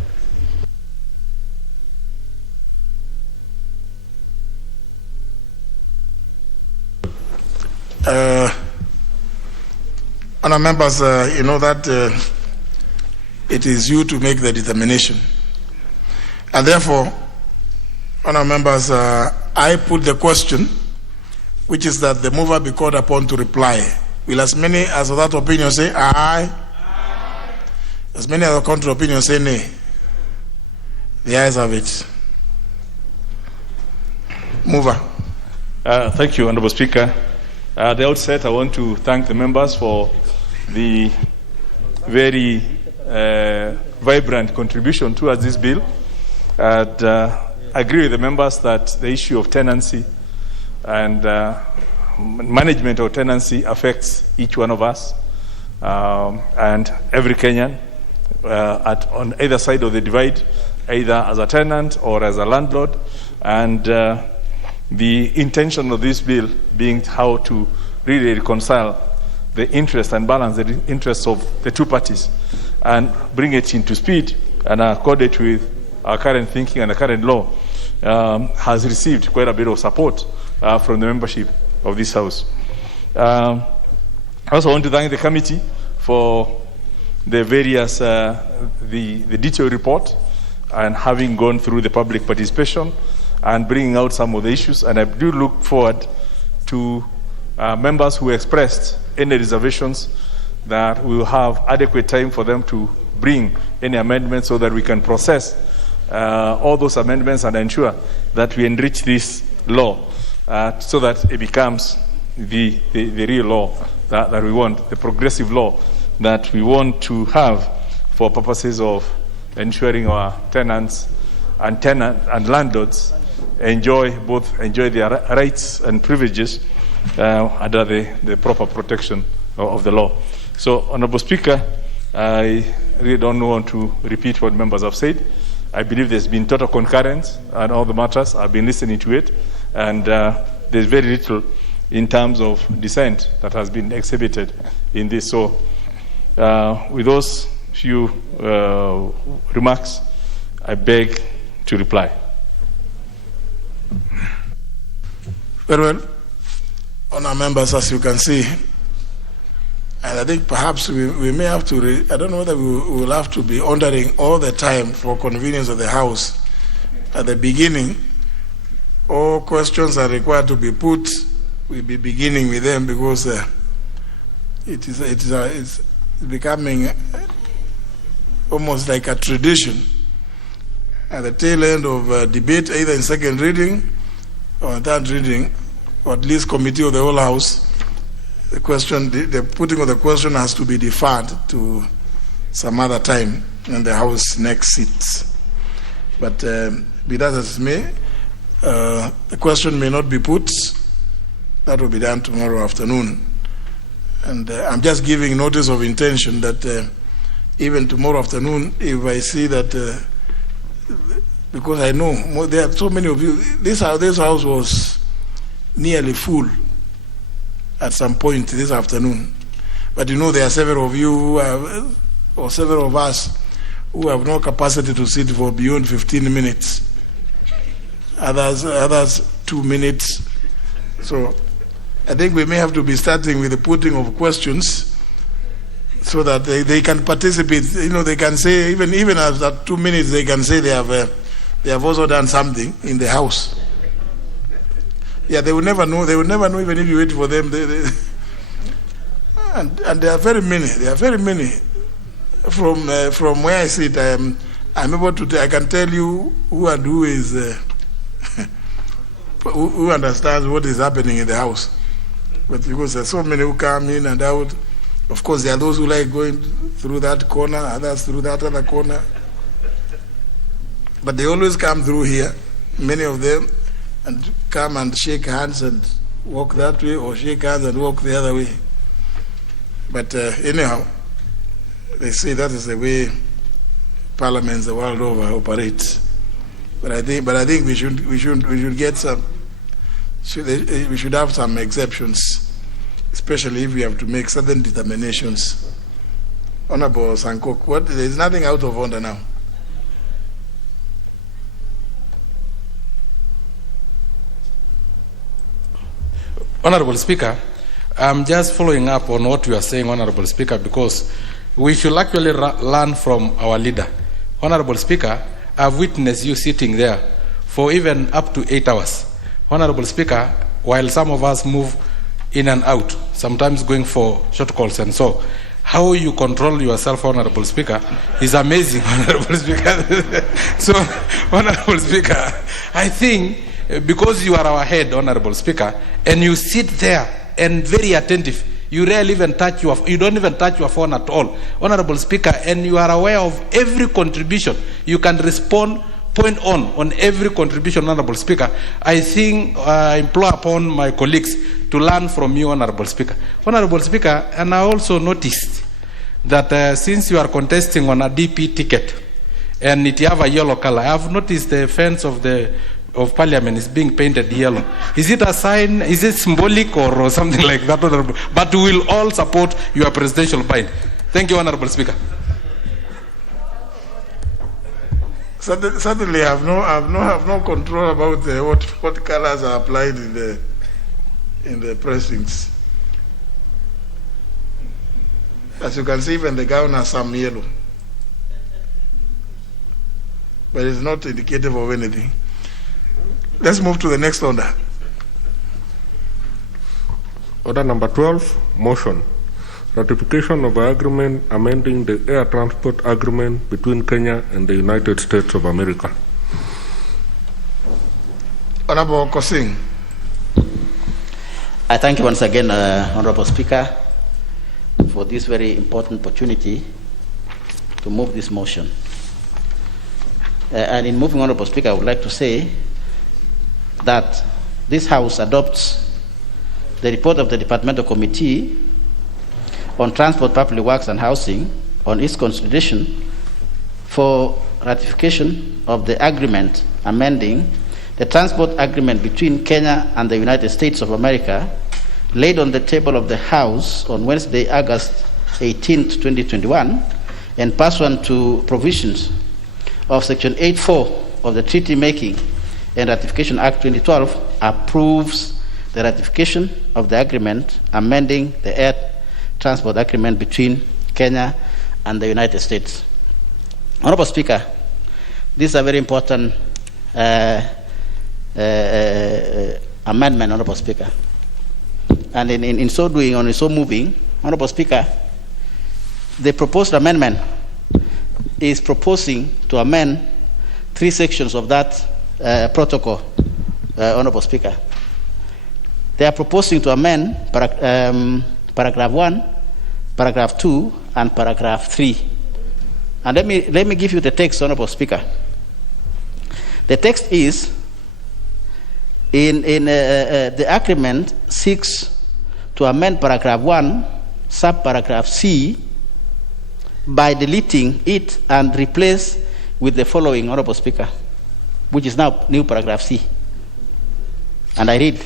Honour members, you know that it is you to make the determination. And therefore, honour members, I put the question, which is that the mover be called upon to reply. Will as many as of that opinion say aye? Aye. As many as the contrary opinion say nay? The ayes have it. Mover. Thank you, Honourable Speaker. At the outset, I want to thank the members for the very vibrant contribution towards this bill. And agree with the members that the issue of tenancy and management of tenancy affects each one of us and every Kenyan on either side of the divide, either as a tenant or as a landlord. And the intention of this bill being how to really reconcile the interest and balance the interests of the two parties and bring it into speed and accord it with our current thinking and the current law, has received quite a bit of support from the membership of this House. I also want to thank the committee for the various, the detailed report and having gone through the public participation and bringing out some of the issues. And I do look forward to members who expressed any reservations, that we will have adequate time for them to bring any amendments so that we can process all those amendments and ensure that we enrich this law so that it becomes the real law that we want, the progressive law that we want to have for purposes of ensuring our tenants and landlords enjoy their rights and privileges under the proper protection of the law. So, Honorable Speaker, I really don't want to repeat what members have said. I believe there's been total concurrence on all the matters. I've been listening to it, and there's very little in terms of dissent that has been exhibited in this. So, with those few remarks, I beg to reply. Very well. Honour members, as you can see, and I think perhaps we may have to, I don't know whether we will have to be ordering all the time for convenience of the House. At the beginning, all questions are required to be put. We'll be beginning with them because it's becoming almost like a tradition. At the tail end of debate, either in second reading or third reading, or at least committee of the whole House, the putting of the question has to be deferred to some other time when the House next sits. But be that as it may, the question may not be put. That will be done tomorrow afternoon. And I'm just giving notice of intention that even tomorrow afternoon, if I see that, because I know there are so many of you, this House was nearly full at some point this afternoon. But you know, there are several of you or several of us who have no capacity to sit for beyond 15 minutes. Others 2 minutes. So I think we may have to be starting with the putting of questions so that they can participate. You know, they can say, even after 2 minutes, they can say they have also done something in the House. Yeah, they will never know. They will never know even if you wait for them. And there are very many. There are very many. From where I sit, I'm able to. I can tell you who and who is who understands what is happening in the House. But because there are so many who come in and out, of course there are those who like going through that corner, others through that other corner. But they always come through here, many of them, and come and shake hands and walk that way, or shake hands and walk the other way. But anyhow, they say that is the way parliaments the world over operate. But I think we should get some. We should have some exceptions, especially if we have to make certain determinations. Honorable Sankok, there is nothing out of order now. Honorable Speaker, I'm just following up on what you are saying, Honorable Speaker, because we should actually learn from our leader. Honorable Speaker, I've witnessed you sitting there for even up to 8 hours. Honorable Speaker, while some of us move in and out, sometimes going for short calls and so, how you control yourself, Honorable Speaker, is amazing, Honorable Speaker. So, Honorable Speaker, I think because you are our head, Honorable Speaker, and you sit there and very attentive, You rarely even touch you don't even touch your phone at all, Honorable Speaker, and you are aware of every contribution. You can respond point on every contribution, Honorable Speaker. I think I implore upon my colleagues to learn from you, Honorable Speaker. Honorable Speaker, and I also noticed that since you are contesting on a DP ticket and it have a yellow color, I have noticed the fence of Parliament is being painted yellow. Is it a sign? Is it symbolic or something like that, Honorable? But we will all support your presidential bind. Thank you, Honorable Speaker. Certainly, I have no control about what colors are applied in the pressings. As you can see, even the gown has some yellow, but it's not indicative of anything. Let's move to the next order. Order number 12, motion. Ratification of the agreement amending the air transport agreement between Kenya and the United States of America. Honorable Kosing. I thank you once again, Honorable Speaker, for this very important opportunity to move this motion. And in moving, Honorable Speaker, I would like to say that this House adopts the report of the Departmental Committee on Transport, Public Works and Housing on its consideration for ratification of the agreement amending the transport agreement between Kenya and the United States of America, laid on the table of the House on Wednesday, August 18, 2021, and pursuant to provisions of Section 8.4 of the Treaty Making and Ratification Act 2012, approves the ratification of the agreement amending the air transport agreement between Kenya and the United States. Honorable Speaker, this is a very important amendment, Honorable Speaker. And in so doing, or in so moving, Honorable Speaker, the proposed amendment is proposing to amend 3 sections of that protocol, Honorable Speaker. They are proposing to amend paragraph 1, paragraph 2, and paragraph 3. And let me give you the text, Honorable Speaker. The text is, the agreement seeks to amend paragraph 1, subparagraph C, by deleting it and replace with the following, Honorable Speaker, which is now new paragraph C. And I read,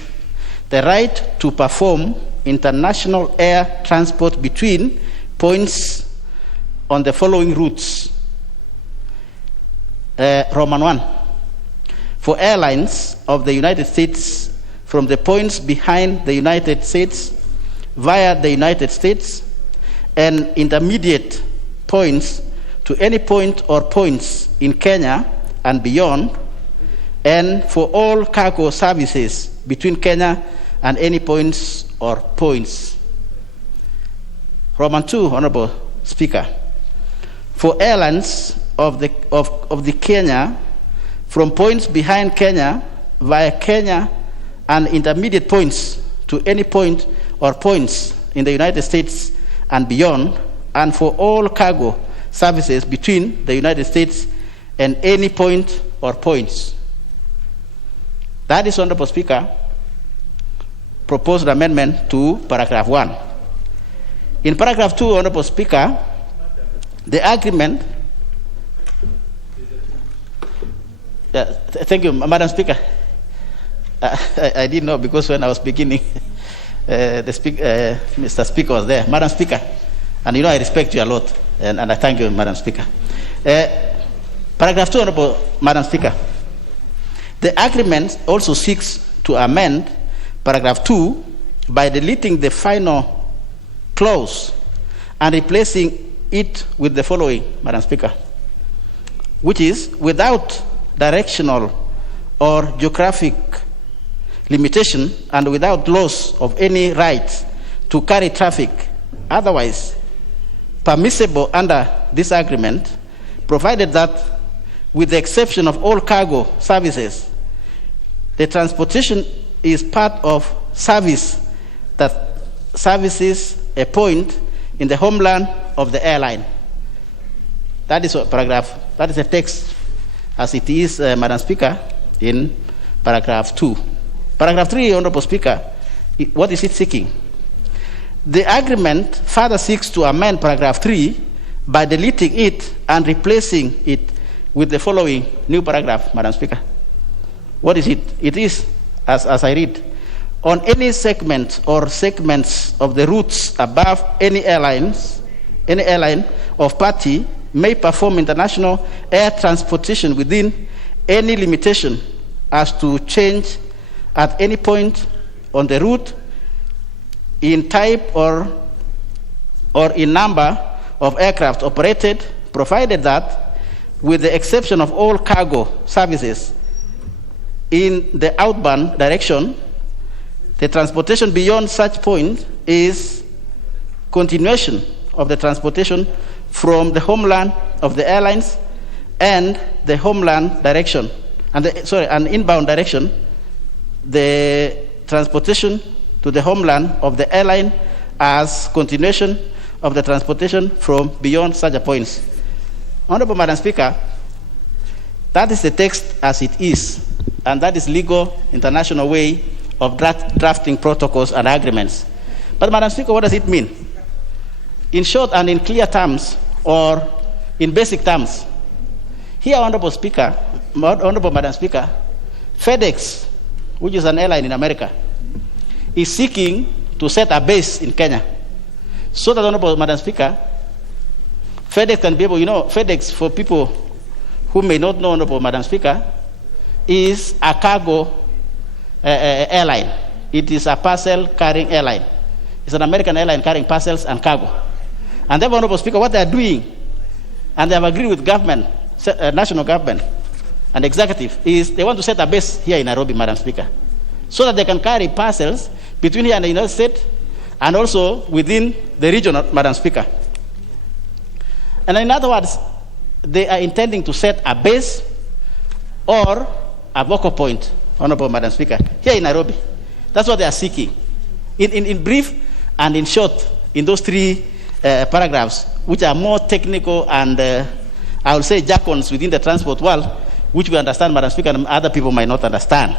the right to perform international air transport between points on the following routes. Roman 1. For airlines of the United States from the points behind the United States via the United States and intermediate points to any point or points in Kenya and beyond, and for all cargo services between Kenya and any points or points. Roman 2, Honorable Speaker. For airlines of the Kenya from points behind Kenya via Kenya and intermediate points to any point or points in the United States and beyond, and for all cargo services between the United States and any point or points. That is, Honorable Speaker, proposed amendment to paragraph 1. In paragraph 2, Honorable Speaker, the agreement. Thank you, Madam Speaker. I didn't know, because when I was beginning, Mr. Speaker was there. Madam Speaker, and you know I respect you a lot, and I thank you, Madam Speaker. Paragraph 2, Honorable Madam Speaker. The agreement also seeks to amend paragraph 2 by deleting the final clause and replacing it with the following, Madam Speaker, which is, without directional or geographic limitation and without loss of any right to carry traffic otherwise permissible under this agreement, provided that, with the exception of all cargo services, the transportation is part of service that services a point in the homeland of the airline. That is a paragraph. That is a text as it is, Madam Speaker, in paragraph 2. Paragraph 3, Honorable Speaker, what is it seeking? The agreement further seeks to amend paragraph 3 by deleting it and replacing it with the following new paragraph, Madam Speaker. What is it? It is, as I read, on any segment or segments of the routes above any airline of party may perform international air transportation within any limitation as to change at any point on the route in type or in number of aircraft operated, provided that, with the exception of all cargo services in the outbound direction, the transportation beyond such point is continuation of the transportation from the homeland of the airlines and the homeland direction, and inbound direction, the transportation to the homeland of the airline as continuation of the transportation from beyond such a points. Honorable Madam Speaker, that is the text as it is, and that is legal international way of drafting protocols and agreements. But Madam Speaker, what does it mean? In short and in clear terms, or in basic terms, here, Honorable Madam Speaker, FedEx, which is an airline in America, is seeking to set a base in Kenya. So that, Honorable Madam Speaker, FedEx can be able, FedEx, for people who may not know, Honorable Madam Speaker, is a cargo airline. It is a parcel carrying airline. It's an American airline carrying parcels and cargo. And therefore, Honorable Speaker, what they are doing, and they have agreed with government, national government and executive, is they want to set a base here in Nairobi, Madam Speaker, so that they can carry parcels between here and the United States and also within the region, Madam Speaker. And in other words, they are intending to set a base or a vocal point, Honorable Madam Speaker, here in Nairobi. That's what they are seeking. In brief and in short, in those three paragraphs, which are more technical and I will say jargons within the transport world, which we understand, Madam Speaker, and other people might not understand.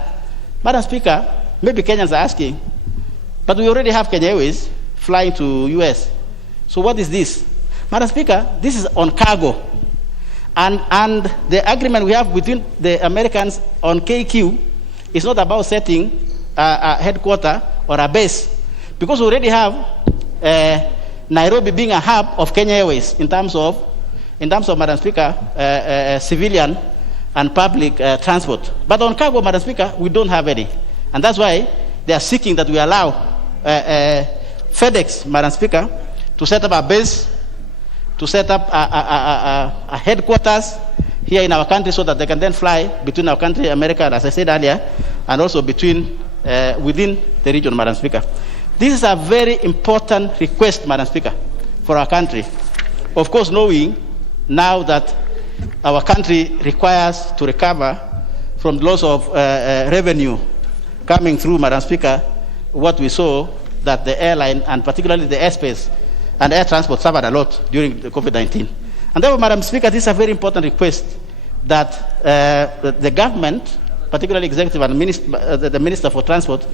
Madam Speaker, maybe Kenyans are asking, but we already have Kenya Airways flying to US. So what is this? Madam Speaker, this is on cargo. And the agreement we have between the Americans on KQ is not about setting a headquarter or a base, because we already have Nairobi being a hub of Kenya Airways in terms of, Madam Speaker, civilian and public transport. But on cargo, Madam Speaker, we don't have any. And that's why they are seeking that we allow FedEx, Madam Speaker, to set up a base, to set up a headquarters here in our country so that they can then fly between our country, America, as I said earlier, and also between within the region, Madam Speaker. This is a very important request, Madam Speaker, for our country. Of course, knowing now that our country requires to recover from the loss of revenue coming through, Madam Speaker, what we saw that the airline and particularly the airspace and air transport suffered a lot during the COVID-19. And therefore, Madam Speaker, this is a very important request that the government, particularly executive and the Minister for Transport,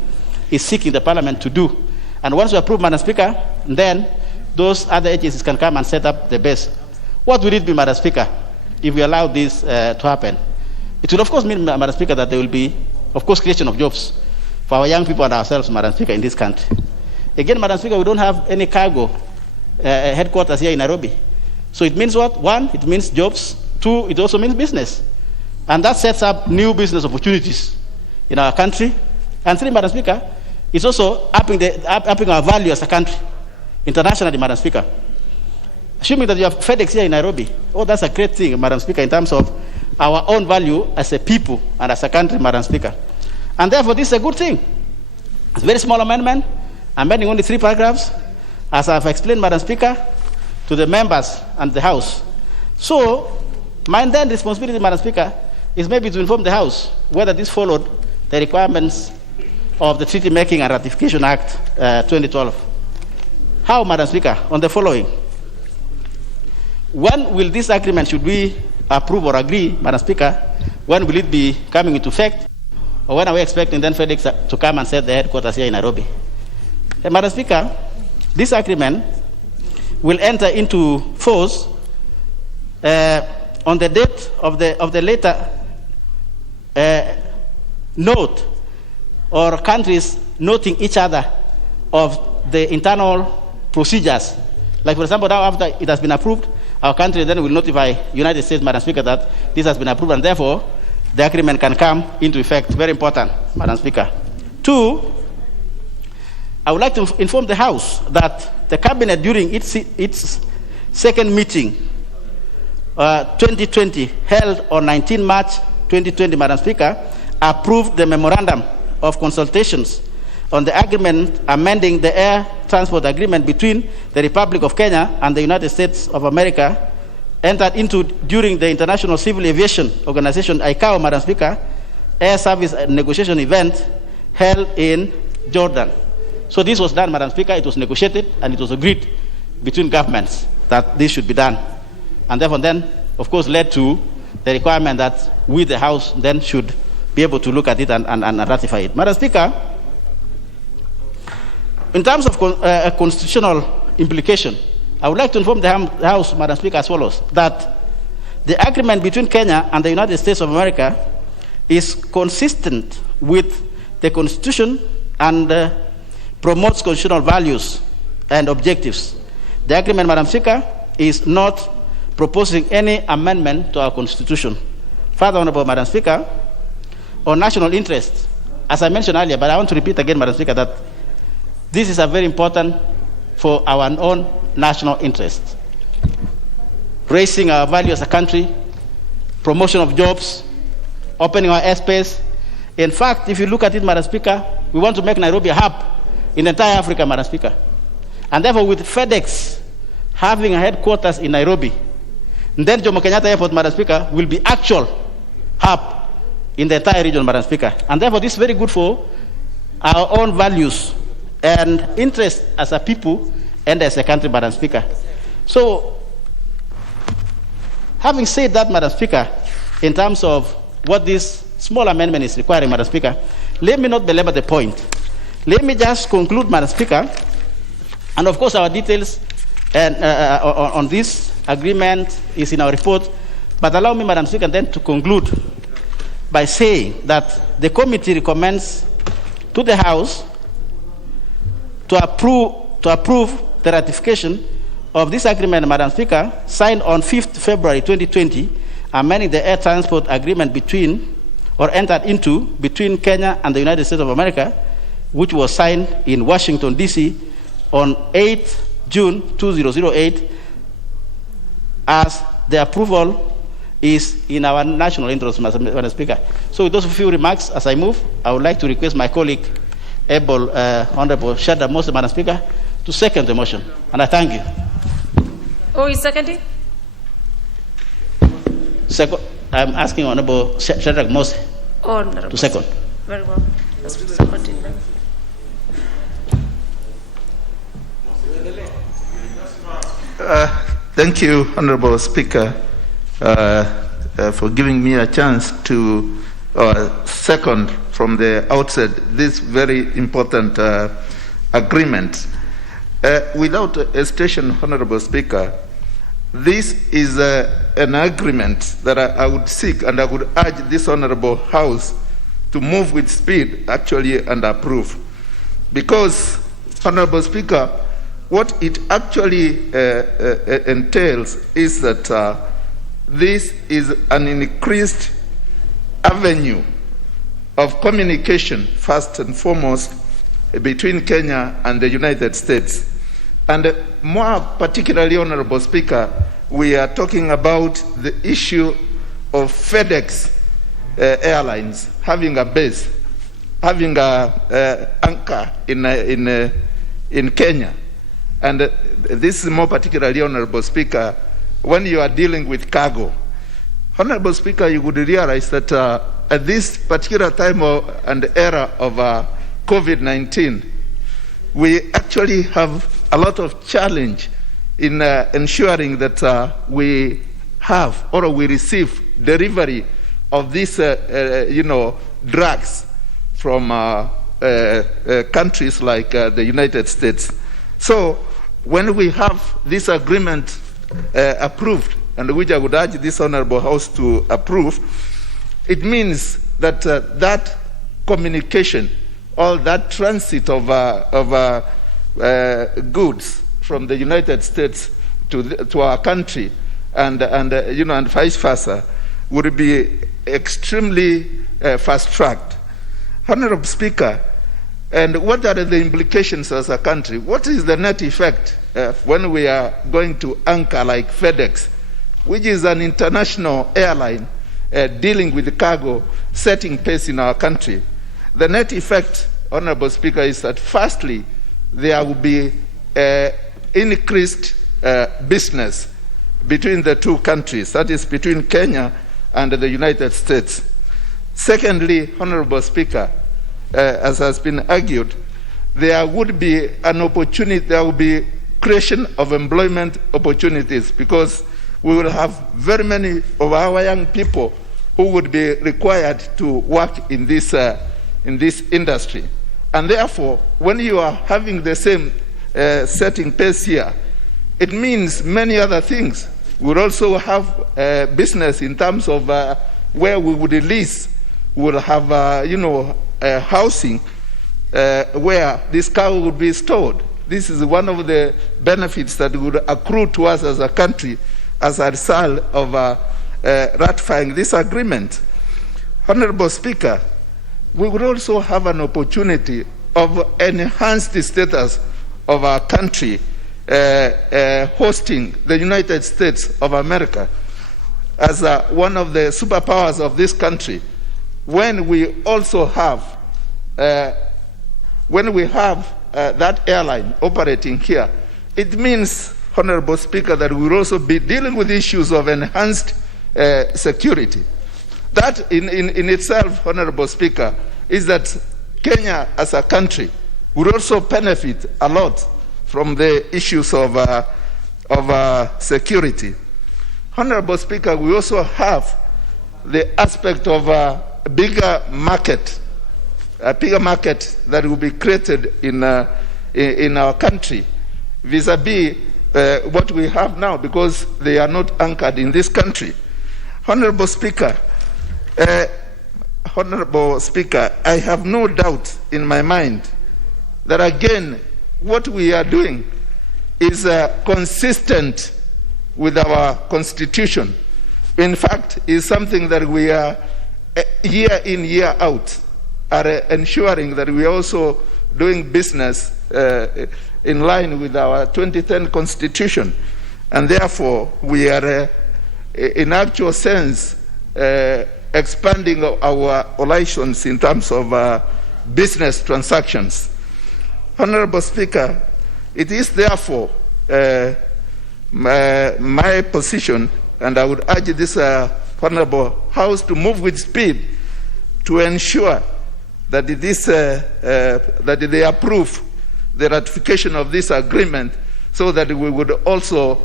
is seeking the Parliament to do. And once we approve, Madam Speaker, then those other agencies can come and set up the base. What will it be, Madam Speaker, if we allow this to happen? It will, of course, mean, Madam Speaker, that there will be, of course, creation of jobs for our young people and ourselves, Madam Speaker, in this country. Again, Madam Speaker, we don't have any cargo headquarters here in Nairobi. So it means what? One, it means jobs. Two, it also means business. And that sets up new business opportunities in our country. And three, Madam Speaker, it's also upping our value as a country, internationally, Madam Speaker. Assuming that you have FedEx here in Nairobi, that's a great thing, Madam Speaker, in terms of our own value as a people and as a country, Madam Speaker. And therefore, this is a good thing. It's a very small amendment, amending only 3 paragraphs, as I've explained, Madam Speaker, to the members and the House. So, my then responsibility, Madam Speaker, is maybe to inform the House whether this followed the requirements of the Treaty Making and Ratification Act 2012. How, Madam Speaker? On the following. When will this agreement, should we approve or agree, Madam Speaker, when will it be coming into effect? Or when are we expecting then FedEx to come and set the headquarters here in Nairobi? Madam Speaker, this agreement will enter into force on the date of the later note, or countries noting each other of the internal procedures. Like, for example, now after it has been approved, our country then will notify United States, Madam Speaker, that this has been approved, and therefore the agreement can come into effect. Very important, Madam Speaker. 2, I would like to inform the House that the Cabinet, during its second meeting, 2020, held on 19 March 2020, Madam Speaker, approved the memorandum of consultations on the agreement amending the air transport agreement between the Republic of Kenya and the United States of America, entered into during the International Civil Aviation Organization, ICAO, Madam Speaker, air service negotiation event held in Jordan. So this was done, Madam Speaker. It was negotiated and it was agreed between governments that this should be done. And therefore then, of course, led to the requirement that we, the House, then should be able to look at it and ratify it. Madam Speaker, in terms of constitutional implication, I would like to inform the House, Madam Speaker, as follows, that the agreement between Kenya and the United States of America is consistent with the Constitution and promotes constitutional values and objectives. The agreement, Madam Speaker, is not proposing any amendment to our Constitution. Further, Honorable Madam Speaker, on national interest, as I mentioned earlier, but I want to repeat again, Madam Speaker, that this is a very important for our own national interest. Raising our value as a country, promotion of jobs, opening our airspace. In fact, if you look at it, Madam Speaker, we want to make Nairobi a hub in entire Africa, Madam Speaker. And therefore, with FedEx having a headquarters in Nairobi, and then Jomo Kenyatta Airport, Madam Speaker, will be actual hub in the entire region, Madam Speaker. And therefore, this is very good for our own values and interest as a people and as a country, Madam Speaker. So, having said that, Madam Speaker, in terms of what this small amendment is requiring, Madam Speaker, let me not belabor the point. Let me just conclude, Madam Speaker, and of course our details on this agreement is in our report, but allow me, Madam Speaker, then to conclude by saying that the committee recommends to the House to approve the ratification of this agreement, Madam Speaker, signed on 5th February 2020, amending the air transport agreement entered into between Kenya and the United States of America, which was signed in Washington, D.C. on 8th June 2008, as the approval is in our national interest, Madam Speaker. So with those few remarks, as I move, I would like to request my colleague, Honorable Shada Mose, Madam Speaker, to second the motion. And I thank you. Oh, is seconding? Second, I'm asking Honorable Shada Mose to second. Very well. Let's continue. Thank you, Honorable Speaker, for giving me a chance to second from the outset this very important agreement. Without hesitation, Honorable Speaker, this is an agreement that I would seek and I would urge this Honorable House to move with speed, actually, and approve. Because, Honorable Speaker, what it actually entails is that this is an increased avenue of communication, first and foremost, between Kenya and the United States. And more particularly, Honorable Speaker, we are talking about the issue of FedEx Airlines having a base, having an anchor in Kenya. And this is more particularly, Honorable Speaker, when you are dealing with cargo. Honorable Speaker, you would realize that at this particular time and era of COVID-19, we actually have a lot of challenge in ensuring that we have or we receive delivery of these, drugs from countries like the United States. So when we have this agreement approved, and which I would urge this Honorable House to approve, it means that that communication, all that transit of goods from the United States to our country and vice versa would be extremely fast-tracked. Honorable Speaker, and what are the implications as a country? What is the net effect when we are going to anchor like FedEx, which is an international airline dealing with cargo, setting pace in our country? The net effect, Honorable Speaker, is that firstly, there will be increased business between the two countries, that is between Kenya and the United States. Secondly, Honorable Speaker, as has been argued, there would be an opportunity, there will be creation of employment opportunities, because we will have very many of our young people who would be required to work in this industry. And therefore, when you are having the same setting pace here, it means many other things. We'll also have business in terms of where we would lease. We'll have, housing where this cargo would be stored. This is one of the benefits that would accrue to us as a country as a result of ratifying this agreement. Honorable Speaker, we would also have an opportunity of enhanced status of our country hosting the United States of America as one of the superpowers of this country. When we also have, that airline operating here, it means, Honorable Speaker, that we will also be dealing with issues of enhanced security. That in itself, Honorable Speaker, is that Kenya as a country would also benefit a lot from the issues of security. Honorable Speaker, we also have the aspect of a bigger market that will be created in our country vis-a-vis what we have now, because they are not anchored in this country. Honorable Speaker, I have no doubt in my mind that again, what we are doing is consistent with our Constitution. In fact, is something that we are year in, year out, are ensuring that we are also doing business in line with our 2010 Constitution. And therefore, we are, in actual sense, expanding our relations in terms of business transactions. Honorable Speaker, it is therefore my position, and I would urge this Honorable House to move with speed to ensure that that they approve the ratification of this agreement, so that we would also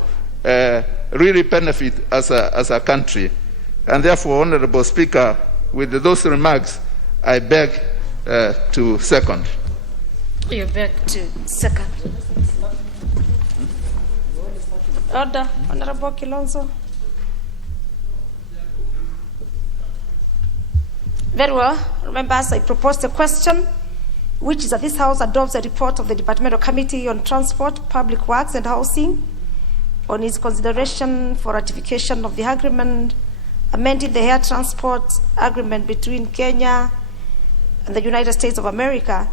really benefit as a country. And therefore, Honorable Speaker, with those remarks, I beg to second. You beg to second. Order, Honorable Kilonzo. Very well. Remember, as I proposed a question, which is that this House adopts a report of the Departmental Committee on Transport, Public Works and Housing on its consideration for ratification of the agreement amending the air transport agreement between Kenya and the United States of America,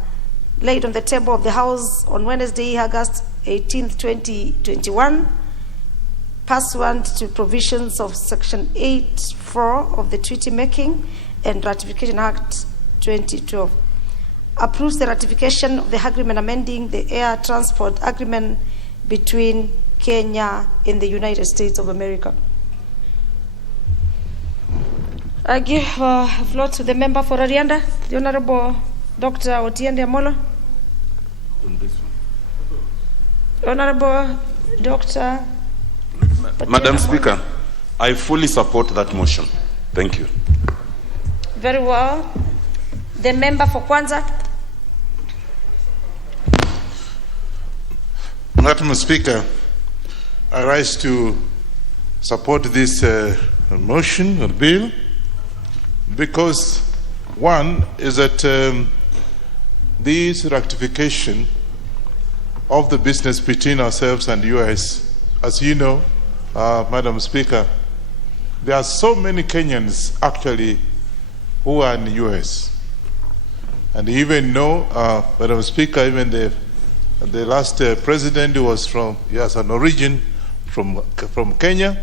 laid on the table of the House on Wednesday, August 18, 2021, pursuant to provisions of Section 8(4) of the Treaty Making and Ratification Act 2012, approves the ratification of the agreement amending the air transport agreement between Kenya and the United States of America. I give floor to the member for Arianda, the Honorable Dr. Otiende Amolo. Honorable Dr. Madam Speaker, I fully support that motion. Thank you. Very well. The member for Kwanza. Madam Speaker, I rise to support this motion or bill because one is that this ratification of the business between ourselves and the U.S., as you know, Madam Speaker, there are so many Kenyans actually who are in the U.S. And even know, Madam Speaker, even the last president was from, he has an origin from Kenya.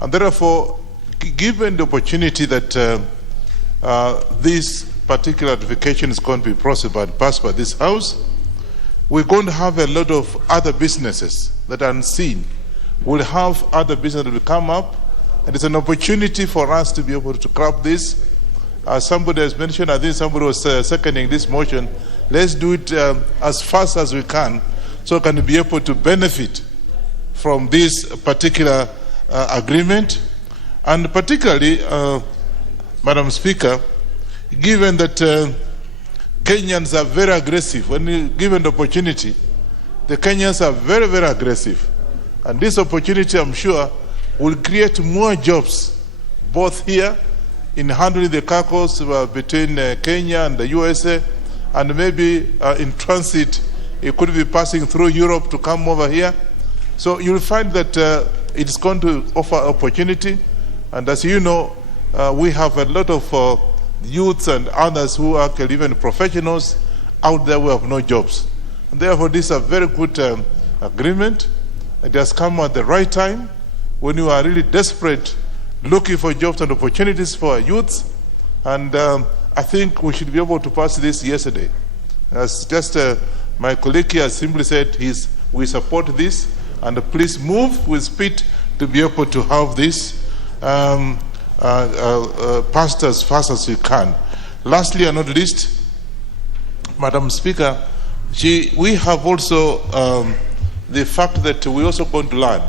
And therefore, given the opportunity that this particular ratification is going to be passed by this House, we're going to have a lot of other businesses that are unseen. We'll have other businesses that will come up, and it's an opportunity for us to be able to grab this. Somebody has mentioned, I think somebody was seconding this motion, let's do it as fast as we can so we can be able to benefit from this particular agreement. And particularly, Madam Speaker, given that Kenyans are very aggressive, when given the opportunity, the Kenyans are very, very aggressive. And this opportunity, I'm sure, will create more jobs, both here in handling the cargoes between Kenya and the USA, and maybe in transit, it could be passing through Europe to come over here. So you'll find that it's going to offer opportunity. And as you know, we have a lot of youths and others who are even professionals out there who have no jobs. And therefore, this is a very good agreement. It has come at the right time when you are really desperate, looking for jobs and opportunities for our youths. And I think we should be able to pass this yesterday. As just my colleague here simply said, we support this, and please move with speed to be able to have this passed as fast as we can. Lastly and not least, Madam Speaker, we have also the fact that we also going to learn.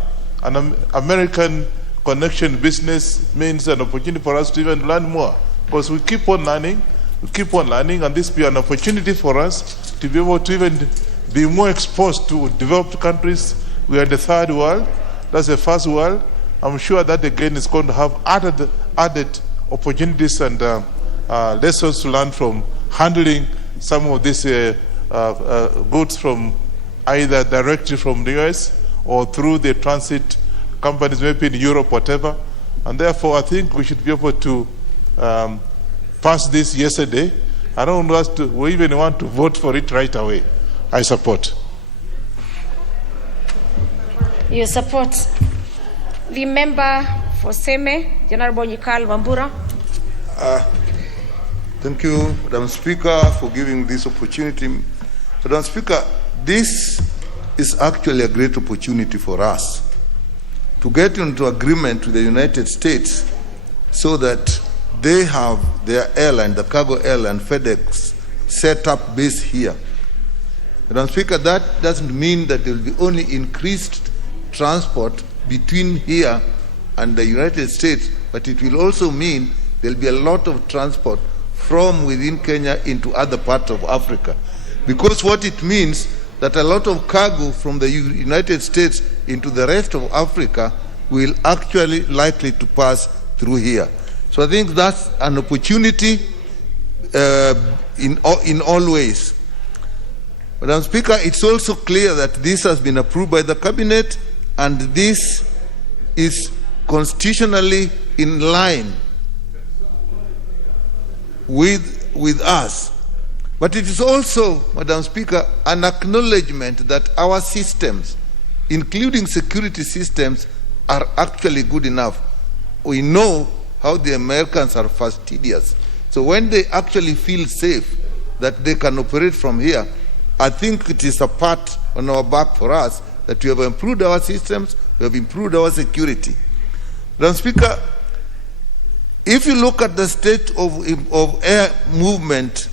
An American connection business means an opportunity for us to even learn more, because we keep on learning, and this will be an opportunity for us to be able to even be more exposed to developed countries. We are the third world, that's the first world. I'm sure that again is going to have added opportunities and lessons to learn from handling some of these goods from either directly from the US or through the transit companies, maybe in Europe, whatever. And therefore, I think we should be able to pass this yesterday. I don't want us to, we even want to vote for it right away. I support. You support. The member for Seme, Honorable Nyikal Wambura. Thank you, Madam Speaker, for giving this opportunity. Madam Speaker, this is actually a great opportunity for us to get into agreement with the United States so that they have their airline, the cargo airline, FedEx, set up base here. Madam Speaker, that doesn't mean that there will be only increased transport between here and the United States, but it will also mean there will be a lot of transport from within Kenya into other parts of Africa. Because what it means that a lot of cargo from the United States into the rest of Africa will actually likely to pass through here. So I think that's an opportunity in all ways. Madam Speaker, it's also clear that this has been approved by the Cabinet, and this is constitutionally in line with us. But it is also, Madam Speaker, an acknowledgement that our systems, including security systems, are actually good enough. We know how the Americans are fastidious. So when they actually feel safe that they can operate from here, I think it is a pat on our back for us that we have improved our systems, we have improved our security. Madam Speaker, if you look at the state of air movement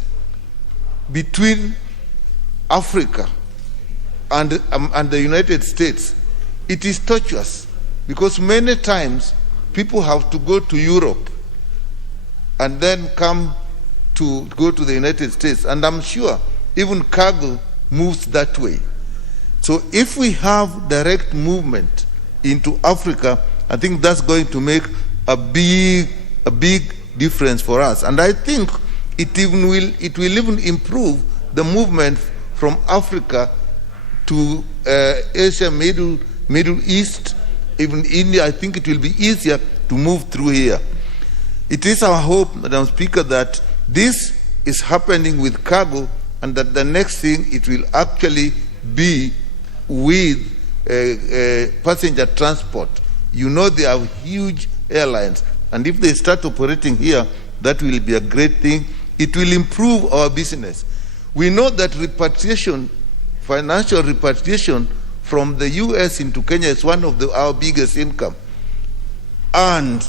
between Africa and the United States, it is tortuous because many times people have to go to Europe and then come to go to the United States, and I'm sure even cargo moves that way. So if we have direct movement into Africa, I think that's going to make a big difference for us. And I think it will even improve the movement from Africa to Asia, Middle East, even India. I think it will be easier to move through here. It is our hope, Madam Speaker, that this is happening with cargo, and that the next thing it will actually be with passenger transport. You know, they have huge airlines, and if they start operating here, that will be a great thing. It will improve our business. We know that repatriation, financial repatriation from the US into Kenya is one of our biggest income. And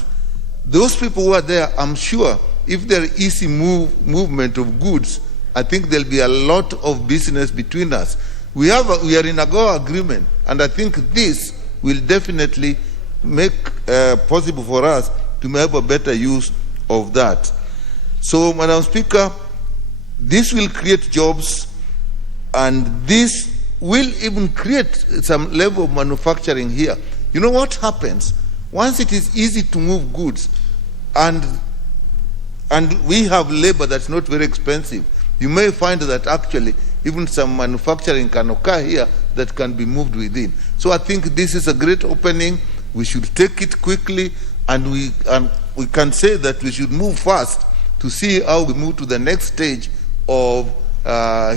those people who are there, I'm sure, if there is easy movement of goods, I think there'll be a lot of business between us. We are in a AGOA agreement, and I think this will definitely make possible for us to have a better use of that. So, Madam Speaker, this will create jobs, and this will even create some level of manufacturing here. You know what happens? Once it is easy to move goods, and we have labor that's not very expensive, you may find that actually even some manufacturing can occur here that can be moved within. So I think this is a great opening. We should take it quickly, and we can say that we should move fast to see how we move to the next stage of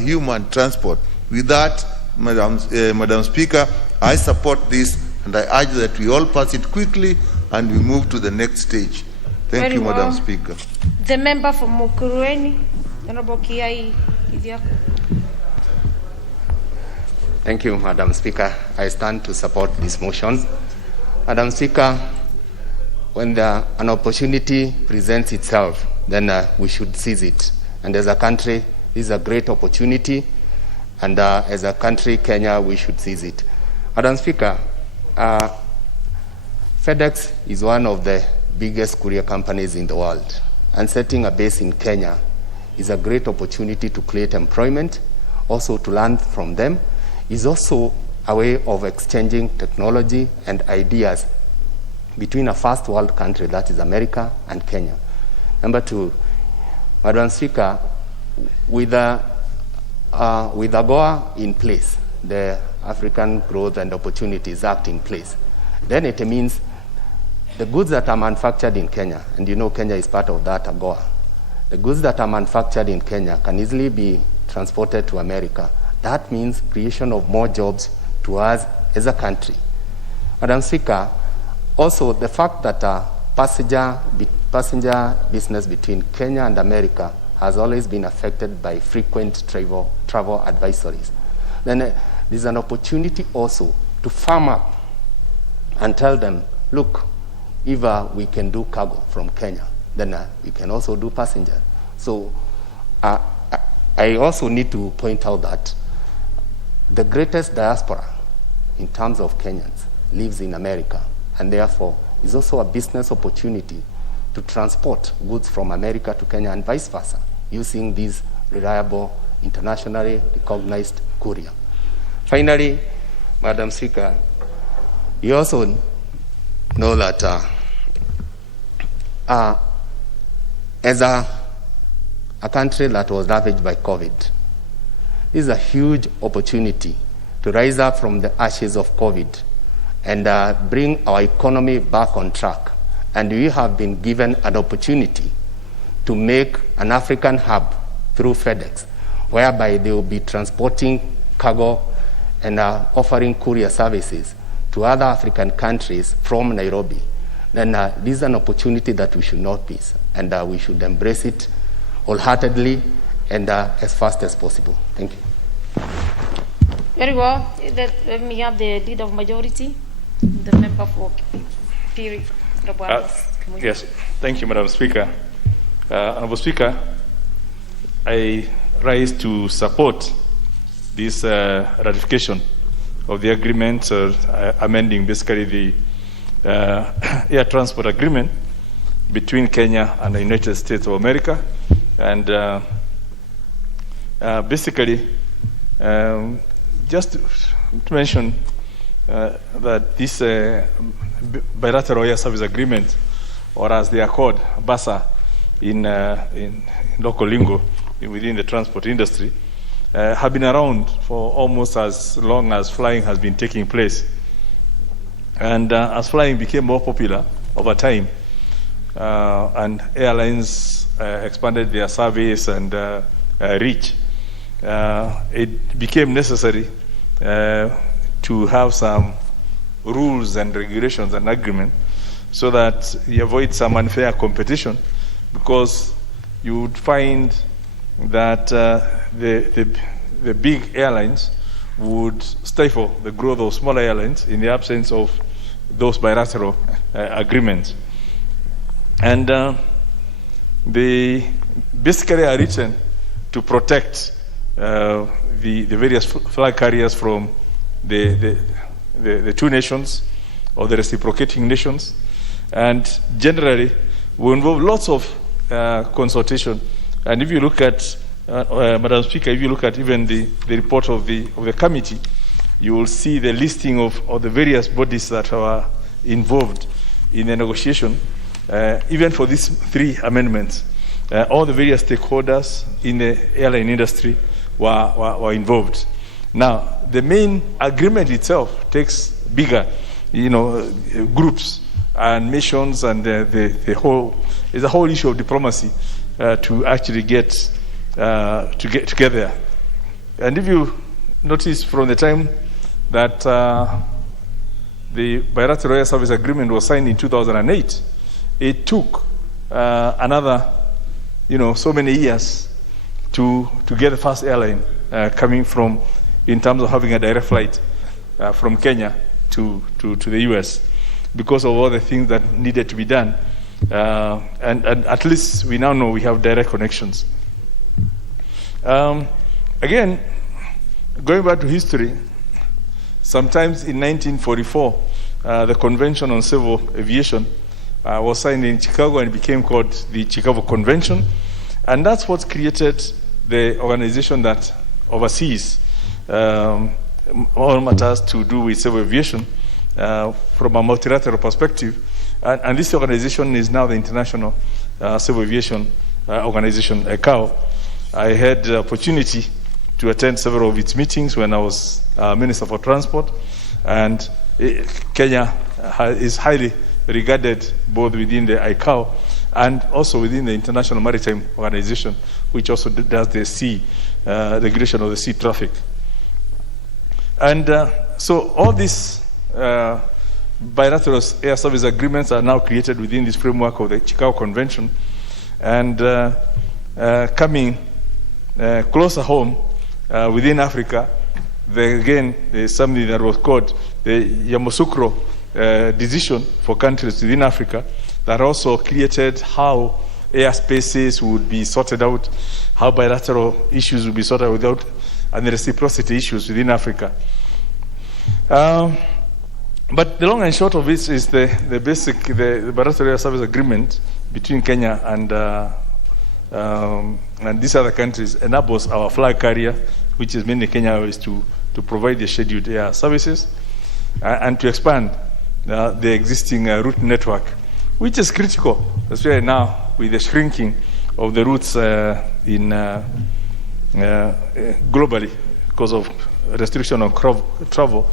human transport. With that, Madam Speaker, I support this, and I urge that we all pass it quickly and we move to the next stage. Thank you, Madam Speaker. The member from Mukurweni, Honorable Kiai Idiako. Thank you, Madam Speaker. I stand to support this motion. Madam Speaker, when an opportunity presents itself, then we should seize it. And as a country, this is a great opportunity, and as a country, Kenya, we should seize it. Madam Speaker, FedEx is one of the biggest courier companies in the world, and setting a base in Kenya is a great opportunity to create employment, also to learn from them. Is also a way of exchanging technology and ideas between a first world country, that is America, and Kenya. Number two, Madam Speaker, with AGOA in place, the African Growth and Opportunities Act in place, then it means the goods that are manufactured in Kenya, and you know Kenya is part of that AGOA, the goods that are manufactured in Kenya can easily be transported to America. That means creation of more jobs to us as a country. Madam Speaker, also the fact that passenger business between Kenya and America has always been affected by frequent travel advisories. Then there's an opportunity also to farm up and tell them, look, if we can do cargo from Kenya, then we can also do passenger. So I also need to point out that the greatest diaspora in terms of Kenyans lives in America, and therefore is also a business opportunity to transport goods from America to Kenya and vice versa, using these reliable, internationally recognized courier. Finally, Madam Speaker, you also know that as a country that was ravaged by COVID, this is a huge opportunity to rise up from the ashes of COVID and bring our economy back on track. And we have been given an opportunity to make an African hub through FedEx, whereby they will be transporting cargo and offering courier services to other African countries from Nairobi. Then this is an opportunity that we should not miss, and we should embrace it wholeheartedly and as fast as possible. Thank you. Very well. Let me have the leader of majority, the member for Piri. Yes, thank you, Madam Speaker. Honorable Speaker, I rise to support this ratification of the agreement, amending basically the air transport agreement between Kenya and the United States of America. And basically, just to mention that this bilateral air service agreement, or as they are called, BASA in local lingo within the transport industry, have been around for almost as long as flying has been taking place. And as flying became more popular over time, and airlines expanded their service and reach, it became necessary to have some rules and regulations and agreement so that you avoid some unfair competition, because you would find that the big airlines would stifle the growth of smaller airlines in the absence of those bilateral agreements. And they basically are written to protect the various flag carriers from the two nations or the reciprocating nations, and generally will involve lots of consultation. And if you look at, Madam Speaker, if you look at even the report of the committee, you will see the listing of the various bodies that are involved in the negotiation. Even for these three amendments, all the various stakeholders in the airline industry were involved. Now, the main agreement itself takes bigger, groups and missions, and the whole is a whole issue of diplomacy to actually get together. And if you notice, from the time that the bilateral air service agreement was signed in 2008, it took another, so many years to get the first airline coming from, in terms of having a direct flight from Kenya to the US, because of all the things that needed to be done. And at least we now know we have direct connections. Again, going back to history, sometimes in 1944, the Convention on Civil Aviation was signed in Chicago and became called the Chicago Convention. And that's what created the organization that oversees all matters to do with civil aviation from a multilateral perspective. And this organization is now the International Civil Aviation Organization, ICAO. I had the opportunity to attend several of its meetings when I was Minister for Transport. And Kenya is highly regarded both within the ICAO and also within the International Maritime Organization, which also does the sea regulation of the sea traffic. And so all these bilateral air service agreements are now created within this framework of the Chicago Convention, and coming closer home within Africa, there's something that was called the Yamoussoukro decision for countries within Africa that also created how airspaces would be sorted out, how bilateral issues would be sorted out, and the reciprocity issues within Africa. But the long and short of it is the basic, the bilateral air service agreement between Kenya and these other countries enables our flag carrier, which is mainly Kenya Airways, to provide the scheduled air services and to expand the existing route network, which is critical, especially now with the shrinking of the routes globally because of restriction on travel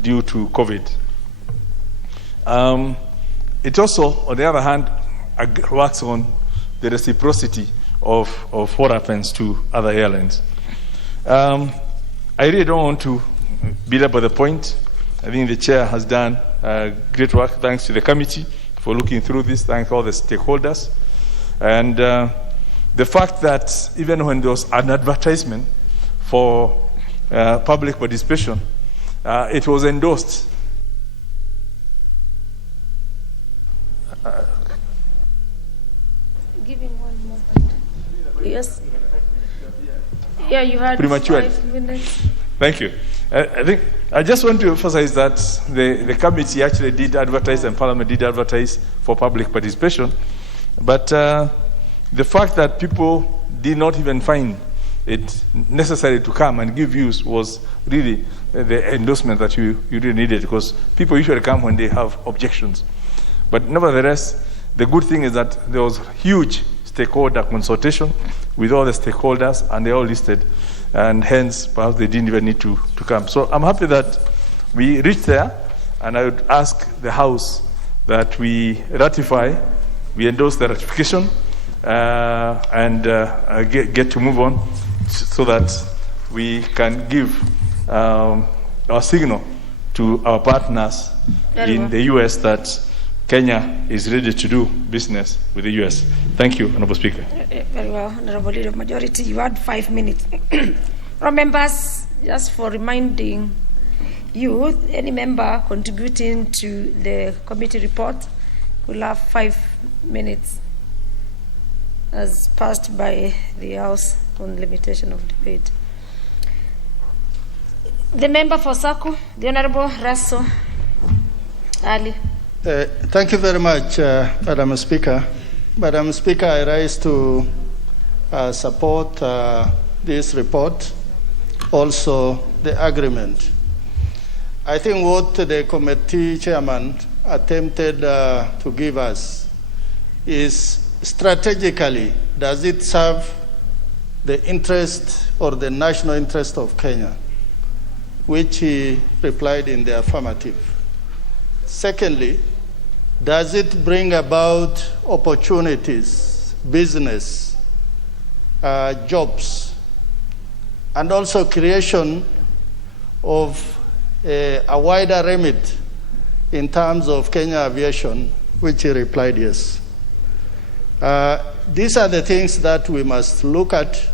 due to COVID. It also, on the other hand, works on the reciprocity of what happens to other airlines. I really don't want to beat up the point. I think the chair has done great work. Thanks to the committee for looking through this. Thanks all the stakeholders. And the fact that even when there was an advertisement for public participation, it was endorsed. Give him 1 more. Yes. Yeah, you had Premature. 5 minutes. Thank you. I think I just want to emphasize that the committee actually did advertise and Parliament did advertise for public participation. But the fact that people did not even find it necessary to come and give views was really the endorsement that you really needed, because people usually come when they have objections. But nevertheless, the good thing is that there was huge stakeholder consultation with all the stakeholders, and they all listed, and hence perhaps they didn't even need to come. So I'm happy that we reached there, and I would ask the House that we ratify, we endorse the ratification, and get to move on, so that we can give our signal to our partners in the U.S. that Kenya is ready to do business with the U.S. Thank you, Honourable Speaker. Very well, Honourable Leader of Majority. You had 5 minutes. Members, just for reminding you, any member contributing to the committee report will have 5 minutes as passed by the House on limitation of debate. The member for Saku, the Honourable Russell Ali. Thank you very much, Madam Speaker. Madam Speaker, I rise to support this report, also the agreement. I think what the committee chairman attempted to give us is, strategically, does it serve the interest or the national interest of Kenya? Which he replied in the affirmative. Secondly, does it bring about opportunities, business, jobs, and also creation of a wider remit in terms of Kenya aviation, which he replied yes. These are the things that we must look at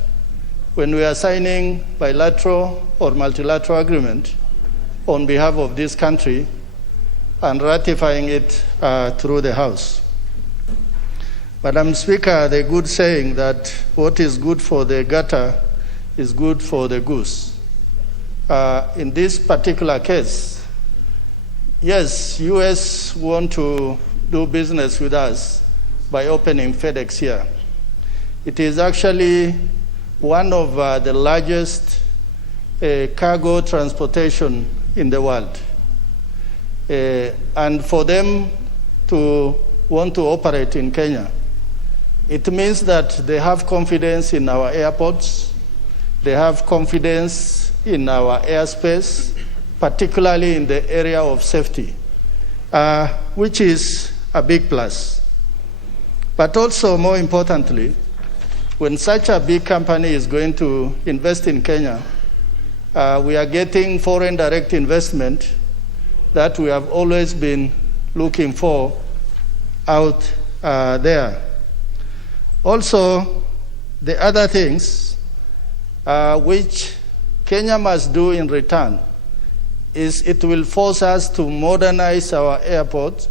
when we are signing bilateral or multilateral agreement on behalf of this country and ratifying it through the House. Madam Speaker, the good saying that what is good for the gator is good for the goose. In this particular case, yes, US want to do business with us by opening FedEx here. It is actually one of the largest cargo transportation in the world. And for them to want to operate in Kenya, it means that they have confidence in our airports, they have confidence in our airspace, particularly in the area of safety, which is a big plus. But also, more importantly, when such a big company is going to invest in Kenya, we are getting foreign direct investment that we have always been looking for out there. Also, the other things which Kenya must do in return is it will force us to modernize our airports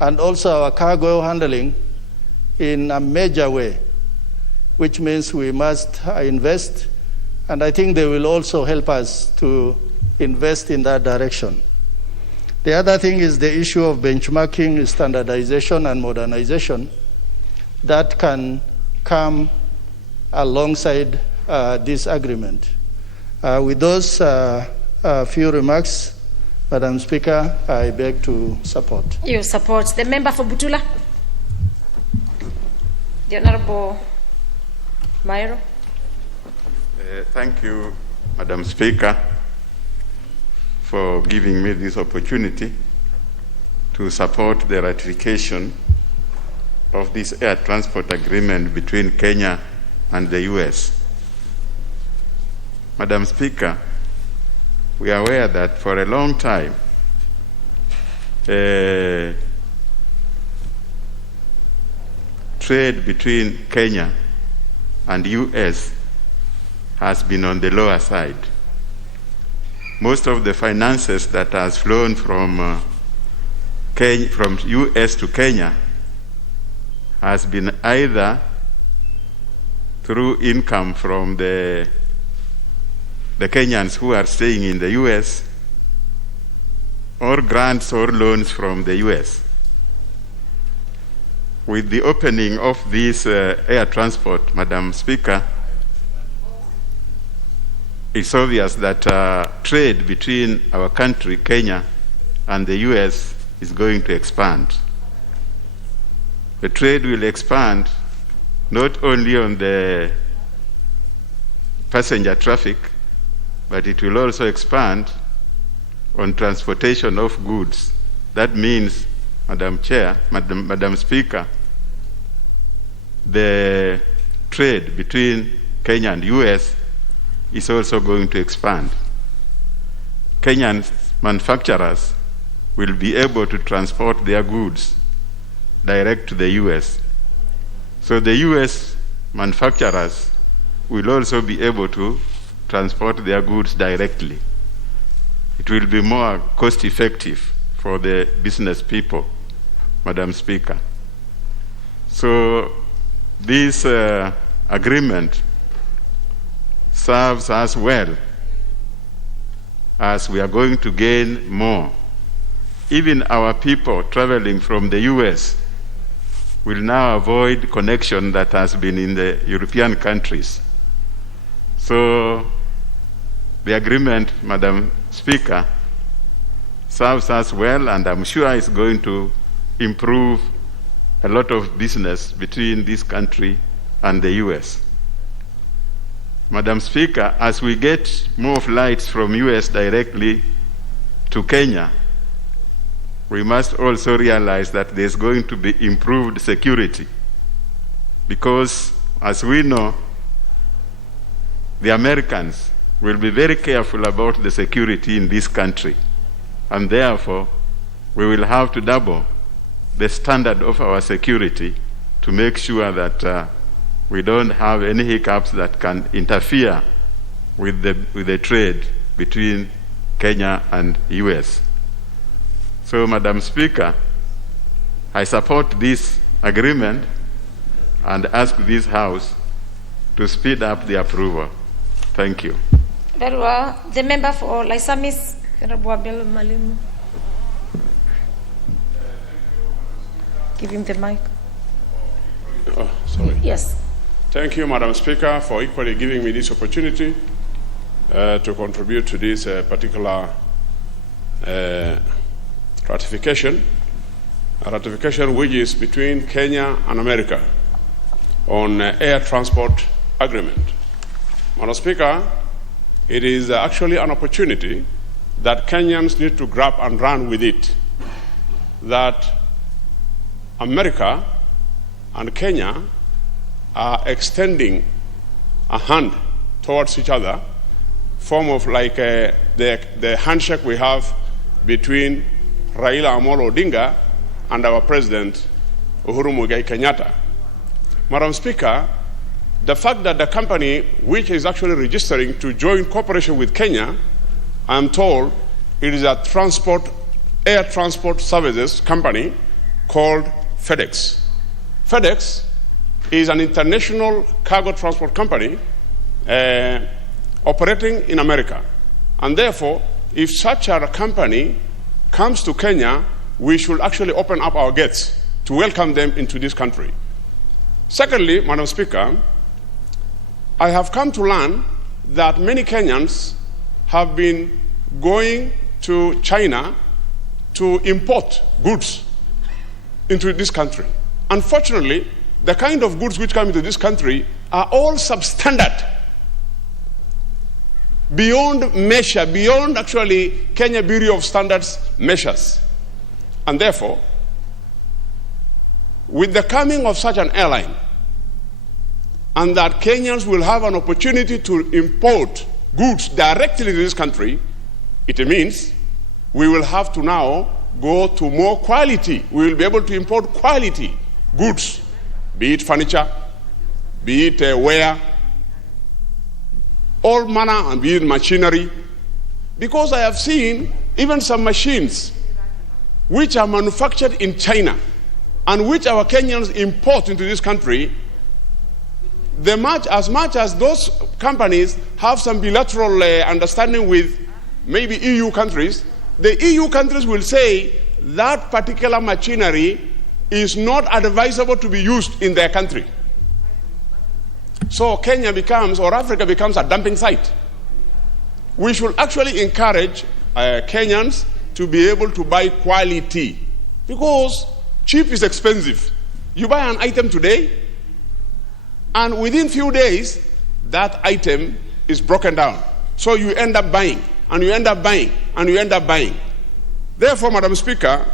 and also our cargo handling in a major way, which means we must invest, and I think they will also help us to invest in that direction. The other thing is the issue of benchmarking, standardization, and modernization that can come alongside this agreement. With those few remarks, Madam Speaker, I beg to support. You support. The member for Butula? The Honourable Mairo. Thank you, Madam Speaker, for giving me this opportunity to support the ratification of this air transport agreement between Kenya and the US. Madam Speaker, we are aware that for a long time, trade between Kenya and US has been on the lower side. Most of the finances that has flown from US to Kenya has been either through income from the the Kenyans who are staying in the US, or grants or loans from the US. With the opening of this air transport, Madam Speaker, it's obvious that trade between our country, Kenya, and the US is going to expand. The trade will expand not only on the passenger traffic, but it will also expand on transportation of goods. That means, Madam Speaker, the trade between Kenya and US is also going to expand. Kenyan manufacturers will be able to transport their goods direct to the US. So the US manufacturers will also be able to transport their goods directly. It will be more cost effective for the business people, Madam Speaker. So this agreement serves us well, as we are going to gain more. Even our people traveling from the US will now avoid connection that has been in the European countries. So the agreement, Madam Speaker, serves us well, and I'm sure it's going to improve a lot of business between this country and the US. Madam Speaker, as we get more flights from US directly to Kenya, we must also realize that there's going to be improved security, because, as we know, the Americans will be very careful about the security in this country, and therefore we will have to double the standard of our security to make sure that we don't have any hiccups that can interfere with the trade between Kenya and US. So, Madam Speaker, I support this agreement and ask this House to speed up the approval. Thank you. Very well. The member for Laisamis, Honorable Abel Malimu. Give him the mic. Oh, sorry. Yes. Thank you, Madam Speaker, for equally giving me this opportunity to contribute to this particular ratification, a ratification which is between Kenya and America on air transport agreement. Madam Speaker, it is actually an opportunity that Kenyans need to grab and run with it, that America and Kenya are extending a hand towards each other, form of like the handshake we have between Raila Amolo Odinga and our President Uhuru Muigai Kenyatta. Madam Speaker, the fact that the company which is actually registering to join cooperation with Kenya, I'm told it is a air transport services company called FedEx. FedEx is an international cargo transport company operating in America. And therefore, if such a company comes to Kenya, we should actually open up our gates to welcome them into this country. Secondly, Madam Speaker, I have come to learn that many Kenyans have been going to China to import goods into this country. Unfortunately, the kind of goods which come into this country are all substandard, beyond measure, beyond actually Kenya Bureau of Standards measures. And therefore, with the coming of such an airline, and that Kenyans will have an opportunity to import goods directly to this country, it means we will have to now go to more quality. We will be able to import quality goods, be it furniture, be it ware, all manner, and be it machinery. Because I have seen even some machines which are manufactured in China and which our Kenyans import into this country, as much as those companies have some bilateral understanding with maybe EU countries, the EU countries will say that particular machinery is not advisable to be used in their country. So Kenya becomes, or Africa becomes, a dumping site. We should actually encourage Kenyans to be able to buy quality, because cheap is expensive. You buy an item today, and within few days, that item is broken down. So you end up buying, and you end up buying, and you end up buying. Therefore, Madam Speaker,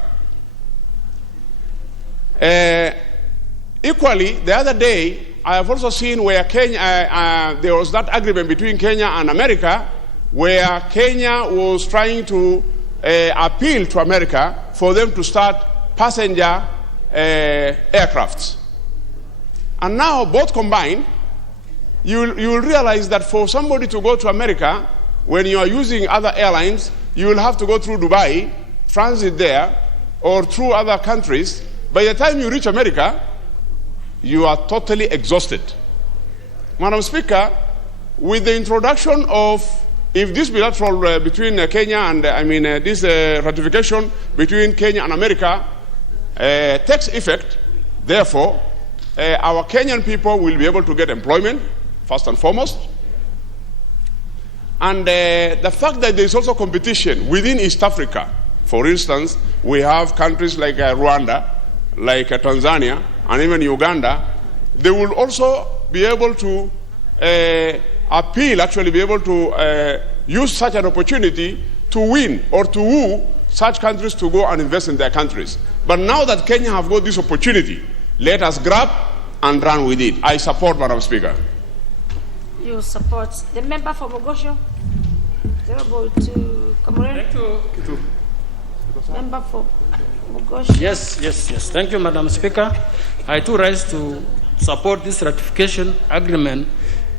equally, the other day, I have also seen where Kenya, there was that agreement between Kenya and America, where Kenya was trying to appeal to America for them to start passenger aircrafts. And now, both combined, you will realize that for somebody to go to America, when you are using other airlines, you will have to go through Dubai, transit there, or through other countries. By the time you reach America, you are totally exhausted. Madam Speaker, with the introduction of, if this bilateral between Kenya and, this ratification between Kenya and America takes effect, therefore, our Kenyan people will be able to get employment, first and foremost. And the fact that there is also competition within East Africa. For instance, we have countries like Rwanda, like Tanzania, and even Uganda. They will also be able to be able to use such an opportunity to win or to woo such countries to go and invest in their countries. But now that Kenya have got this opportunity, let us grab and run with it. I support, Madam Speaker. You support. The member for Mogosho, to Kamure. Member for Mogosho. Yes. Thank you, Madam Speaker. I too rise to support this ratification agreement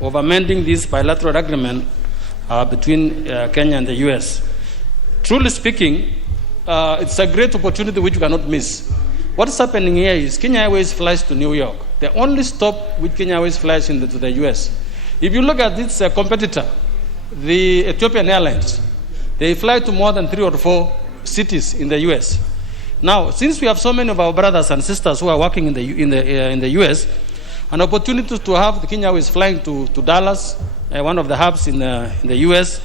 of amending this bilateral agreement between Kenya and the U.S. Truly speaking, it's a great opportunity which we cannot miss. What's happening here is Kenya Airways flies to New York. The only stop which Kenya Airways flies to the U.S. If you look at this competitor, the Ethiopian Airlines, they fly to more than 3 or 4 cities in the U.S. Now, since we have so many of our brothers and sisters who are working in the U.S., an opportunity to have the Kenya Airways flying to Dallas, one of the hubs in the U.S.,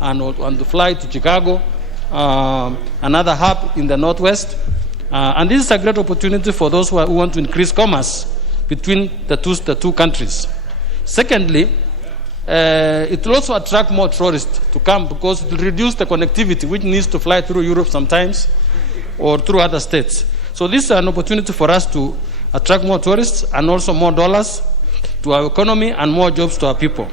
and to fly to Chicago, another hub in the Northwest. And this is a great opportunity for those who want to increase commerce between the two countries. Secondly, it will also attract more tourists to come, because it will reduce the connectivity which needs to fly through Europe sometimes or through other states. So this is an opportunity for us to attract more tourists and also more dollars to our economy and more jobs to our people.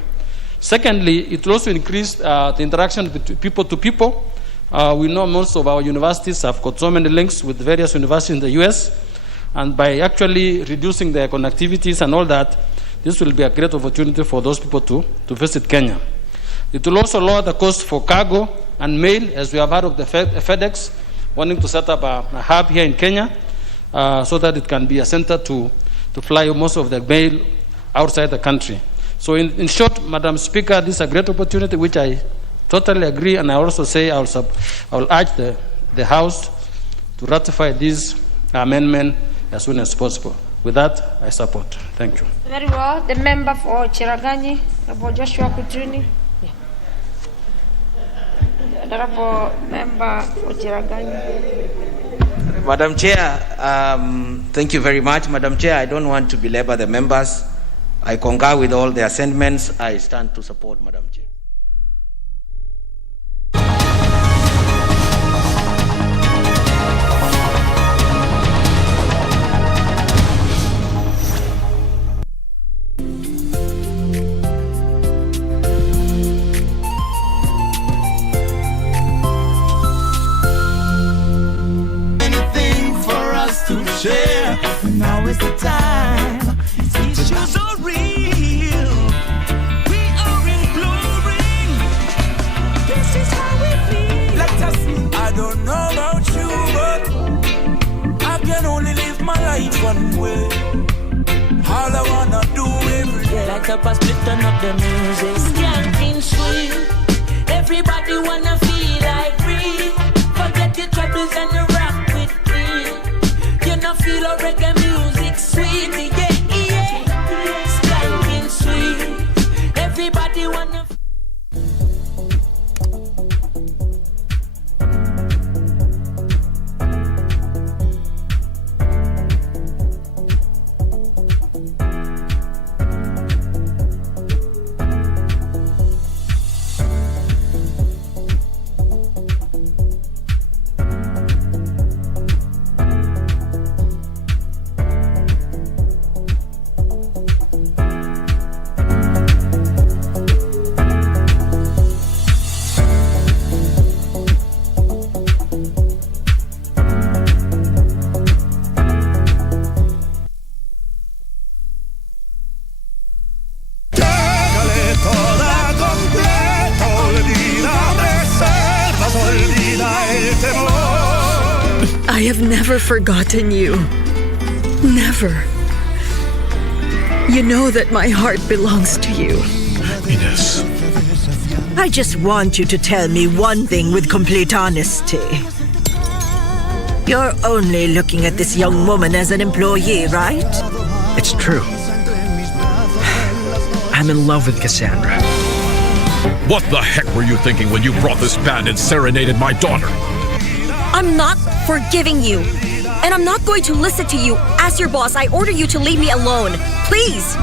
Secondly, it will also increase the interaction between people to people. We know most of our universities have got so many links with various universities in the U.S., and by actually reducing their connectivities and all that, this will be a great opportunity for those people to visit Kenya. It will also lower the cost for cargo and mail, as we have heard of the FedEx wanting to set up a hub here in Kenya, so that it can be a center to fly most of the mail outside the country. So in short, Madam Speaker, this is a great opportunity which I totally agree, and I also say I will urge the House to ratify this amendment as soon as possible. With that, I support. Thank you. Very well. The member for Chiraganyi, Honorable Joshua Kutuni. Honorable member for Chiraganyi. Madam Chair, thank you very much. Madam Chair, I don't want to belabor the members. I concur with all their sentiments. I stand to support, Madam Chair. Share. Now is the time. Issues are real. We are in glory. This is how we feel. Let us see. I don't know about you, but I can only live my life one way. All I wanna do every day. light up a split, turn up the music. Skanking sweet, everybody wanna feel like free. Forget your troubles and you rock with me. You know feel a reggae music sweet, yeah. Skanking sweet, everybody wanna. I have never forgotten you. Never. You know that my heart belongs to you. Happiness. I just want you to tell me one thing with complete honesty. You're only looking at this young woman as an employee, right? It's true. I'm in love with Cassandra. What the heck were you thinking when you brought this band and serenaded my daughter? I'm not forgiving you. And I'm not going to listen to you. As your boss, I order you to leave me alone. Please.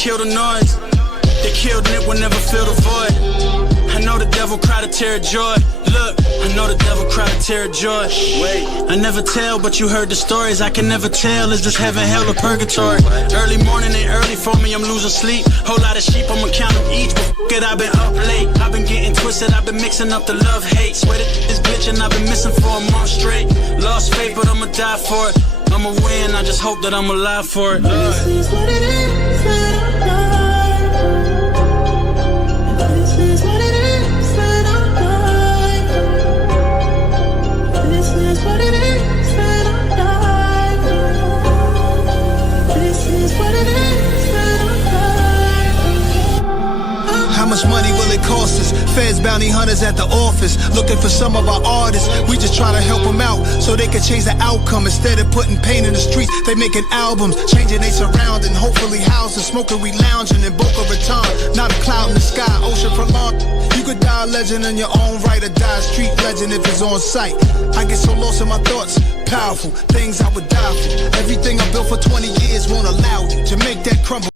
Kill the noise. They killed Nick will never fill the void. I know the devil cry to tear joy. Look, I know the devil cry to tear joy. Wait, I never tell, but you heard the stories. I can never tell. Is this heaven, hell, or purgatory? Early morning ain't early for me. I'm losing sleep. Whole lot of sheep, I'ma count them each. But f*** it, I've been up late. I've been getting twisted. I've been mixing up the love hate. Swear it, this bitch and I've been missing for a month straight. Lost faith, but I'ma die for it. I'ma win. I just hope that I'm alive for it. This is what it is. How much money will it cost us? Feds, bounty hunters at the office, looking for some of our artists. We just try to help them out so they can change the outcome. Instead of putting pain in the streets, they making albums, changing they surrounding, hopefully housing, smoking, we lounging in Boca Raton. Not a cloud in the sky, ocean prolonged. You could die a legend in your own right, or die a street legend if it's on sight. I get so lost in my thoughts, powerful things I would die for. Everything I built for 20 years won't allow you to make that crumble.